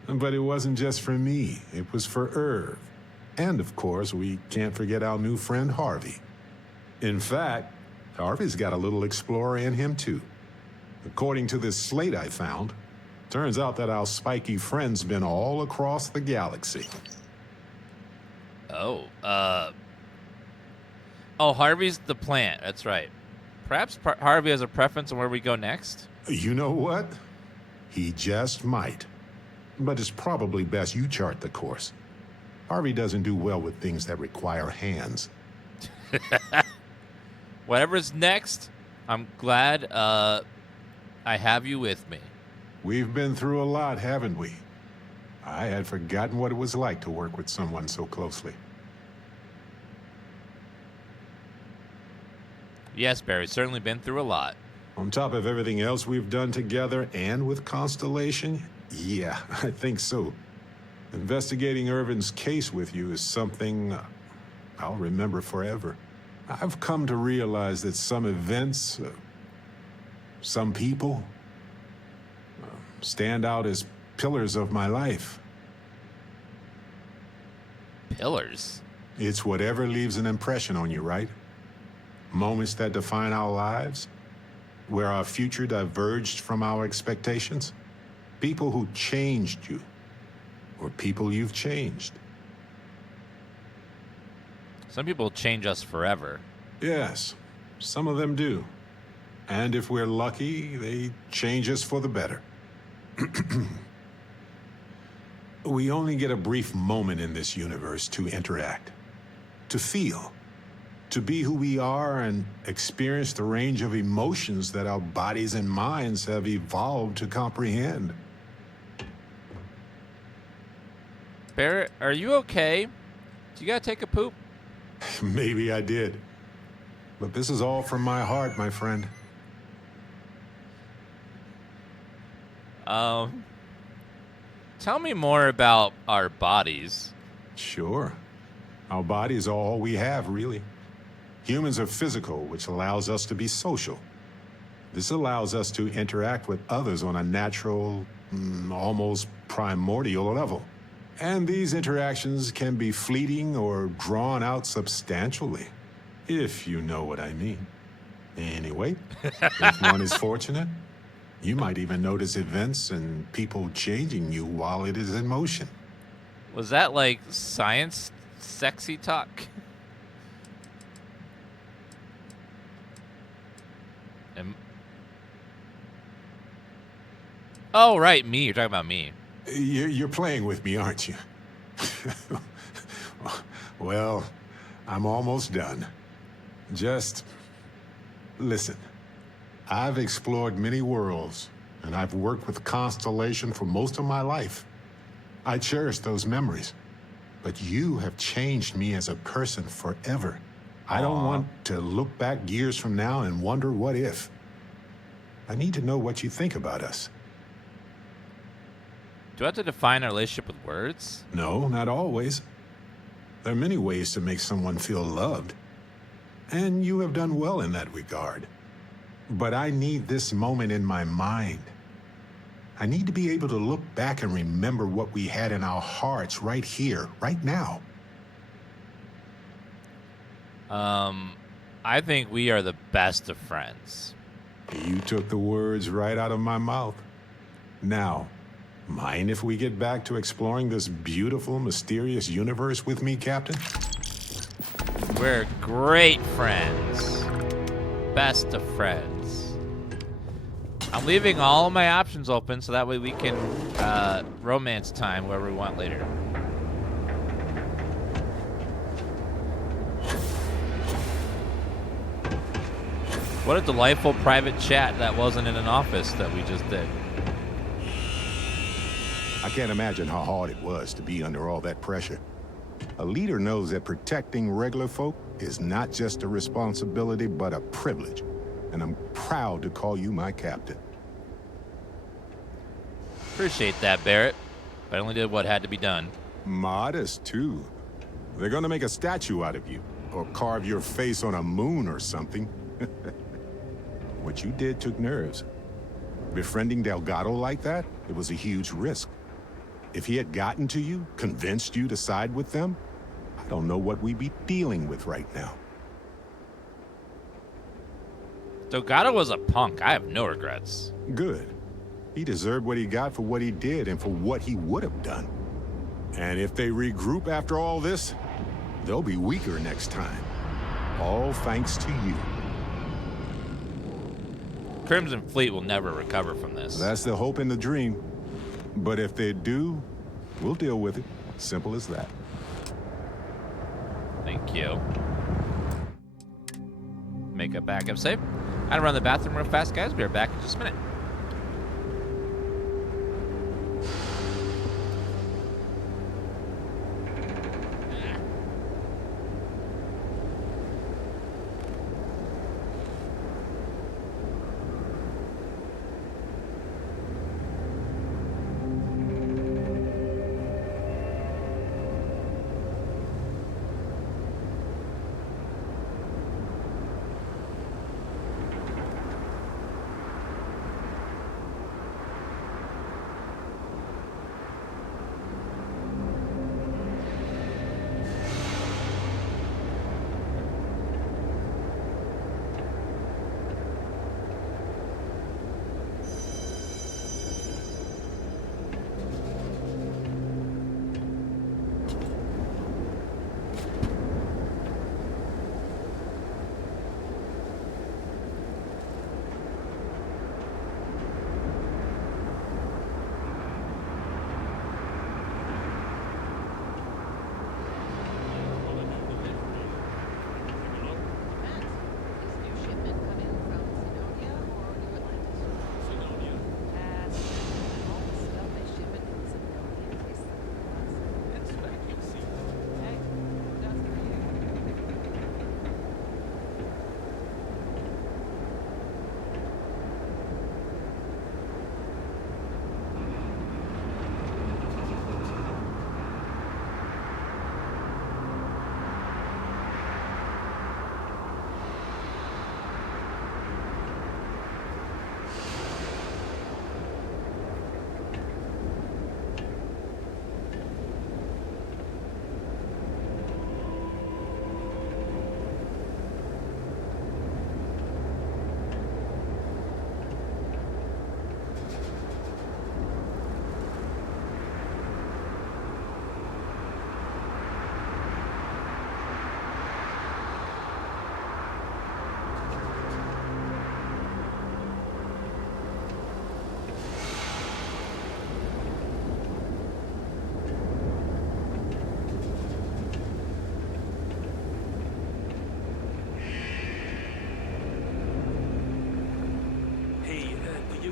But it wasn't just for me. It was for Irv. And of course, we can't forget our new friend Harvey. In fact, Harvey's got a little explorer in him too. According to this slate I found, turns out that our spiky friend's been all across the galaxy. Oh, Harvey's the plant. That's right. Perhaps Harvey has a preference on where we go next? You know what? He just might. But it's probably best you chart the course. Harvey doesn't do well with things that require hands. Whatever's next, I'm glad I have you with me. We've been through a lot, haven't we? I had forgotten what it was like to work with someone so closely. Yes, Barry, certainly been through a lot. On top of everything else we've done together and with Constellation, yeah, I think so. Investigating Irvin's case with you is something I'll remember forever. I've come to realize that some events, some people, stand out as pillars of my life. Pillars? It's whatever leaves an impression on you, right? Moments that define our lives, where our future diverged from our expectations. People who changed you, or people you've changed. Some people change us forever. Yes, some of them do. And if we're lucky, they change us for the better. We only get a brief moment in this universe to interact, to feel, to be who we are and experience the range of emotions that our bodies and minds have evolved to comprehend. Barret, are you okay? Do you gotta take a poop? Maybe I did. But this is all from my heart, my friend. Tell me more about our bodies. Sure. Our bodies are all we have, really. Humans are physical, which allows us to be social. This allows us to interact with others on a natural, almost primordial level. And these interactions can be fleeting or drawn out substantially, if you know what I mean. Anyway, if one is fortunate, you might even notice events and people changing you while it is in motion. Was that like science sexy talk? Oh, right, me. You're talking about me. You're playing with me, aren't you? Well, I'm almost done. Just listen. I've explored many worlds, and I've worked with Constellation for most of my life. I cherish those memories. But you have changed me as a person forever. I don't want to look back years from now and wonder what if. I need to know what you think about us. Do I have to define our relationship with words? No, not always. There are many ways to make someone feel loved. And you have done well in that regard. But I need this moment in my mind. I need to be able to look back and remember what we had in our hearts right here, right now. I think we are the best of friends. You took the words right out of my mouth. Now, mind if we get back to exploring this beautiful, mysterious universe with me, Captain? We're great friends. Best of friends. I'm leaving all of my options open so that way we can romance time wherever we want later. What a delightful private chat that wasn't in an office that we just did. I can't imagine how hard it was to be under all that pressure. A leader knows that protecting regular folk is not just a responsibility, but a privilege. And I'm proud to call you my captain. Appreciate that, Barret. But I only did what had to be done. Modest, too. They're gonna make a statue out of you, or carve your face on a moon or something. What you did took nerves. Befriending Delgado like that, it was a huge risk. If he had gotten to you, convinced you to side with them, I don't know what we'd be dealing with right now. Delgado was a punk. I have no regrets. Good. He deserved what he got for what he did and for what he would have done. And if they regroup after all this, they'll be weaker next time. All thanks to you. Crimson Fleet will never recover from this. That's the hope and the dream. But if they do, we'll deal with it. Simple as that. Thank you. Make a backup save. I'm gonna run the bathroom real fast, guys. We'll be back in just a minute.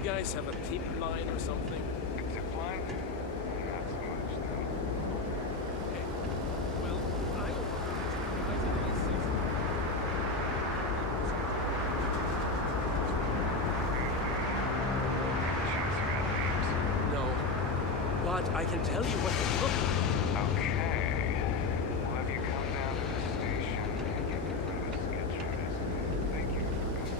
guys have a tip line or something? Zip line? Not so much, no. Okay. Well, I'll... No, but I can tell you what they look like. Okay. We'll have you come down to the station and get the route sketch artist. Thank you for coming.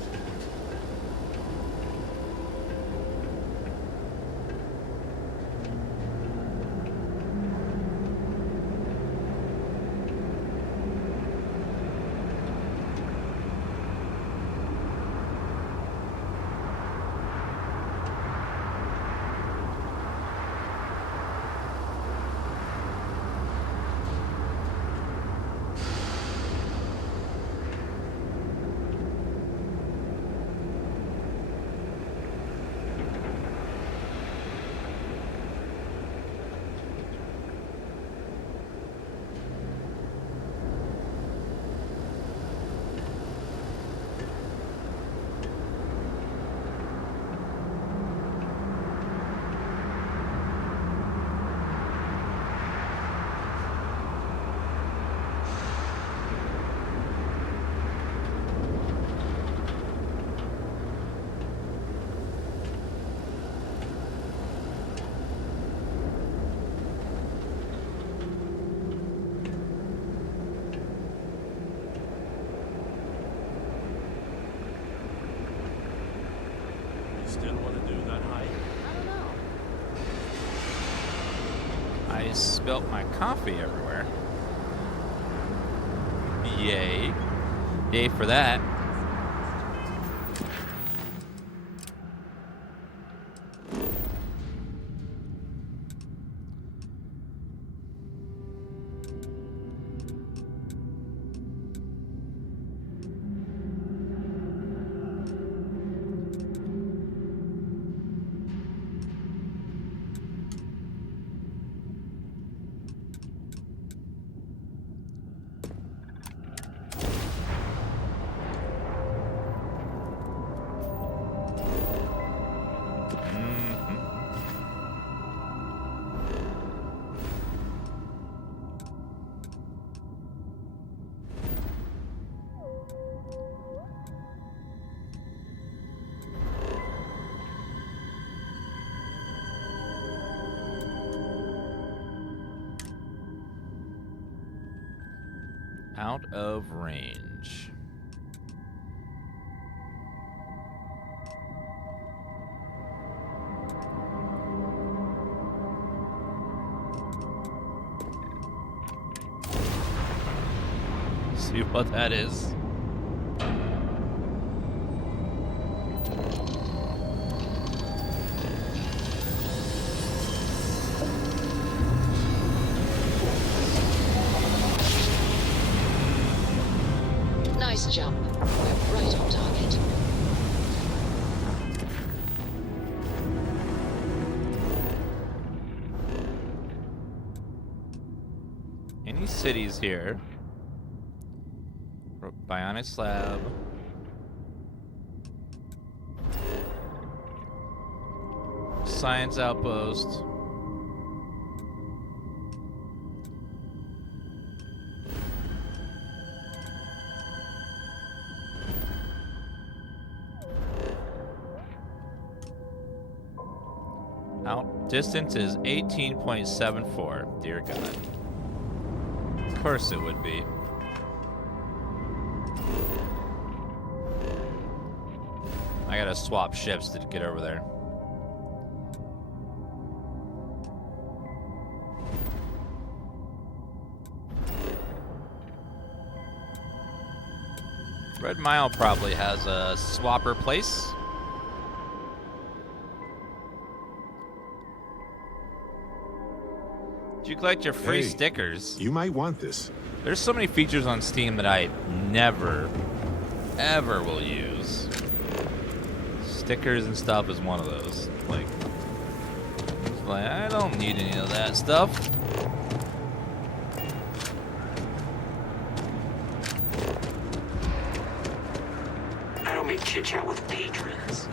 Still want to do that hike? I spilt my coffee everywhere. Yay. Yay for that. Out of range. See what that is. Nice jump. We're right on target. Any cities here? Bionic slab. Science outpost. Out distance is 18.74. Dear God. Of course it would be. I gotta swap ships to get over there. Red Mile probably has a swapper place. Did you collect your free stickers? You might want this. There's so many features on Steam that I never, ever will use. Stickers and stuff is one of those. Like I don't need any of that stuff. I don't make chit chat with patrons.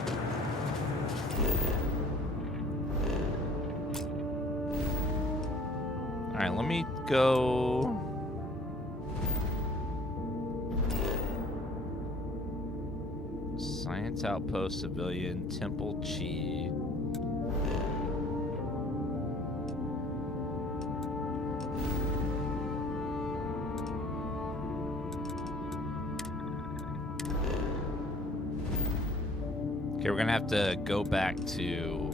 All right, let me go. Science Outpost, Civilian, Temple Chi. Okay, we're gonna have to go back to...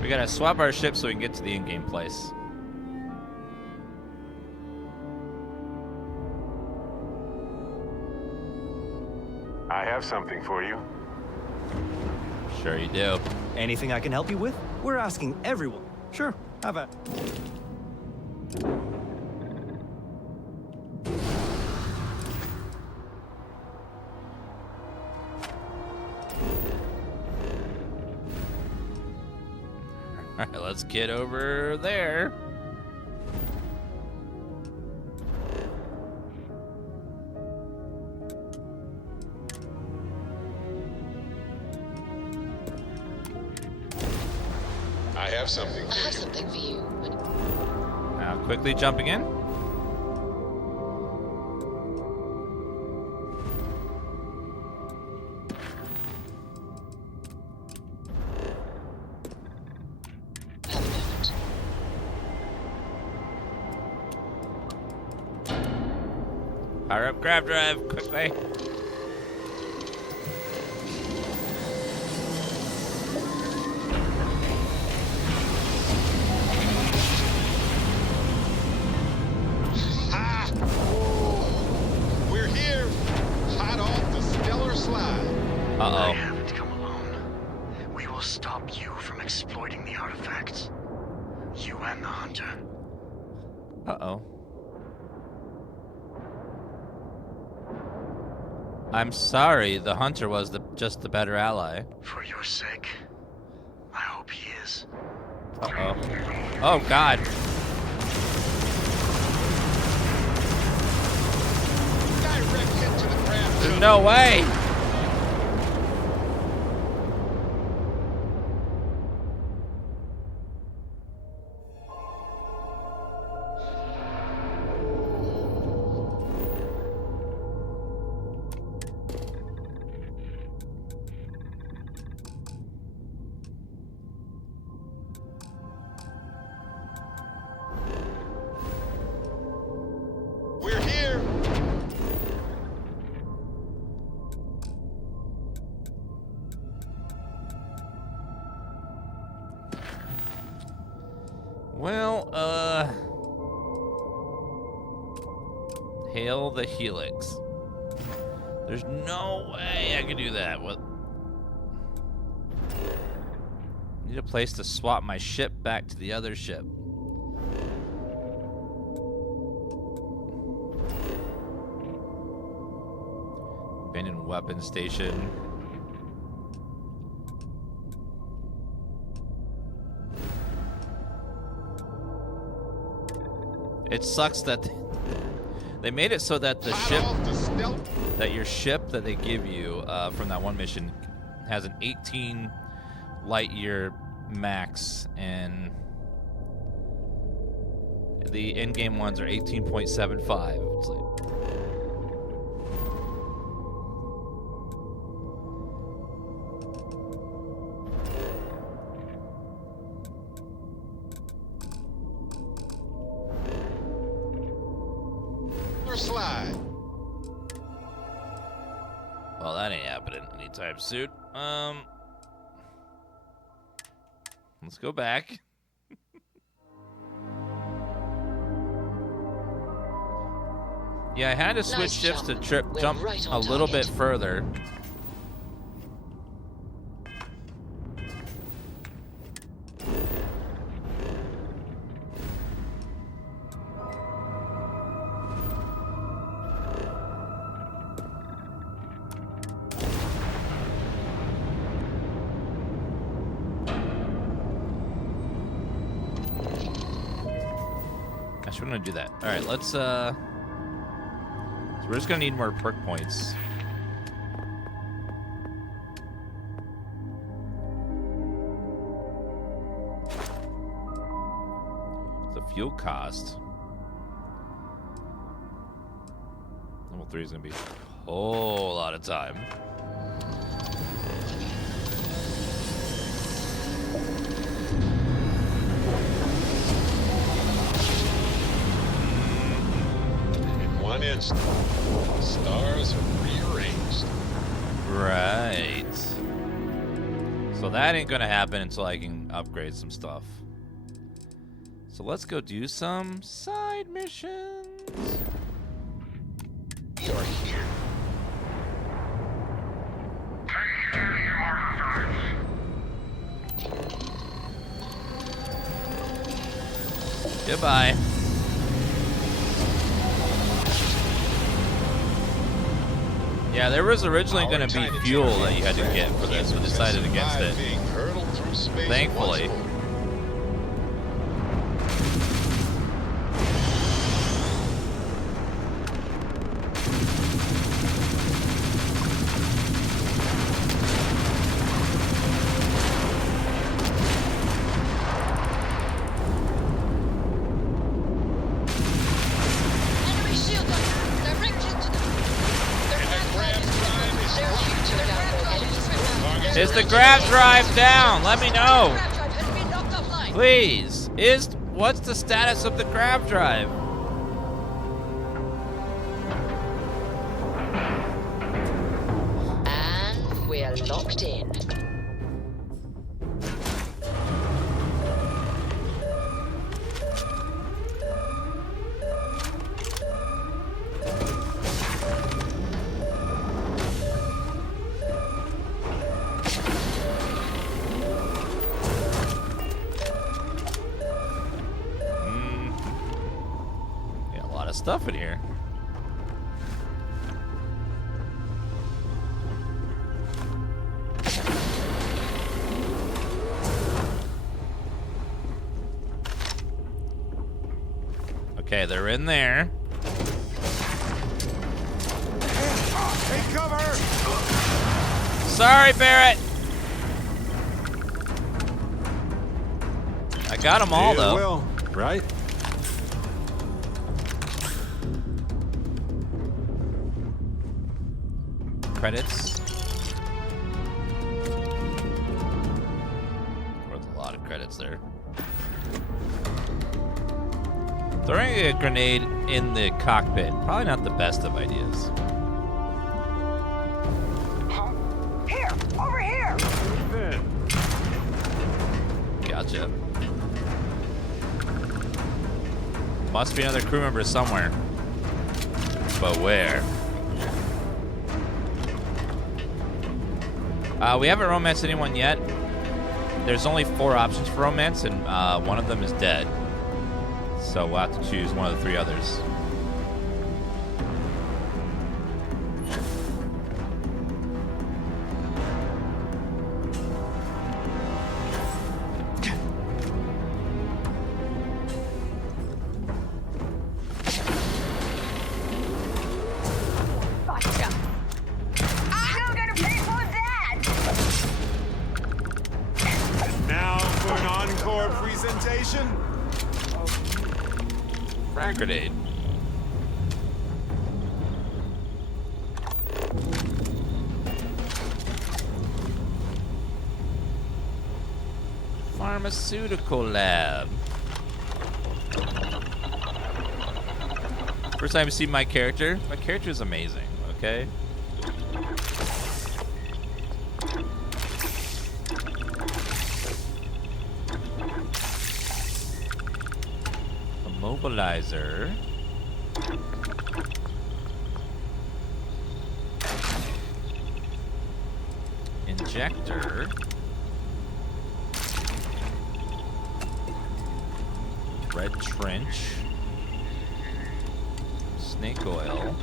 We gotta swap our ship so we can get to the in-game place. I have something for you. Sure you do. Anything I can help you with? We're asking everyone. Sure, have a... All right, let's get over there. I have something for you. Now, quickly jumping in. Power up, grab drive, quickly. We're here, hot off the stellar slide. Uh-oh. I haven't come alone. We will stop you from exploiting the artifacts. You and the hunter. Uh-oh. I'm sorry, the hunter was just the better ally. For your sake, I hope he is. Uh-oh. Oh, God. Direct hit to the craft. There's no way. We're here. Well, hail the helix. There's no way I could do that. What? Need a place to swap my ship back to the other ship. Abandoned weapon station. It sucks that they made it so that the ship, that your ship that they give you from that one mission has an 18 light year max, and the in-game ones are 18.75. It's like, Slide. well, that ain't happening anytime soon. Let's go back. Yeah, I had to switch ships to jump a little bit further. I should want to do that. All right, let's so we're just gonna need more perk points. fuel cost. Level 3 is gonna be a whole lot of time. In one instant, the stars are rearranged. Right. So that ain't gonna happen until I can upgrade some stuff. So let's go do some side missions. You're here. Goodbye. Yeah, there was originally going to be fuel that you had to get for this, but decided against it. Thankfully. Is the grab drive down? Let me know. Please. What's the status of the grab drive? And we're locked in. Stuff in here. Okay, they're in there. Take cover! Sorry, Barret. I got them all, though. Well, right? Credits. Worth a lot of credits there. Throwing a grenade in the cockpit, probably not the best of ideas. Here, over here. Gotcha. Must be another crew member somewhere. But where? We haven't romanced anyone yet. There's only 4 options for romance, and one of them is dead. So we'll have to choose one of the 3 others. Frag grenade. Pharmaceutical lab. First time you see my character. My character is amazing, okay? Mobilizer. Injector. Red trench. Snake oil.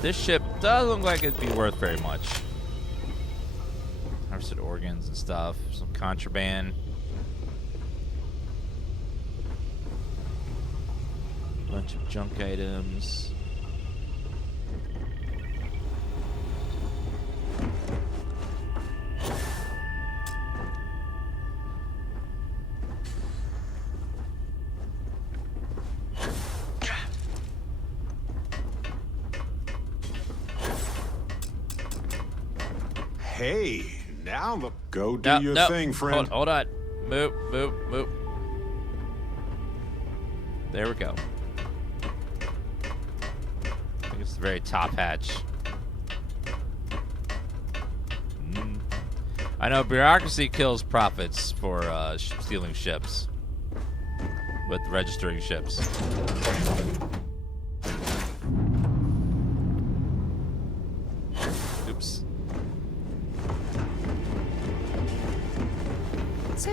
This ship does look like it'd be worth very much. Harvested organs and stuff. Some contraband. Bunch of junk items. Hey, now look. Go do your thing, friend. Hold on. Move. There we go. I think it's the very top hatch. I know bureaucracy kills profits for stealing ships. With registering ships. Oops. So,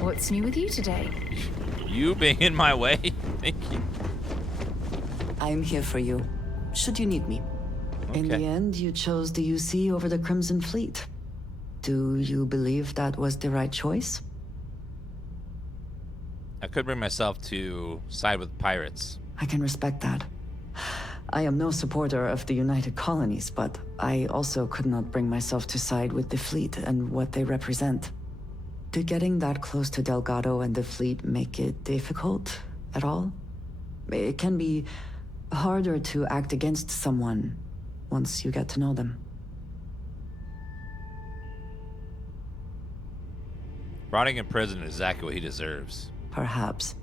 what's new with you today? You being in my way? Thank you. I'm here for you, should you need me. In the end, you chose the UC over the Crimson Fleet. Do you believe that was the right choice? I could bring myself to side with pirates. I can respect that. I am no supporter of the United Colonies, but I also could not bring myself to side with the fleet and what they represent. Did getting that close to Delgado and the fleet make it difficult at all? It can be harder to act against someone once you get to know them. Rotting in prison is exactly what he deserves. Perhaps.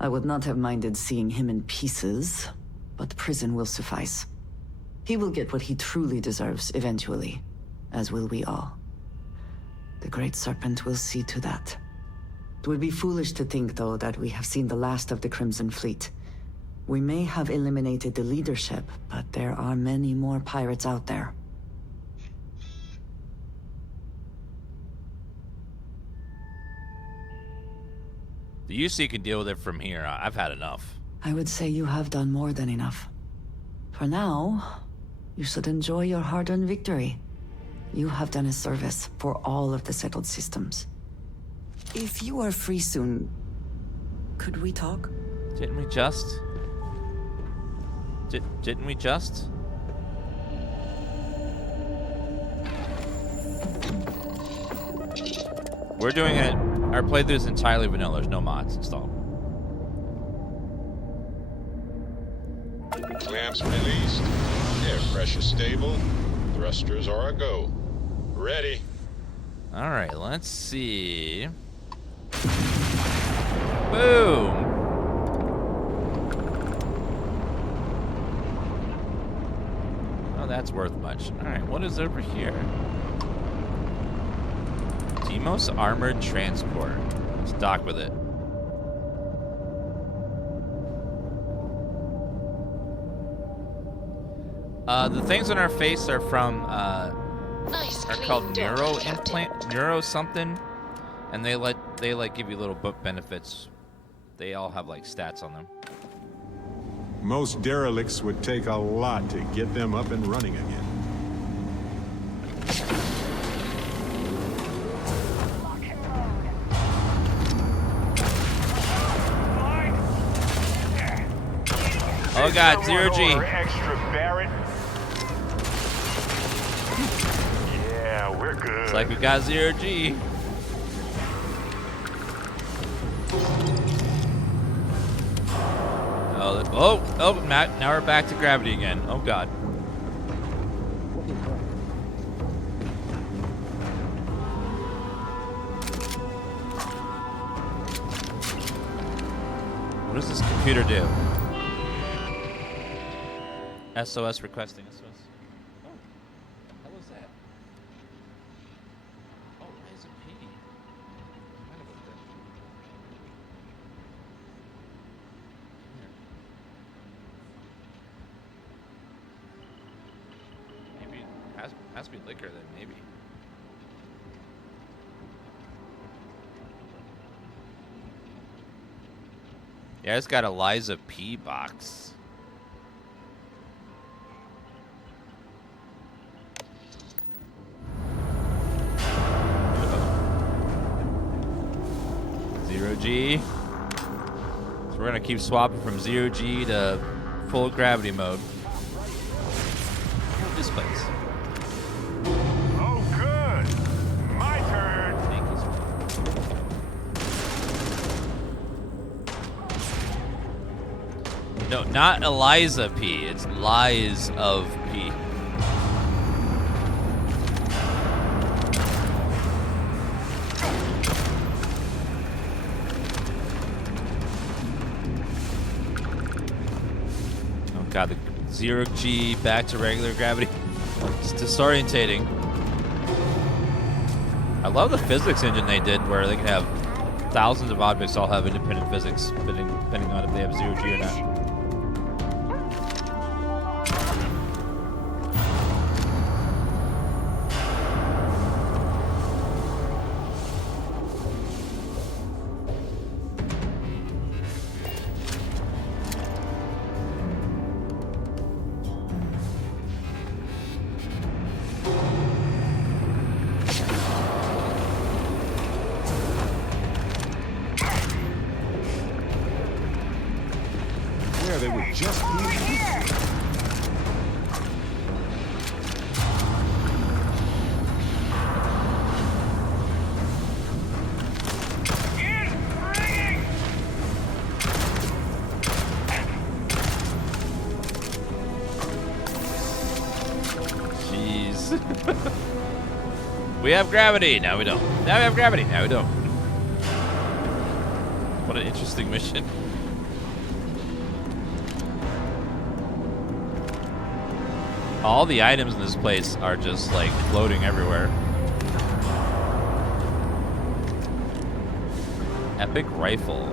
I would not have minded seeing him in pieces, but prison will suffice. He will get what he truly deserves eventually, as will we all. The Great Serpent will see to that. It would be foolish to think, though, that we have seen the last of the Crimson Fleet. We may have eliminated the leadership, but there are many more pirates out there. The UC can deal with it from here. I've had enough. I would say you have done more than enough. For now, you should enjoy your hard-earned victory. You have done a service for all of the settled systems. If you are free soon, could we talk? Didn't we just? Didn't we just? We're doing it. Our playthrough is entirely vanilla. There's no mods installed. Clamps released. Air pressure stable. Thrusters are a go. Ready. All right, let's see. Boom. Oh, that's worth much. All right, what is over here? Timos Armored Transport. Let's dock with it. The things on our face are from, are called neuro implant, neuro something, and they give you little book benefits. They all have like stats on them. Most derelicts would take a lot to get them up and running again. Oh god, zero G. Extra Barret. Yeah, we're good. It's like we got zero G. Oh, now we're back to gravity again. Oh god. What does this computer do? SOS requesting SOS. Oh, how was that? Oh, why is it P? Maybe it has to be liquor then, maybe. Yeah, it's got a Liza P box. Zero G. So we're gonna keep swapping from zero G to full gravity mode. This place. Oh, good. My turn. Thank you. No, not Eliza P. It's Lies of P. God, the 0G back to regular gravity. It's disorientating. I love the physics engine they did where they can have thousands of objects all have independent physics depending on if they have 0G or not. They were just here. Jeez. We have gravity. Now we don't. Now we have gravity. Now we don't. What an interesting mission. All the items in this place are just like floating everywhere. Epic rifle.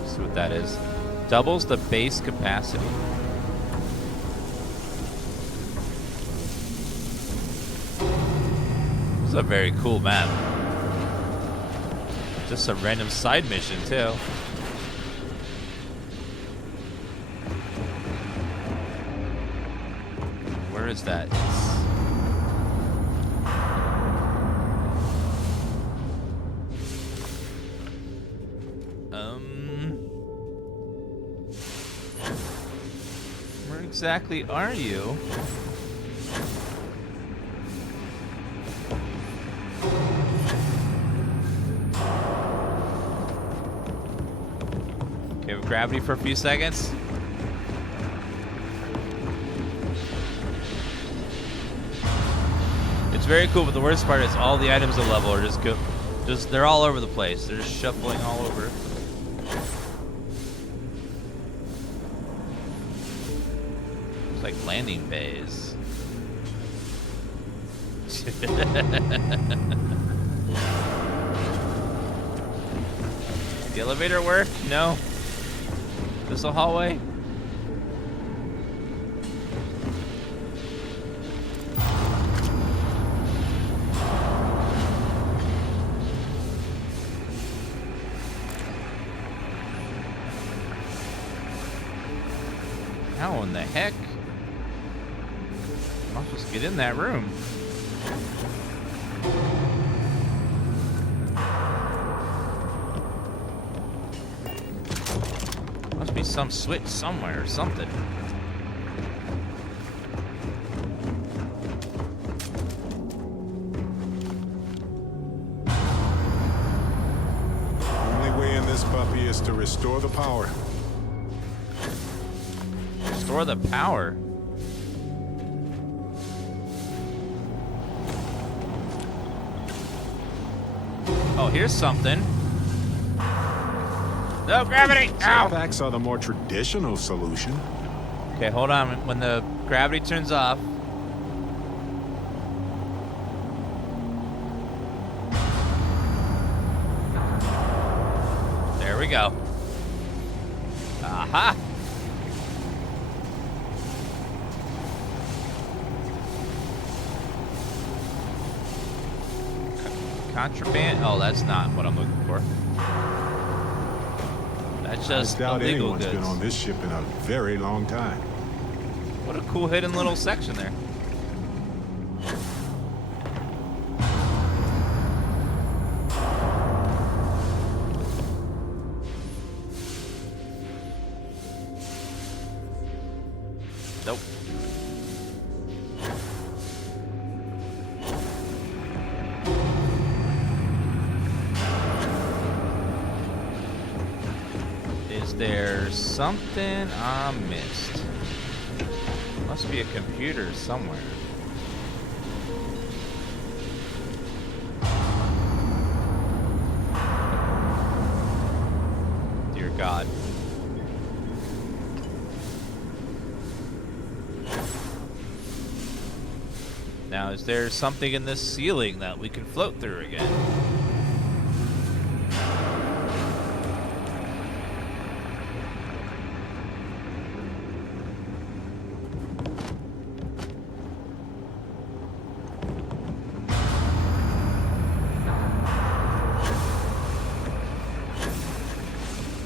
Let's see what that is. Doubles the base capacity. This is a very cool map. Just a random side mission too. Where is that? Where exactly are you? Okay, with gravity for a few seconds. It's very cool, but the worst part is all the items of the level are just they're all over the place. They're just shuffling all over. It's like landing bays. The elevator work? No. This a hallway? How in the heck? I'm supposed to get in that room. Must be some switch somewhere or something. Only way in this puppy is to restore the power. Restore the power. Oh, here's something. No gravity! Ow! Jetpacks are the more traditional solution. Okay, hold on. When the gravity turns off. There we go. Aha! Contraband? Oh, that's not what I'm looking for. That's just I doubt illegal anyone's goods. been on this ship in a very long time. What a cool hidden little section there. Nope. Is there something I missed? Must be a computer somewhere. Dear God. Now, is there something in this ceiling that we can float through again?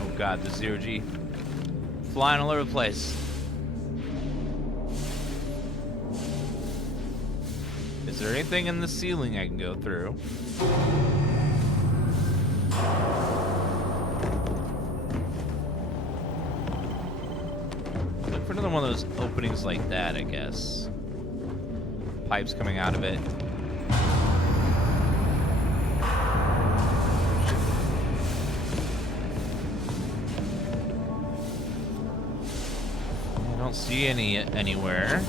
Oh god, the zero-G. Flying all over the place. Is there anything in the ceiling I can go through? Look for another one of those openings like that, I guess. Pipes coming out of it. I don't see any anywhere.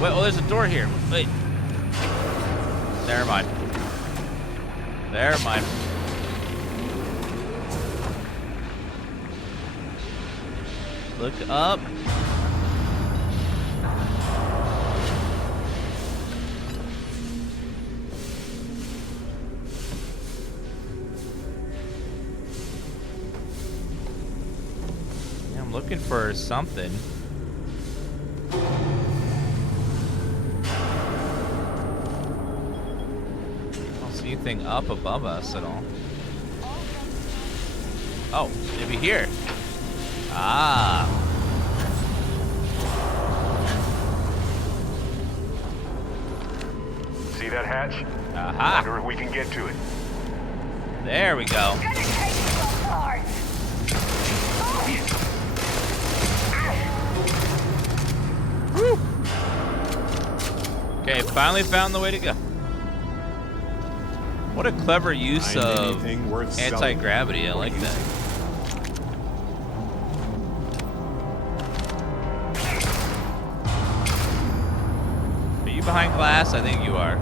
Wait, oh, there's a door here. Wait. Never mind. Never mind. Look up. Yeah, I'm looking for something. Anything up above us at all? Oh, maybe here. Ah. See that hatch? Aha. Wonder if we can get to it. There we go. Woo. Okay, finally found the way to go. What a clever use of anti-gravity. I like that. Are you behind glass? I think you are.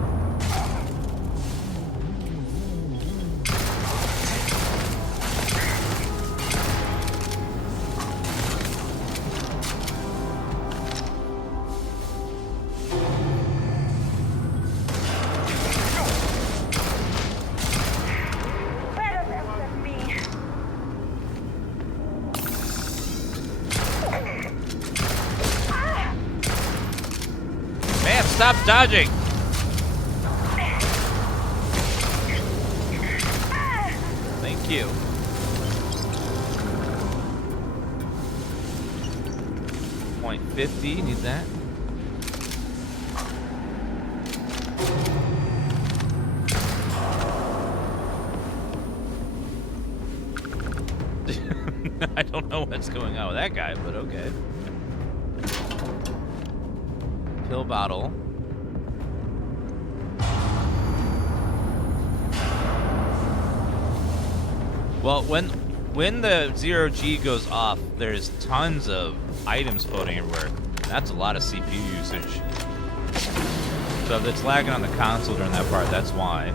Stop dodging! Thank you. .50, need that. I don't know what's going on with that guy, but okay. Pill bottle. Well, when the zero-G goes off, there's tons of items floating everywhere. That's a lot of CPU usage. So if it's lagging on the console during that part, that's why.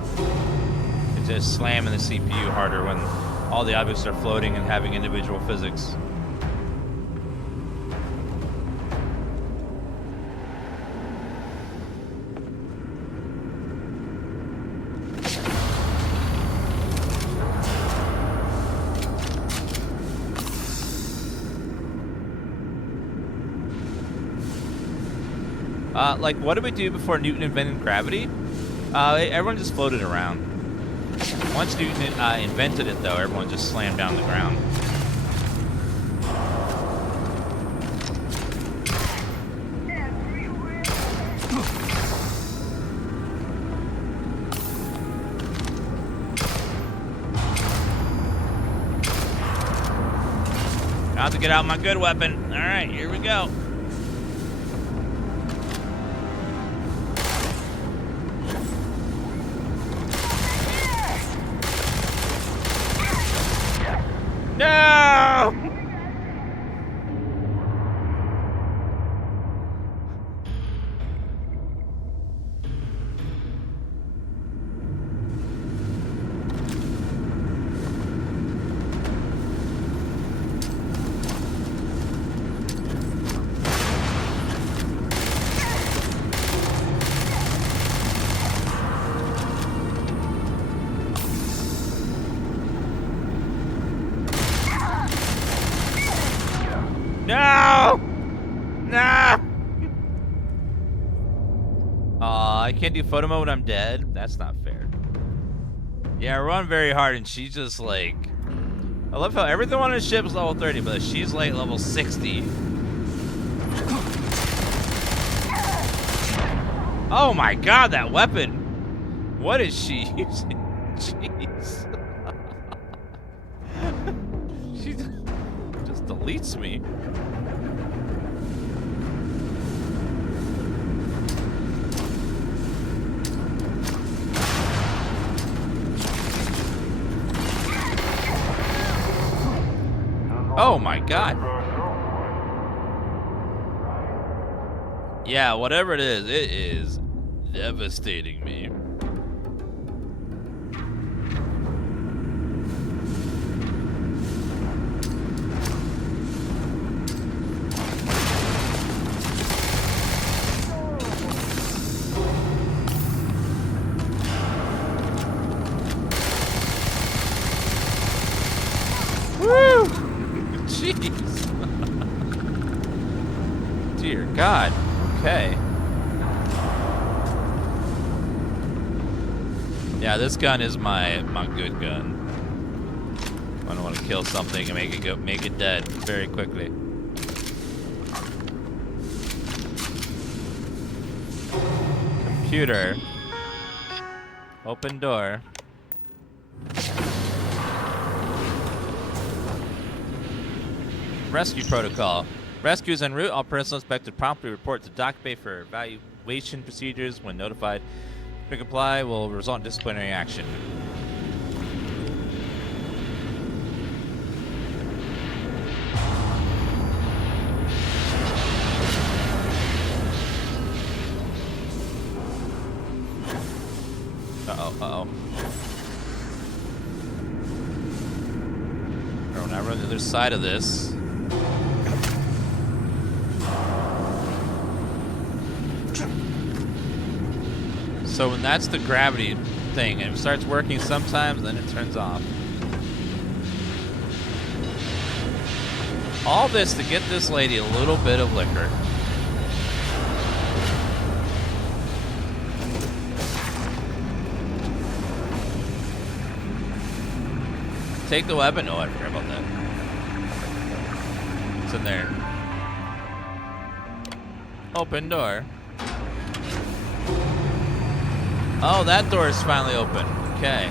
It's just slamming the CPU harder when all the objects are floating and having individual physics. Like, what did we do before Newton invented gravity? Everyone just floated around. Once Newton invented it, though, everyone just slammed down the ground. Got to get out my good weapon. All right, here we go. No! I can't do photo mode when I'm dead? That's not fair. Yeah, I run very hard and she's just like... I love how everything on his ship is level 30, but she's like level 60. Oh my god, that weapon! What is she using? Jeez. She just deletes me. Oh my god. Yeah, whatever it is devastating me. Woo! Jeez. Dear God. Okay. Yeah, this gun is my good gun. I don't want to kill something and make it dead very quickly. Computer. Open door. Rescue protocol. Rescues en route. All personnel expected promptly report to Dock Bay for evaluation procedures when notified. If they comply, will result in disciplinary action. Uh-oh. Oh, now run the other side of this. So when that's the gravity thing, and it starts working sometimes, then it turns off. All this to get this lady a little bit of liquor. Take the weapon? Oh, I forgot about that. It's in there. Open door. Oh, that door is finally open. Okay.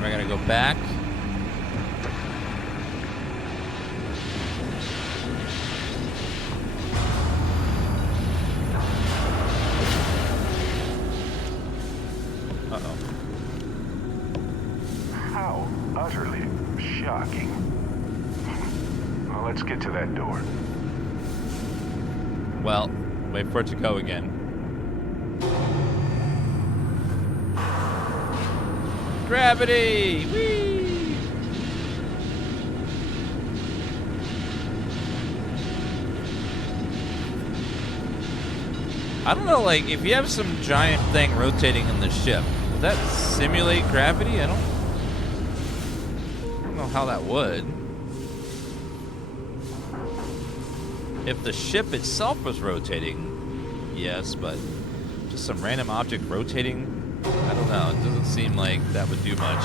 We're gonna go back. Uh-oh. How utterly shocking. Well, let's get to that door. Well, wait for it to go again. Gravity! Whee! I don't know, like, if you have some giant thing rotating in the ship, would that simulate gravity? I don't know how that would. If the ship itself was rotating, yes, but just some random object rotating, I don't know. It doesn't seem like that would do much.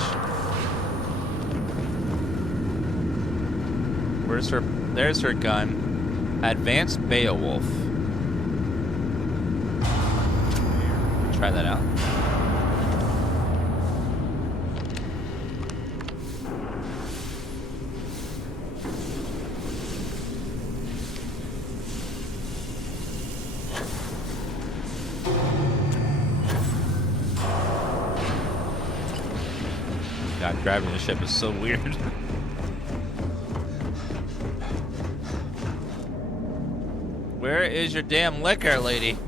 Where's her? There's her gun. Advanced Beowulf. Try that out. God, driving the ship is so weird. Where is your damn liquor, lady?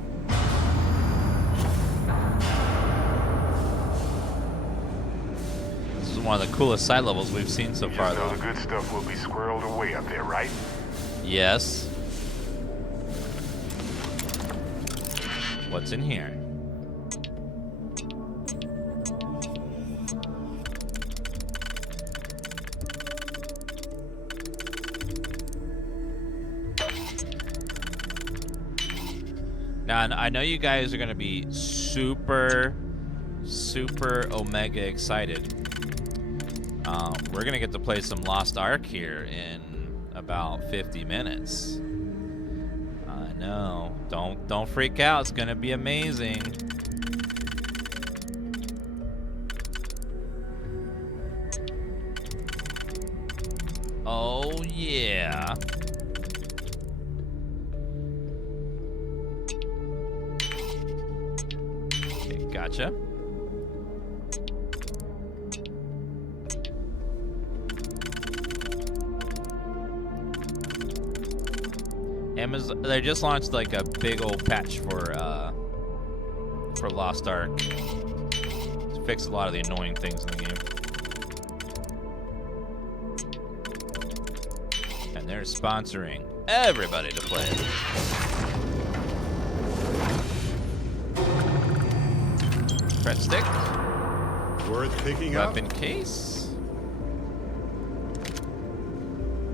This is one of the coolest side levels we've seen so far, though. The good stuff will be squirreled away up there, right? Yes. What's in here? Now, I know you guys are going to be super omega excited. We're going to get to play some Lost Ark here in about 50 minutes. I know. Don't freak out. It's going to be amazing. Oh, yeah. Okay, gotcha. Amazon, they just launched like a big old patch for Lost Ark to fix a lot of the annoying things in the game. And they're sponsoring everybody to play it. Fret stick. Worth picking up. Weapon case.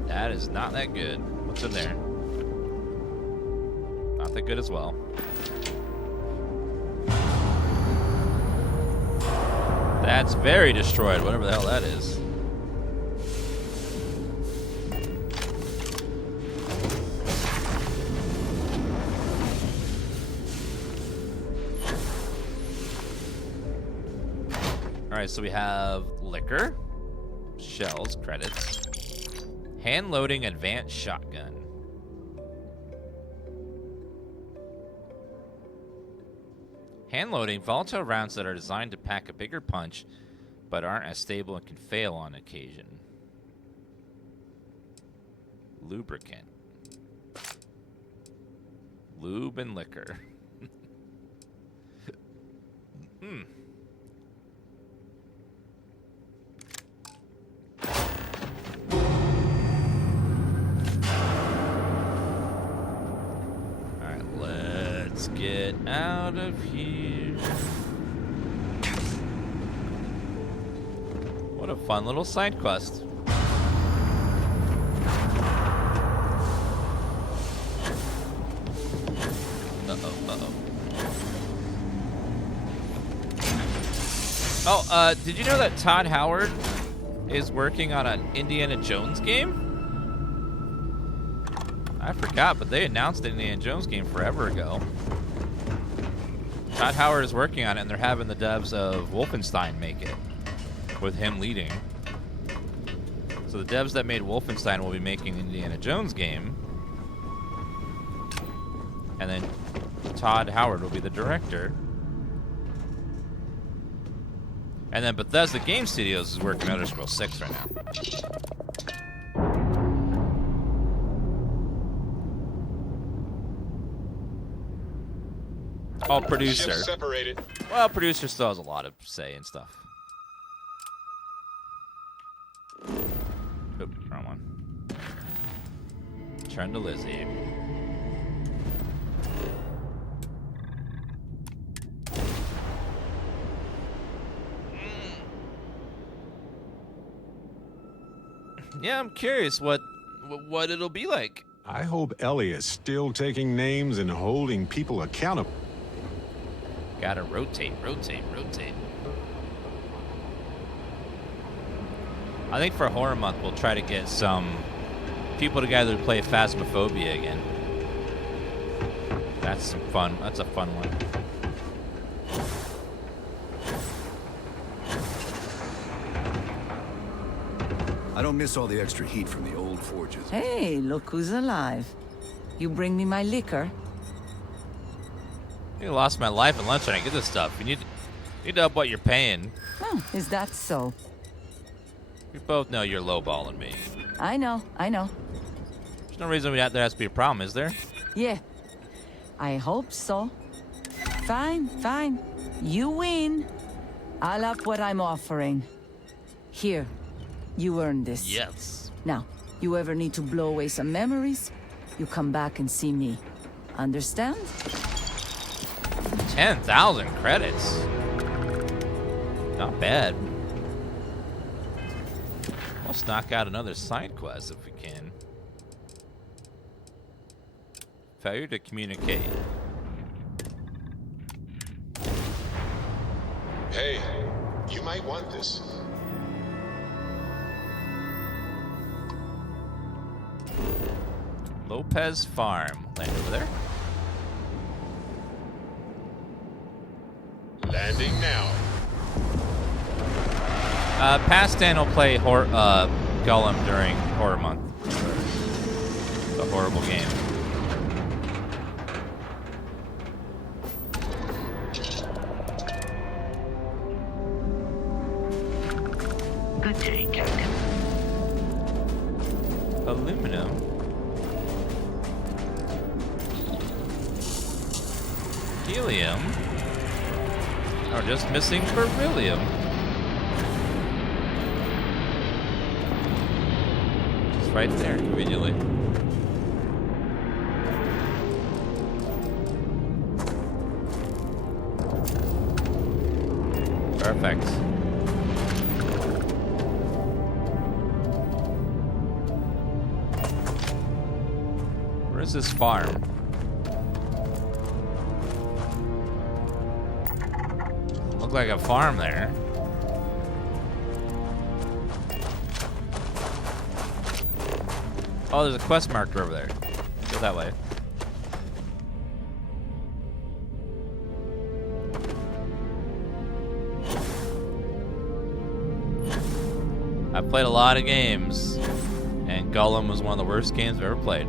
That is not that good. What's in there? Not that good as well. That's very destroyed, whatever the hell that is. Alright, so we have liquor, shells, credits, hand loading advanced shotgun. Hand loading, volatile rounds that are designed to pack a bigger punch but aren't as stable and can fail on occasion. Lubricant. Lube and liquor. Hmm. Let's get out of here. What a fun little side quest. Oh, did you know that Todd Howard is working on an Indiana Jones game? I forgot, but they announced the Indiana Jones game forever ago. Todd Howard is working on it, and they're having the devs of Wolfenstein make it, with him leading. So the devs that made Wolfenstein will be making the Indiana Jones game. And then Todd Howard will be the director. And then Bethesda Game Studios is working on Elder Scrolls 6 right now. Oh, producer. Separated. Well, producer still has a lot of say and stuff. Oop, wrong one. Turn to Lizzie. Yeah, I'm curious what it'll be like. I hope Ellie is still taking names and holding people accountable. Gotta rotate, rotate, rotate. I think for Horror Month, we'll try to get some people together to play Phasmophobia again. That's some fun. That's a fun one. I don't miss all the extra heat from the old forges. Hey, look who's alive. You bring me my liquor? You lost my life and lunch trying to get this stuff. You need to up what you're paying. Oh, is that so? We both know you're lowballing me. I know, I know. There's no reason there has to be a problem, is there? Yeah, I hope so. Fine, fine. You win. I'll up what I'm offering. Here, you earned this. Yes. Now, you ever need to blow away some memories, you come back and see me. Understand? 10,000 credits. Not bad. Let's knock out another side quest if we can. Failure to communicate. Hey, you might want this. Lopez Farm. Land over there. Landing now. Past Dan will play Gollum during Horror Month. It's a horrible game. Good day, Captain. Aluminum. Helium. Or just missing beryllium. Just right there, conveniently. Perfect. Where's this farm? Look like a farm there. Oh, there's a quest marker over there. Go that way. I've played a lot of games, and Gollum was one of the worst games I've ever played.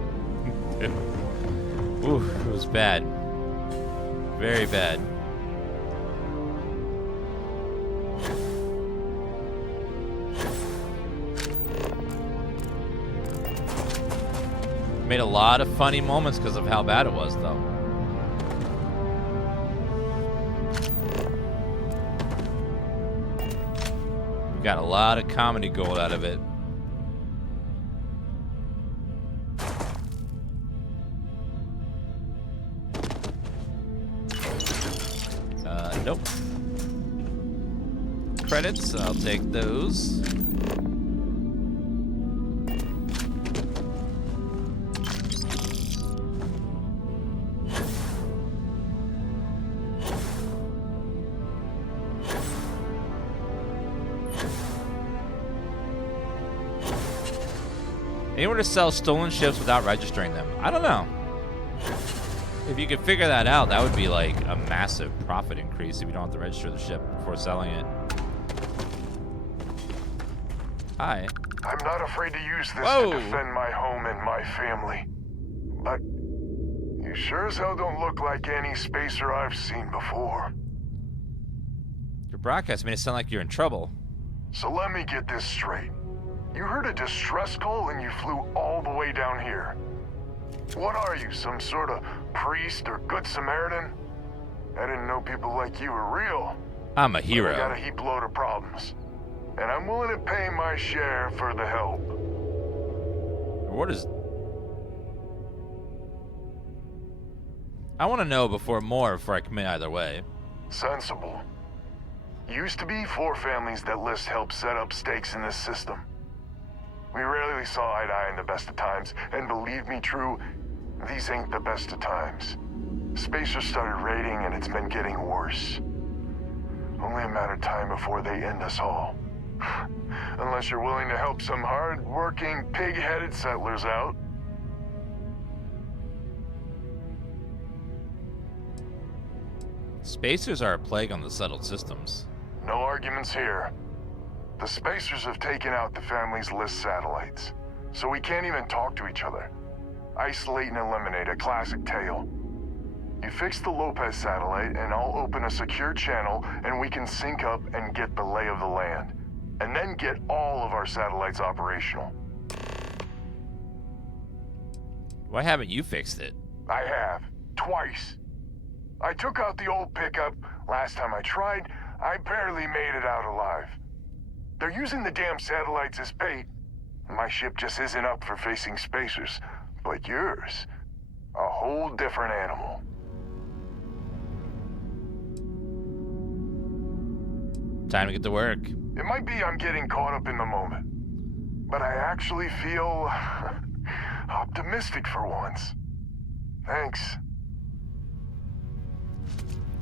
Ooh, it was bad. Very bad. Made a lot of funny moments because of how bad it was, though. Got a lot of comedy gold out of it. Nope. Credits, I'll take those. Anywhere to sell stolen ships without registering them? I don't know. If you could figure that out, that would be like a massive profit increase if you don't have to register the ship before selling it. Hi. I'm not afraid to use this Whoa. to defend my home and my family. But you sure as hell don't look like any spacer I've seen before. Your broadcast made it sound like you're in trouble. So let me get this straight. You heard a distress call and you flew all the way down here. What are you, some sort of priest or good Samaritan? I didn't know people like you were real. I'm a hero. I got a heap load of problems. And I'm willing to pay my share for the help. What is... I want to know before I commit either way. Sensible. Used to be 4 families that List helped set up stakes in this system. We rarely saw eye to eye in the best of times, and believe me true, these ain't the best of times. Spacers started raiding and it's been getting worse. Only a matter of time before they end us all. Unless you're willing to help some hard-working, pig-headed settlers out. Spacers are a plague on the settled systems. No arguments here. The Spacers have taken out the family's List satellites, so we can't even talk to each other. Isolate and eliminate, a classic tale. You fix the Lopez satellite and I'll open a secure channel and we can sync up and get the lay of the land. And then get all of our satellites operational. Why haven't you fixed it? I have. Twice. I took out the old pickup. Last time I tried, I barely made it out alive. They're using the damn satellites as bait. My ship just isn't up for facing Spacers. But yours, a whole different animal. Time to get to work. It might be I'm getting caught up in the moment, but I actually feel optimistic for once. Thanks.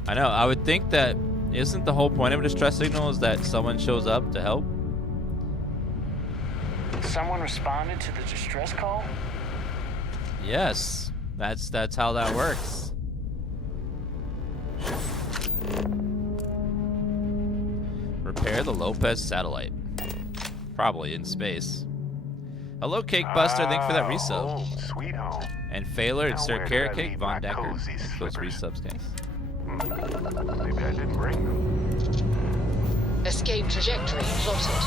I know, I would think that Isn't the whole point of a distress signal is that someone shows up to help? Someone responded to the distress call? Yes, that's how that works. Repair the Lopez satellite. Probably in space. Hello, Cake Buster. Thank you for that resub. Sweet home. And Failer, Now Sir where Carrot did I Cake, leave Von my Decker. cozy Those slippers? resubs, guys. Maybe I didn't bring them. Escape trajectory plotted.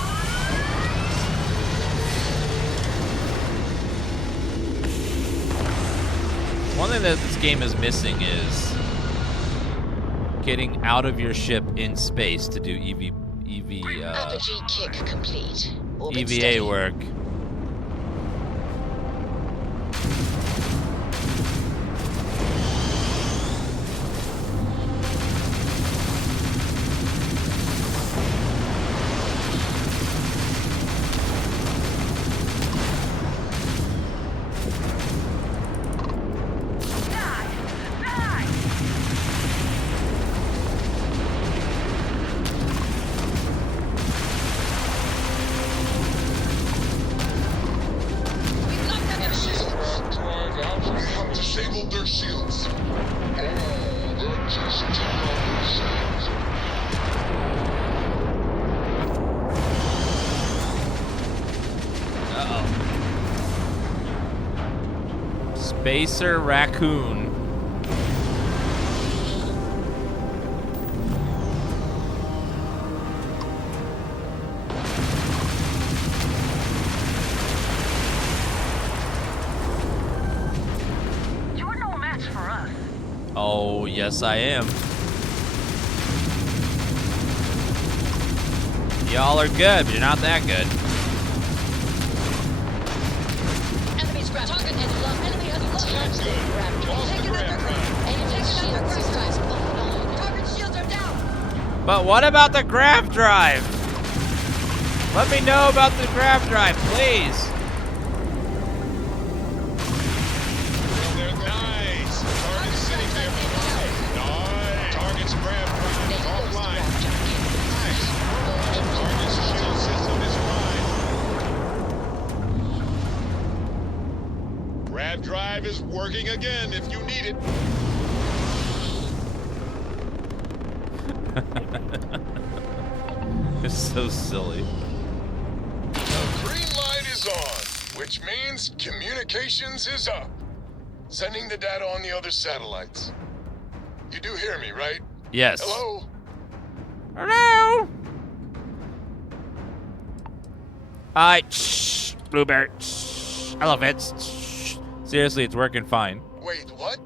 One thing that this game is missing is getting out of your ship in space to do Apogee kick complete. Orbit EVA steady. work. Disabled their shields. Oh, that just took off their shields. Spacer Raccoon. You're no match for us. Oh, yes, I am. Y'all are good, but you're not that good. Enemy scrap. Target and love. Enemy has lost. Grab. Take another grab. Enemy shield systems offline. Target shields are down. But what about the grav drive? Let me know about the grav drive, please. Nice. Target's sitting there. Nice. Target's grab offline. Nice. Target's shield system is fine. Grab drive is working again if you need it. It's so silly. The green light is on, which means communications is up. Sending the data on the other satellites. You do hear me, right? Yes. Hello? Hello? Shh, Blueberry. Shh, elephants. Shh. Seriously, it's working fine. Wait, what?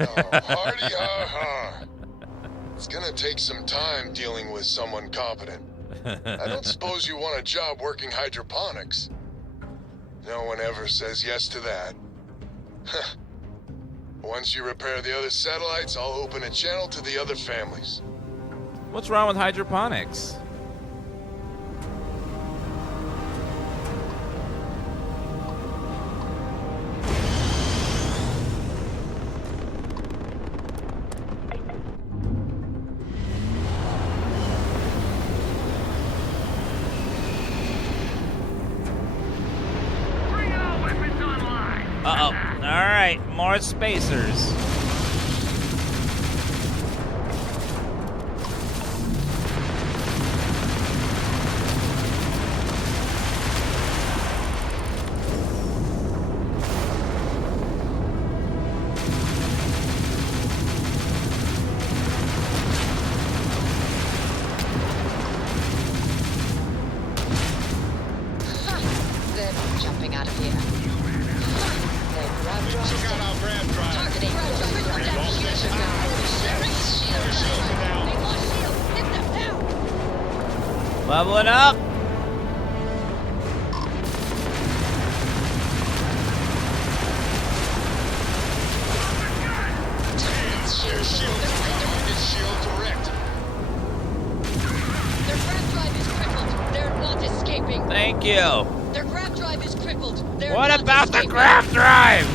Oh, hardy ha ha. It's gonna take some time dealing with someone competent. I don't suppose you want a job working hydroponics. No one ever says yes to that. Once you repair the other satellites, I'll open a channel to the other families. What's wrong with hydroponics? Uh-oh. All right, more spacers. They're not jumping out of here. They're grab drive. Took out our grab drive. Targeting grab drive. They lost their shield. They lost shield. Hit them down. Leveling up. Their shield is gone. It's shield direct. Their grab drive is crippled. They're not escaping. Thank you. Their grab drive is crippled. They're What not about the escaping. grab drive?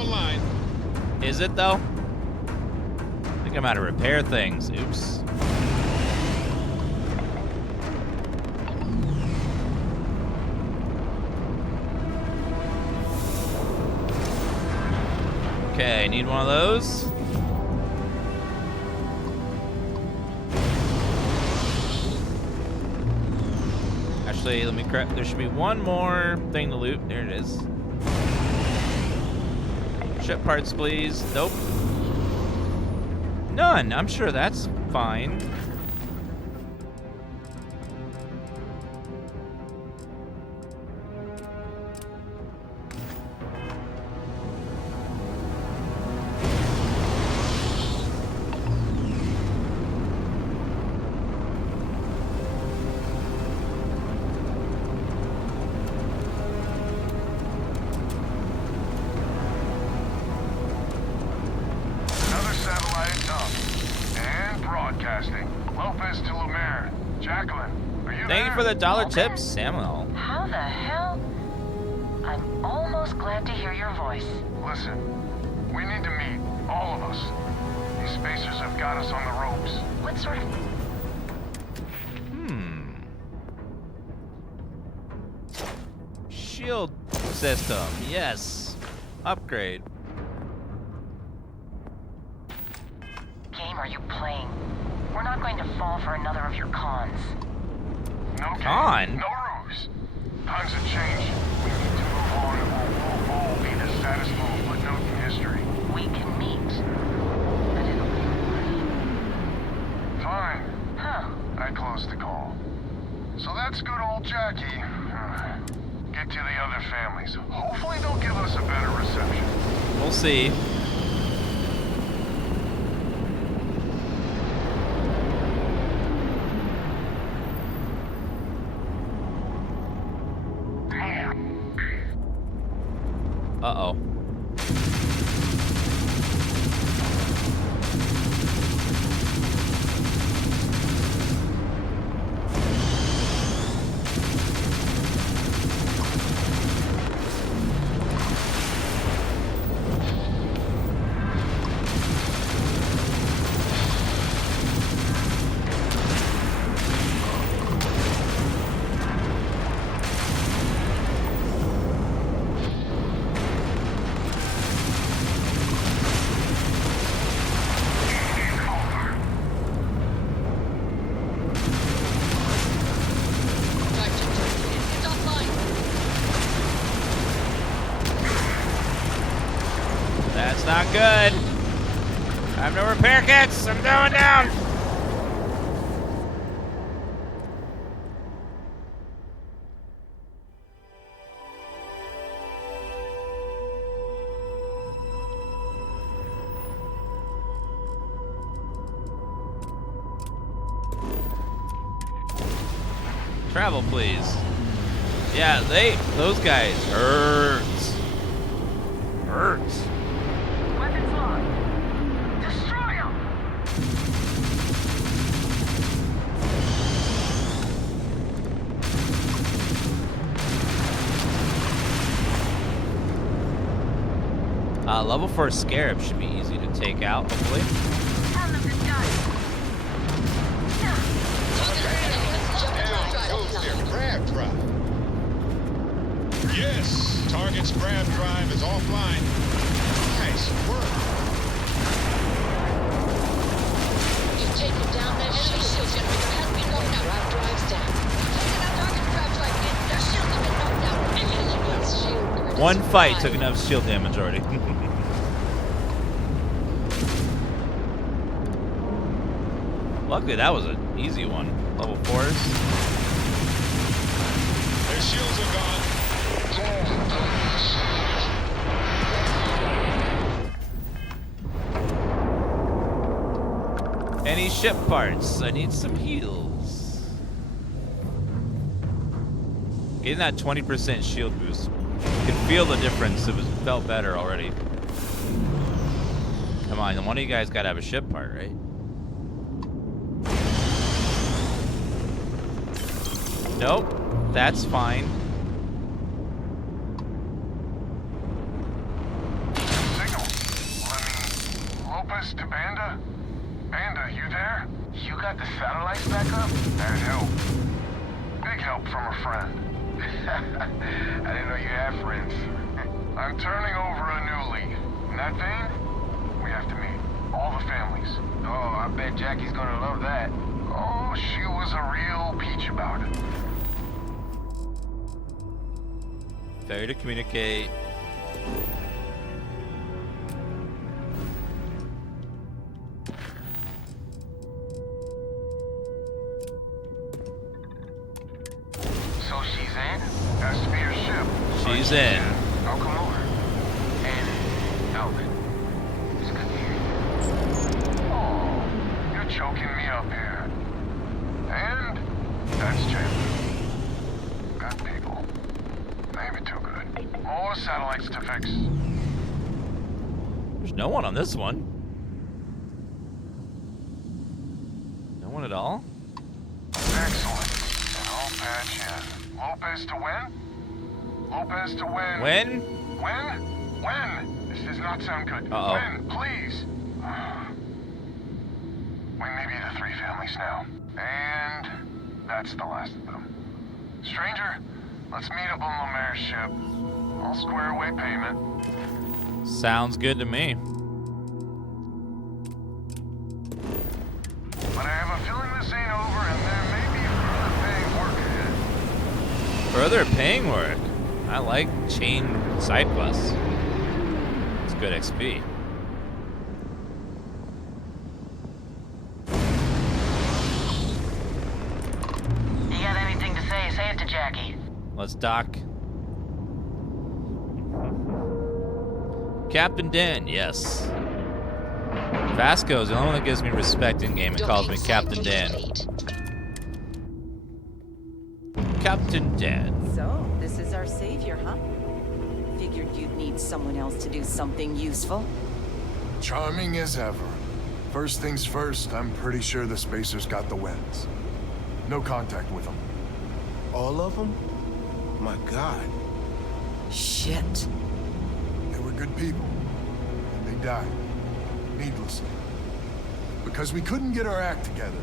online. Is it though? I think I'm out to repair things. Oops. Okay, need one of those. Actually, let me correct. There should be one more thing to loot. There it is. Ship parts, please. Nope. None. I'm sure that's fine. Thank you for the dollar tips, Samuel. How the hell? I'm almost glad to hear your voice. Listen, we need to meet, all of us. These spacers have got us on the ropes. What sort of... Shield system, yes. Upgrade. Game are you playing? We're not going to fall for another of your cons. No Con? No ruse. Times have changed. We need to move on or we'll all be the status quo footnote in history. We can meet. But it'll be... Fine. Huh. I closed the call. So that's good old Jackie. Get to the other families. Hopefully they'll give us a better reception. We'll see. Uh-oh. That's not good. I have no repair kits. I'm going down. Travel, please. Yeah, those guys hurts. Hurts. Weapons locked. Destroy them! Level 4 Scarab should be easy to take out, hopefully. Tell them to die. Grab drive. Yes, target's grab drive is offline. Nice work. You've taken down that enemy shield generator has been knocked out. Grab drives down. Taking out target grab drive in. Their shields have been knocked out. Enemy's shield grid is One fight fried. took enough shield damage already. Luckily, that was an easy one. Level 4s. Their shields are gone. Any ship parts? I need some heals. Getting that 20% shield boost. You can feel the difference. It felt better already. Come on, one of you guys gotta have a ship part, right? Nope, that's fine. this to Banda? Banda, you there? You got the satellites back up? That help. Big help from a friend. I didn't know you had friends. I'm turning over a new leaf. In that vein, we have to meet. All the families. Oh, I bet Jackie's gonna love that. Oh, she was a real peach about it. Failure to communicate. So she's in? Has to be her ship. She's in. I'll come over. And Alvin. It's good to hear you. Oh, you're choking me up here. And that's Chandler. Good people. Maybe too good. More satellites to fix. There's no one on this one. No one at all? Excellent. And I'll patch in. Lopez to win? Lopez to win. When? When? This does not sound good. Uh-oh. When, please. We may be the 3 families now. And that's the last of them. Stranger, let's meet up on Lemaire's ship. I'll square away payment. Sounds good to me. But I have a feeling this ain't over and there may be further paying work ahead. Further paying work. I like chain side quests. It's good XP. You got anything to say? Say it to Jackie. Let's dock. Captain Dan, yes. Vasco's the only one that gives me respect in game and calls me Captain Dan. Captain Dan. So, this is our savior, huh? Figured you'd need someone else to do something useful. Charming as ever. First things first, I'm pretty sure the Spacers got the wins. No contact with them. All of them? My God. Shit. They were good people. And they died. Needlessly. Because we couldn't get our act together.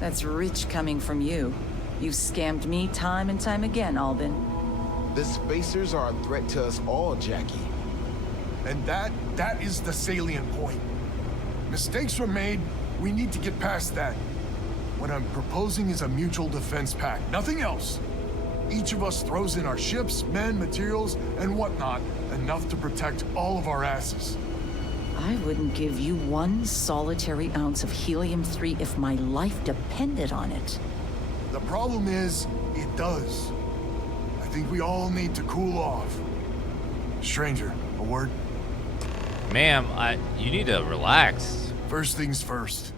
That's rich coming from you. You've scammed me time and time again, Albin. The Spacers are a threat to us all, Jackie. And that is the salient point. Mistakes were made. We need to get past that. What I'm proposing is a mutual defense pact. Nothing else. Each of us throws in our ships, men, materials, and whatnot, enough to protect all of our asses. I wouldn't give you 1 solitary ounce of helium-3 if my life depended on it. The problem is, it does. I think we all need to cool off. Stranger, a word? Ma'am, you need to relax. First things first.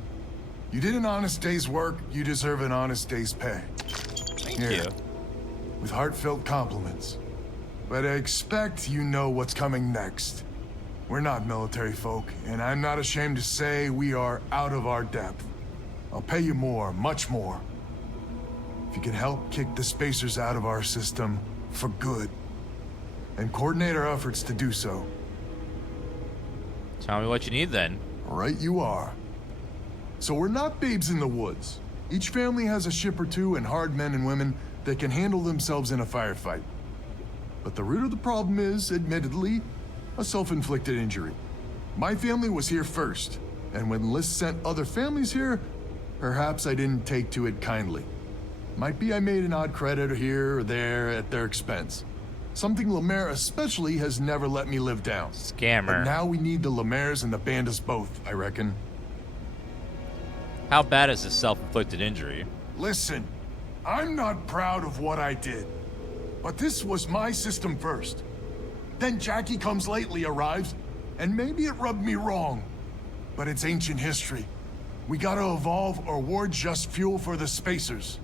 You did an honest day's work, you deserve an honest day's pay. Thank Here, you. with heartfelt compliments. But I expect you know what's coming next. We're not military folk, and I'm not ashamed to say we are out of our depth. I'll pay you more, much more. If you can help kick the Spacers out of our system for good, and coordinate our efforts to do so. Tell me what you need then. Right you are. So we're not babes in the woods. Each family has a ship or two and hard men and women that can handle themselves in a firefight. But the root of the problem is, admittedly, a self-inflicted injury. My family was here first, and when Liz sent other families here, perhaps I didn't take to it kindly. Might be I made an odd credit here or there at their expense. Something Lemaire especially has never let me live down. Scammer. But now we need the Lemaires and the Bandas both, I reckon. How bad is this self-inflicted injury? Listen, I'm not proud of what I did, but this was my system first. Then Jackie comes lately arrives, and maybe it rubbed me wrong, but it's ancient history. We gotta evolve or we're just fuel for the Spacers.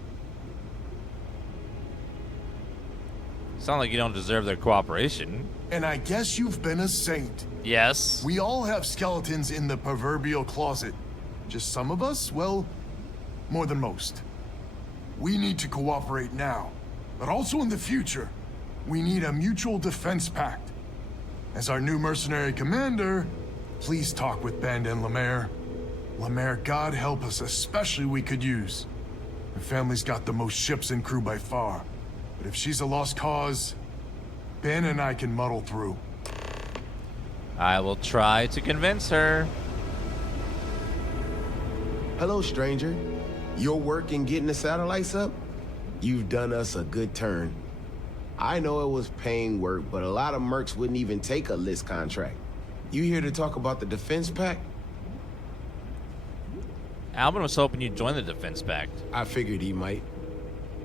Sound like you don't deserve their cooperation. And I guess you've been a saint. Yes. We all have skeletons in the proverbial closet. Just some of us, well, more than most. We need to cooperate now, but also in the future. We need a mutual defense pact. As our new mercenary commander, please talk with Band and Lemaire. Lemaire, God help us, especially we could use. The family's got the most ships and crew by far. But if she's a lost cause, Ben and I can muddle through. I will try to convince her. Hello, stranger. Your work in getting the satellites up? You've done us a good turn. I know it was paying work, but a lot of mercs wouldn't even take a list contract. You here to talk about the defense pact? Albin was hoping you'd join the defense pact. I figured he might.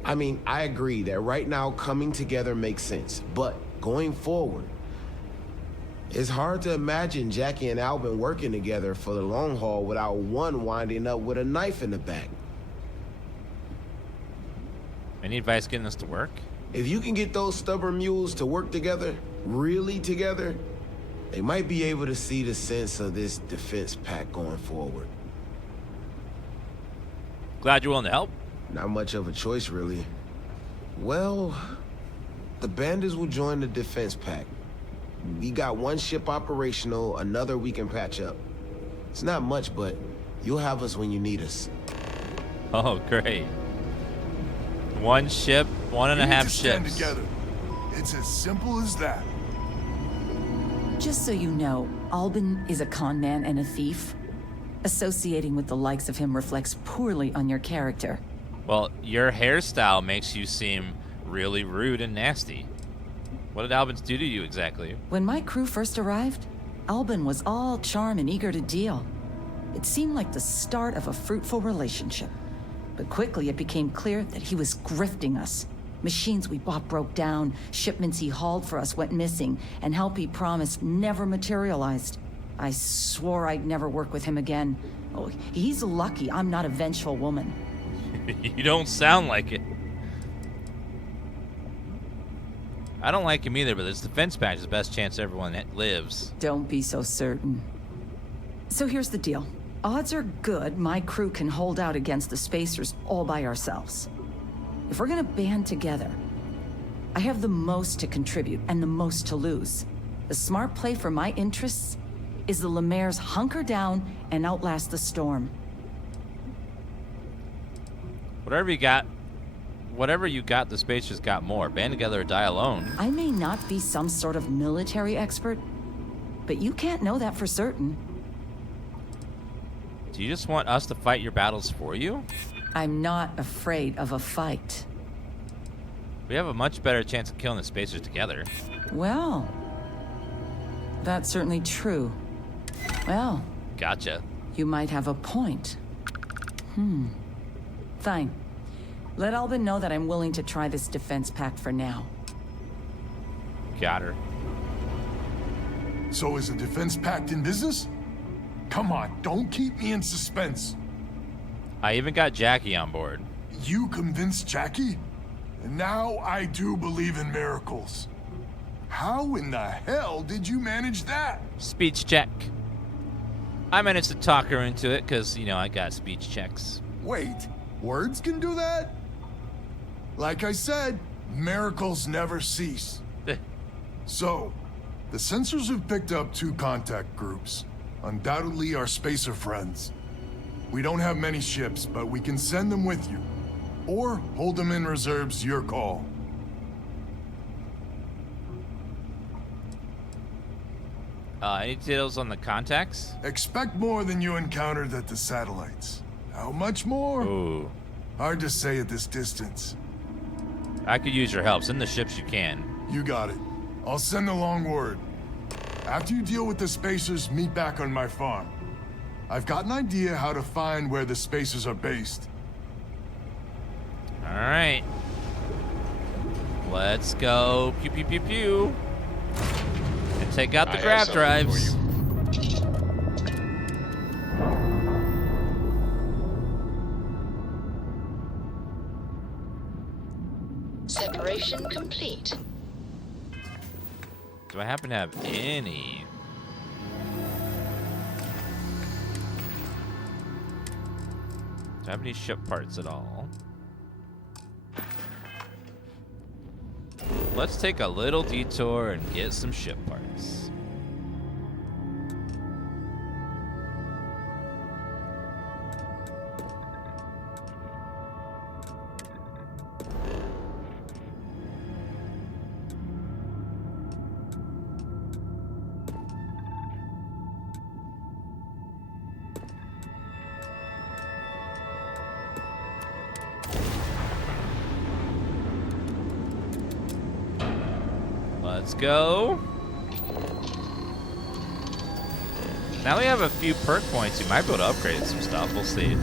I mean, I agree that right now coming together makes sense, but going forward, it's hard to imagine Jackie and Albin working together for the long haul without one winding up with a knife in the back. Any advice getting this to work? If you can get those stubborn mules to work together, really together, they might be able to see the sense of this defense pact going forward. Glad you're willing to help. Not much of a choice, really. Well, the bandits will join the defense pact. We got one ship operational, another we can patch up. It's not much, but you'll have us when you need us. Oh, great. One ship, 1.5 ships. Stand together. It's as simple as that. Just so you know, Albin is a con man and a thief. Associating with the likes of him reflects poorly on your character. Well, your hairstyle makes you seem really rude and nasty. What did Albin do to you exactly? When my crew first arrived, Albin was all charm and eager to deal. It seemed like the start of a fruitful relationship. But quickly it became clear that he was grifting us. Machines we bought broke down, shipments he hauled for us went missing, and help he promised never materialized. I swore I'd never work with him again. Oh, he's lucky I'm not a vengeful woman. You don't sound like it. I don't like him either, but this defense pact is the best chance everyone lives. Don't be so certain. So here's the deal. Odds are good my crew can hold out against the Spacers all by ourselves. If we're gonna band together, I have the most to contribute and the most to lose. The smart play for my interests is the Lemaire's hunker down and outlast the storm. Whatever you got, the Spacers got more. Band together or die alone. I may not be some sort of military expert, but you can't know that for certain. Do you just want us to fight your battles for you? I'm not afraid of a fight. We have a much better chance of killing the Spacers together. Well, that's certainly true. Well, gotcha. You might have a point. Fine. Let Albin know that I'm willing to try this defense pact for now. Got her. So is the defense pact in business? Come on, don't keep me in suspense. I even got Jackie on board. You convinced Jackie? And now I do believe in miracles. How in the hell did you manage that? Speech check. I managed to talk her into it because, you know, I got speech checks. Wait, words can do that? Like I said, miracles never cease. So, the sensors have picked up 2 contact groups. Undoubtedly our Spacer friends. We don't have many ships, but we can send them with you. Or hold them in reserves, your call. Any details on the contacts? Expect more than you encountered at the satellites. How much more? Ooh. Hard to say at this distance. I could use your help. Send the ships you can. You got it. I'll send along word. After you deal with the Spacers, meet back on my farm. I've got an idea how to find where the Spacers are based. All right. Let's go. Pew, pew, pew, pew. And take out the grab drives. Separation complete. Do I happen to have any? Do I have any ship parts at all? Let's take a little detour and get some ship parts. Let's go. Now we have a few perk points. You might be able to upgrade some stuff. We'll see.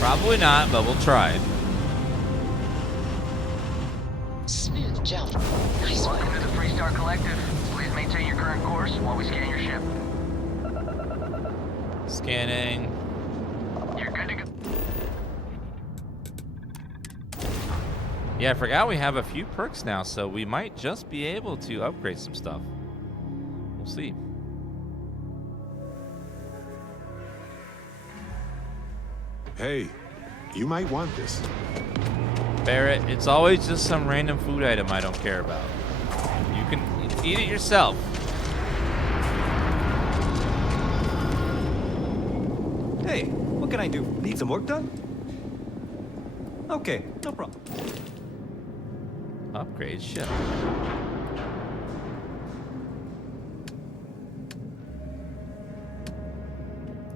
Probably not, but we'll try. Smooth jump. Nice one. Welcome to the Freestar Collective. Please maintain your current course while we scan your ship. Scanning. You're good to go. Yeah, I forgot we have a few perks now, so we might just be able to upgrade some stuff. We'll see. Hey, you might want this. Barret, it's always just some random food item I don't care about. You can eat it yourself. Hey, what can I do? Need some work done? Okay, no problem. Upgrade ship.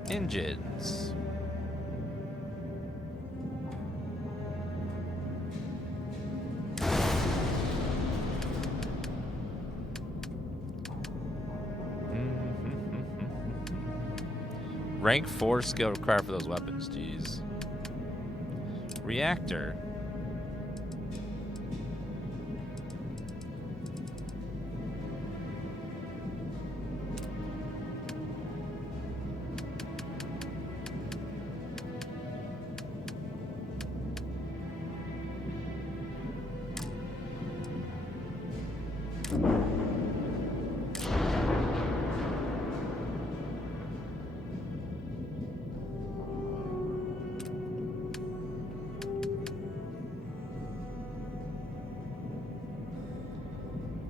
Engines. Rank 4 skill required for those weapons, jeez. Reactor.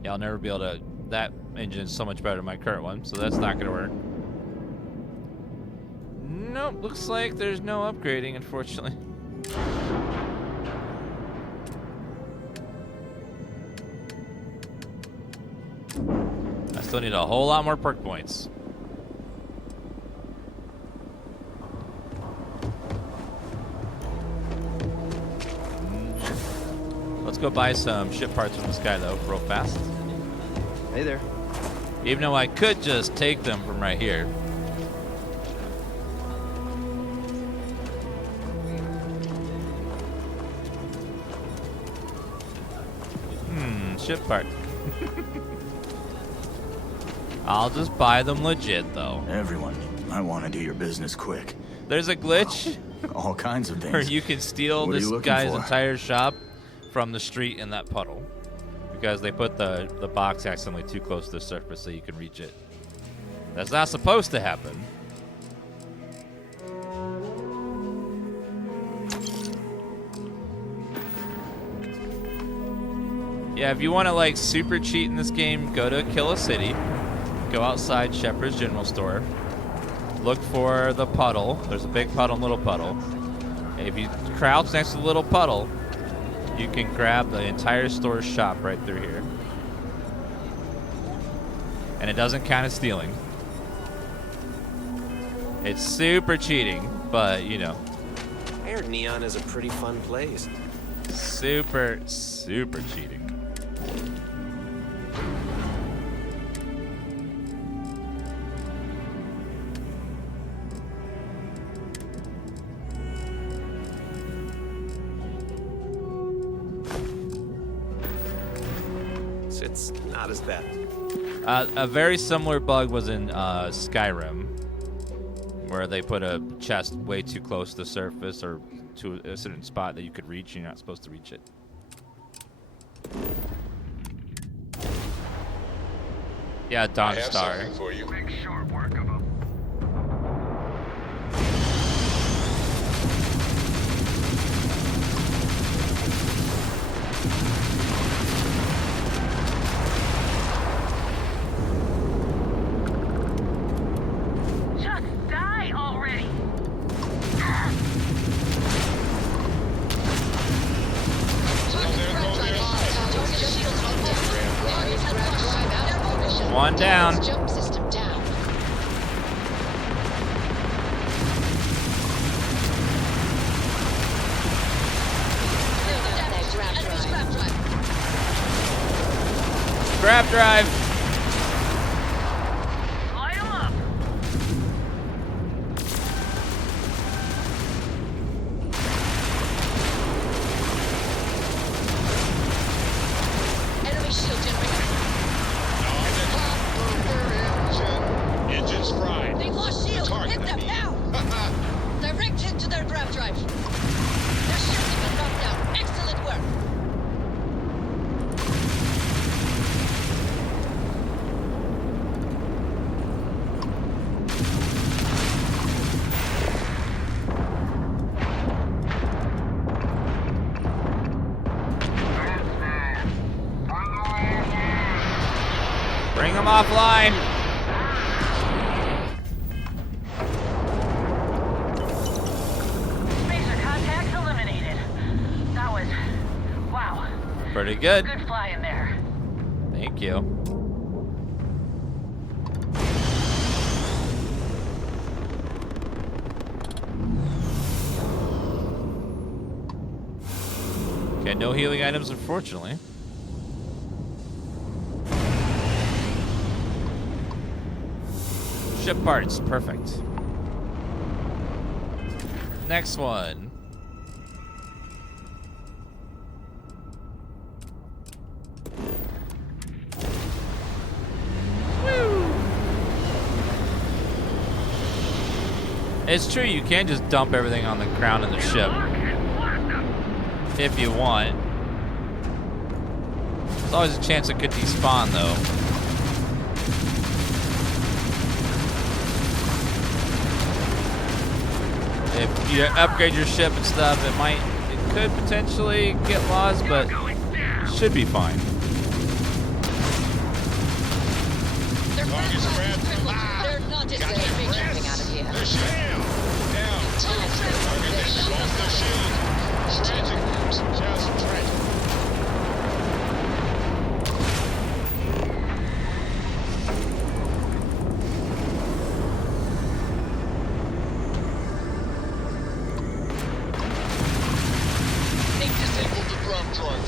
Yeah, I'll never be able to. That engine is so much better than my current one, so that's not gonna work. Nope, looks like there's no upgrading, unfortunately. I still need a whole lot more perk points. Let's go buy some ship parts from this guy, though, real fast. Hey there. Even though I could just take them from right here. Ship part. I'll just buy them legit, though. Everyone, I want to do your business quick. There's a glitch. All kinds of things. Where you can steal What are this you looking guy's for? entire shop from the street in that puddle. Because they put the box accidentally too close to the surface so you can reach it. That's not supposed to happen. Yeah, if you want to like super cheat in this game, go to Kill a City. Go outside Shepherd's General Store. Look for the puddle. There's a big puddle and little puddle. And if you crouch next to the little puddle, you can grab the entire store shop right through here. And it doesn't count as stealing. It's super cheating, but you know. I heard Neon is a pretty fun place. Super, super cheating. It's not as bad. A very similar bug was in Skyrim, where they put a chest way too close to the surface or to a certain spot that you could reach, and you're not supposed to reach it. Yeah, Dawn Star. Something for you. Make short work of them. Just die already! One down. Jump system down. Enemy scrap drive. Grab drive. Light 'em up. Enemy shield generator. Engine's fried. They've lost shield. Hit them now. Direct hit to their grab drive. Their shields have been knocked down. Excellent work. Bring them offline. Spacer contacts eliminated. That was... wow. Pretty good. Good fly in there. Thank you. Okay, no healing items, unfortunately. Ship parts, perfect. Next one. Woo! It's true, you can just dump everything on the ground in the ship. If you want. There's always a chance it could despawn, though. If you upgrade your ship and stuff, it could potentially get lost, but it should be fine. They're not escaping jumping out of here. Their shield. Down. Target lost their shield. Tragic. Just tragic. They've disabled the grab drive.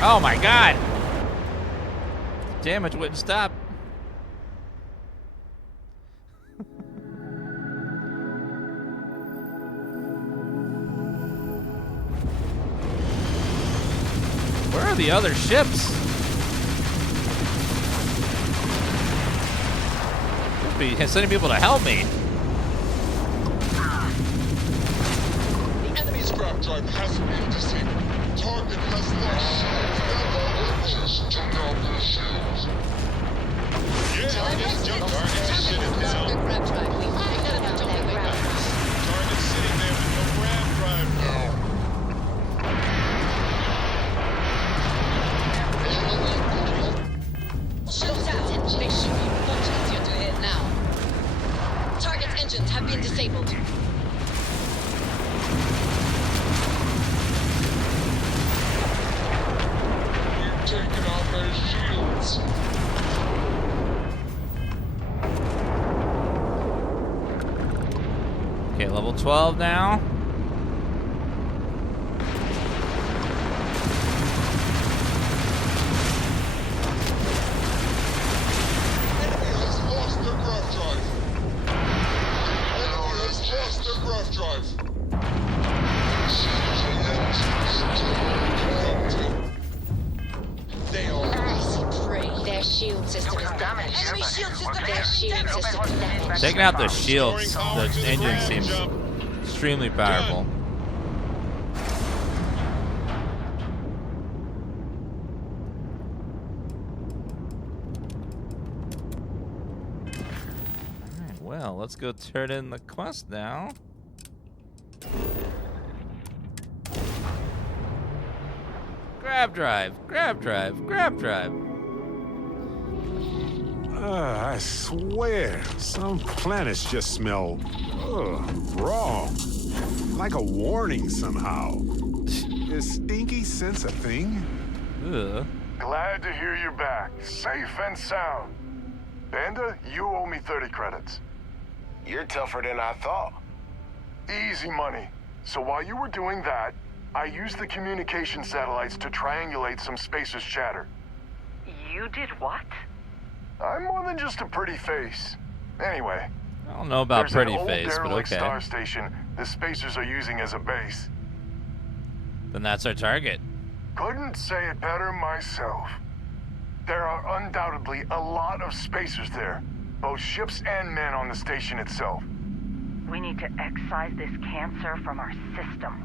Oh my god! Damage wouldn't stop. Where are the other ships? Should be sending people to help me. The enemy's grab drive has been disabled. Target has lost shields. Just took out their shields. Yeah, target's jump. Target's sitting down. Grab drive. We gotta be jumping away. Target's sitting there with no grab drive now. Shields out. They should be much easier to hit now. Target's engines have been disabled. We've taken out their shields. Okay, level 12 now. Enemy has lost their grab drive. Enemy has lost their grab drive. They are. I see prey. Their shield system is damaged. Enemy shield system. Their shield system is damaged. Taking out the shields, the engine seems extremely powerful. Alright, well, let's go turn in the quest now. Grab drive, grab drive, grab drive. I swear, some planets just smell wrong. Like a warning somehow. Is stinky sense a thing? Ugh. Glad to hear you're back, safe and sound. Banda, you owe me 30 credits. You're tougher than I thought. Easy money. So while you were doing that, I used the communication satellites to triangulate some Spacer's chatter. You did what? I'm more than just a pretty face. Anyway. I don't know about pretty face, but derelict okay. star station the Spacers are using as a base. Then that's our target. Couldn't say it better myself. There are undoubtedly a lot of Spacers there, both ships and men on the station itself. We need to excise this cancer from our system.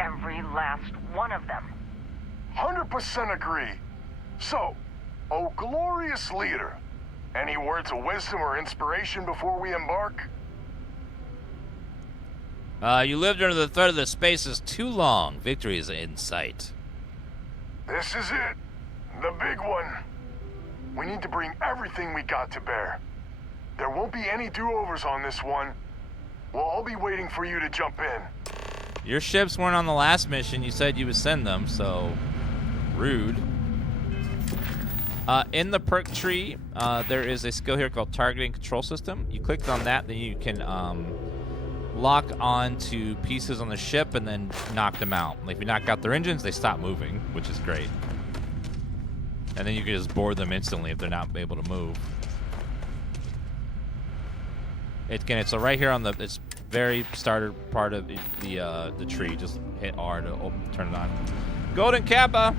Every last one of them. 100% agree. So, oh glorious leader, any words of wisdom or inspiration before we embark? You lived under the threat of the Spacers too long. Victory is in sight. This is it. The big one. We need to bring everything we got to bear. There won't be any do-overs on this one. We'll all be waiting for you to jump in. Your ships weren't on the last mission. You said you would send them, so rude. In the perk tree, there is a skill here called Targeting Control System. You click on that, then you can lock on to pieces on the ship and then knock them out. Like if you knock out their engines, they stop moving, which is great. And then you can just board them instantly if they're not able to move. Again, it's right here on the it's very starter part of the tree. Just hit R to turn it on. Golden Kappa.